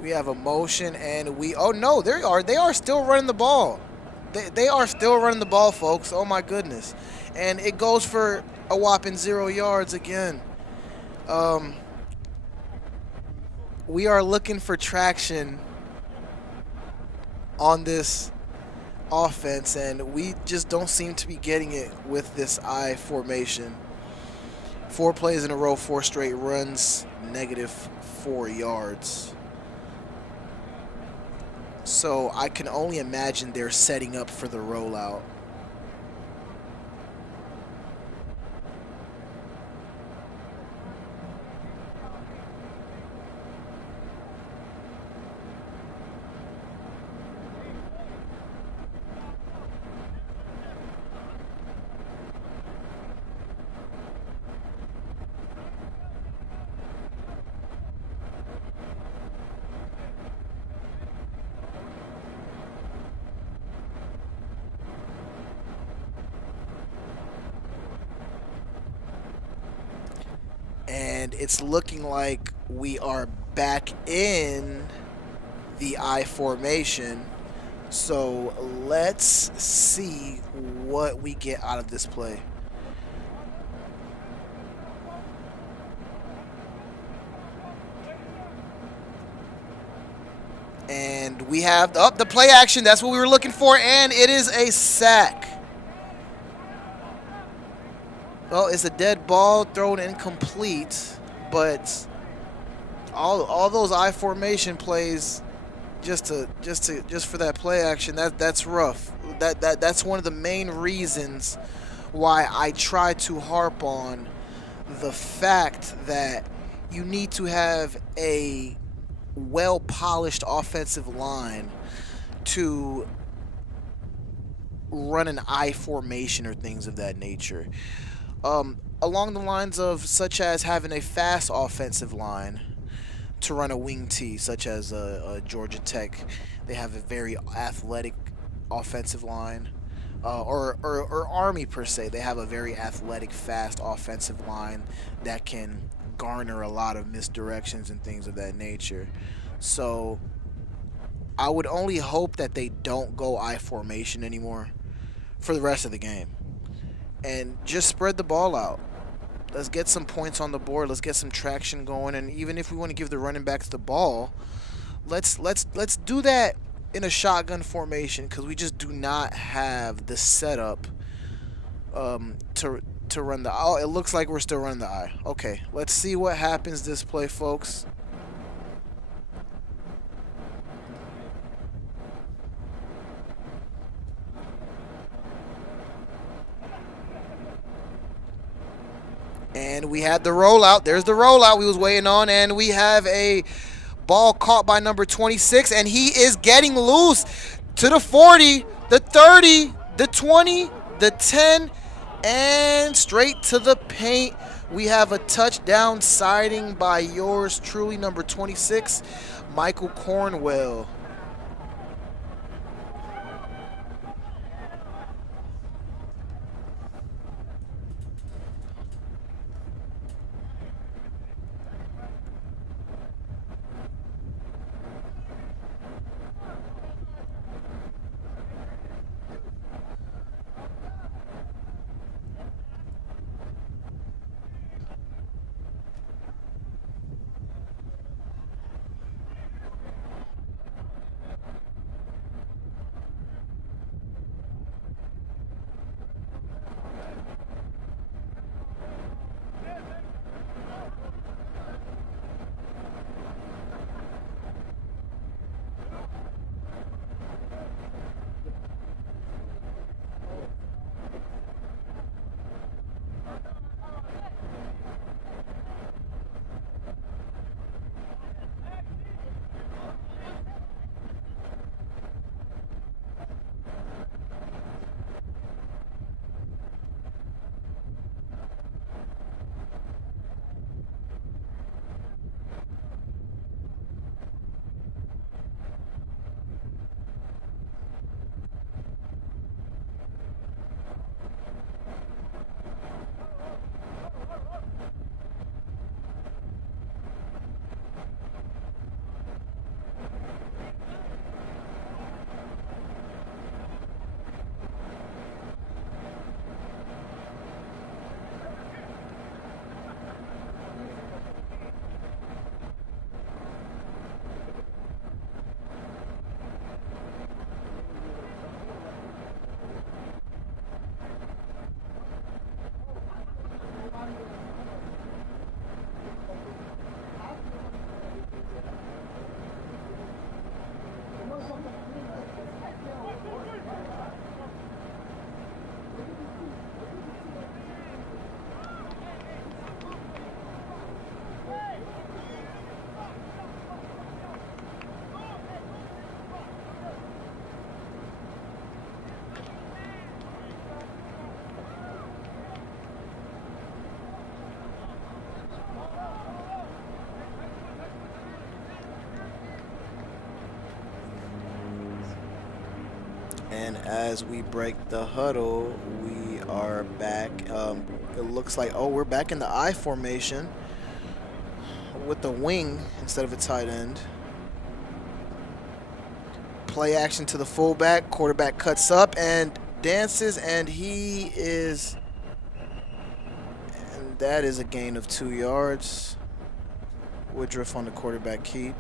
We have a motion, and oh no, they are still running the ball. They are still running the ball, folks. Oh my goodness. And it goes for a whopping 0 yards again. We are looking for traction on this offense, and we just don't seem to be getting it with this I formation. 4 plays in a row, 4 straight runs, -4 yards. So I can only imagine they're setting up for the rollout. And it's looking like we are back in the I formation. So let's see what we get out of this play. And we have the play action. That's what we were looking for, and it is a sack. Well, it's a dead ball thrown incomplete, but all those I formation plays just for that play action, that's rough. That's one of the main reasons why I try to harp on the fact that you need to have a well-polished offensive line to run an I formation or things of that nature. Along the lines of such as having a fast offensive line to run a wing T, such as Georgia Tech. They have a very athletic offensive line. Or Army per se. They have a very athletic, fast offensive line that can garner a lot of misdirections and things of that nature. So I would only hope that they don't go I formation anymore for the rest of the game and just spread the ball out. Let's get some points on the board. Let's get some traction going. And even if we want to give the running backs the ball, let's do that in a shotgun formation because we just do not have the setup to run the. Oh, it looks like we're still running the I. Okay, let's see what happens this play, folks. And we had the rollout. There's the rollout we was waiting on. And we have a ball caught by number 26. And he is getting loose to the 40, the 30, the 20, the 10, and straight to the paint. We have a touchdown sighting by yours truly, number 26, Michael Cornwell. And as we break the huddle, we are back. It looks like, oh, we're back in the I formation with the wing instead of a tight end. Play action to the fullback. Quarterback cuts up and dances, and he is... And that is a gain of 2 yards. Woodruff on the quarterback keep.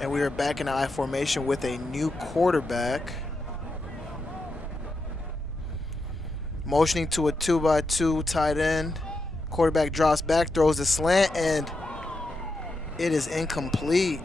And we are back in the I formation with a new quarterback. Motioning to a 2x2 tight end. Quarterback drops back, throws the slant, and it is incomplete.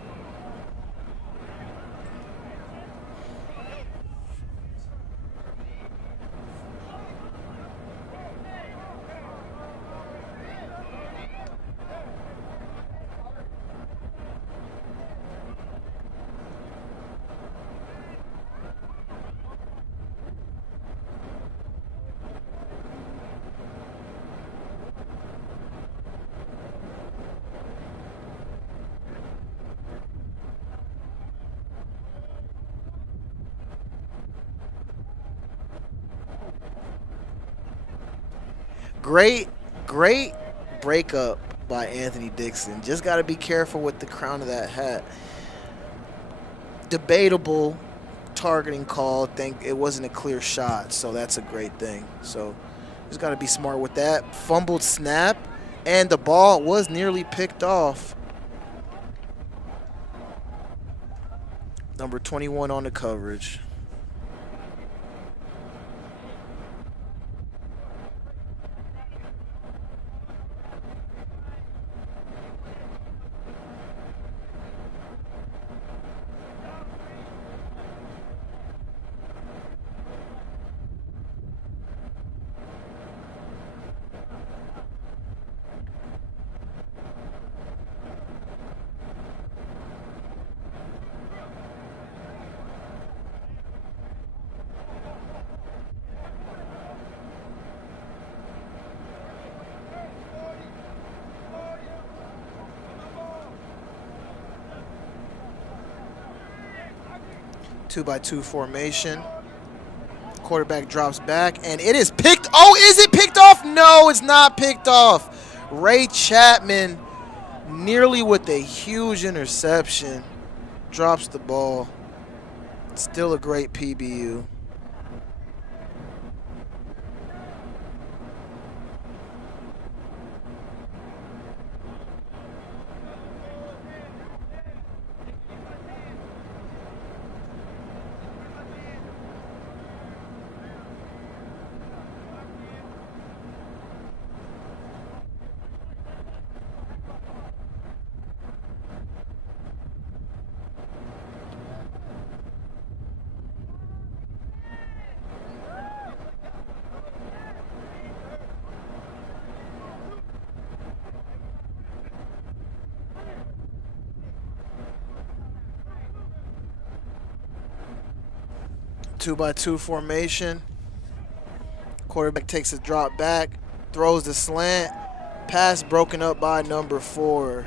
Great breakup by Anthony Dixon. Just got to be careful with the crown of that hat. Debatable targeting call. Think it wasn't a clear shot, so that's a great thing. So just got to be smart with that. Fumbled snap, and the ball was nearly picked off. Number 21 on the coverage. Two-by-two formation. Quarterback drops back, and it is picked. Oh, is it picked off? No, it's not picked off. Ray Chapman, nearly with a huge interception, drops the ball. Still a great PBU. Two-by-two formation. Quarterback takes a drop back, throws the slant. Pass broken up by number 4.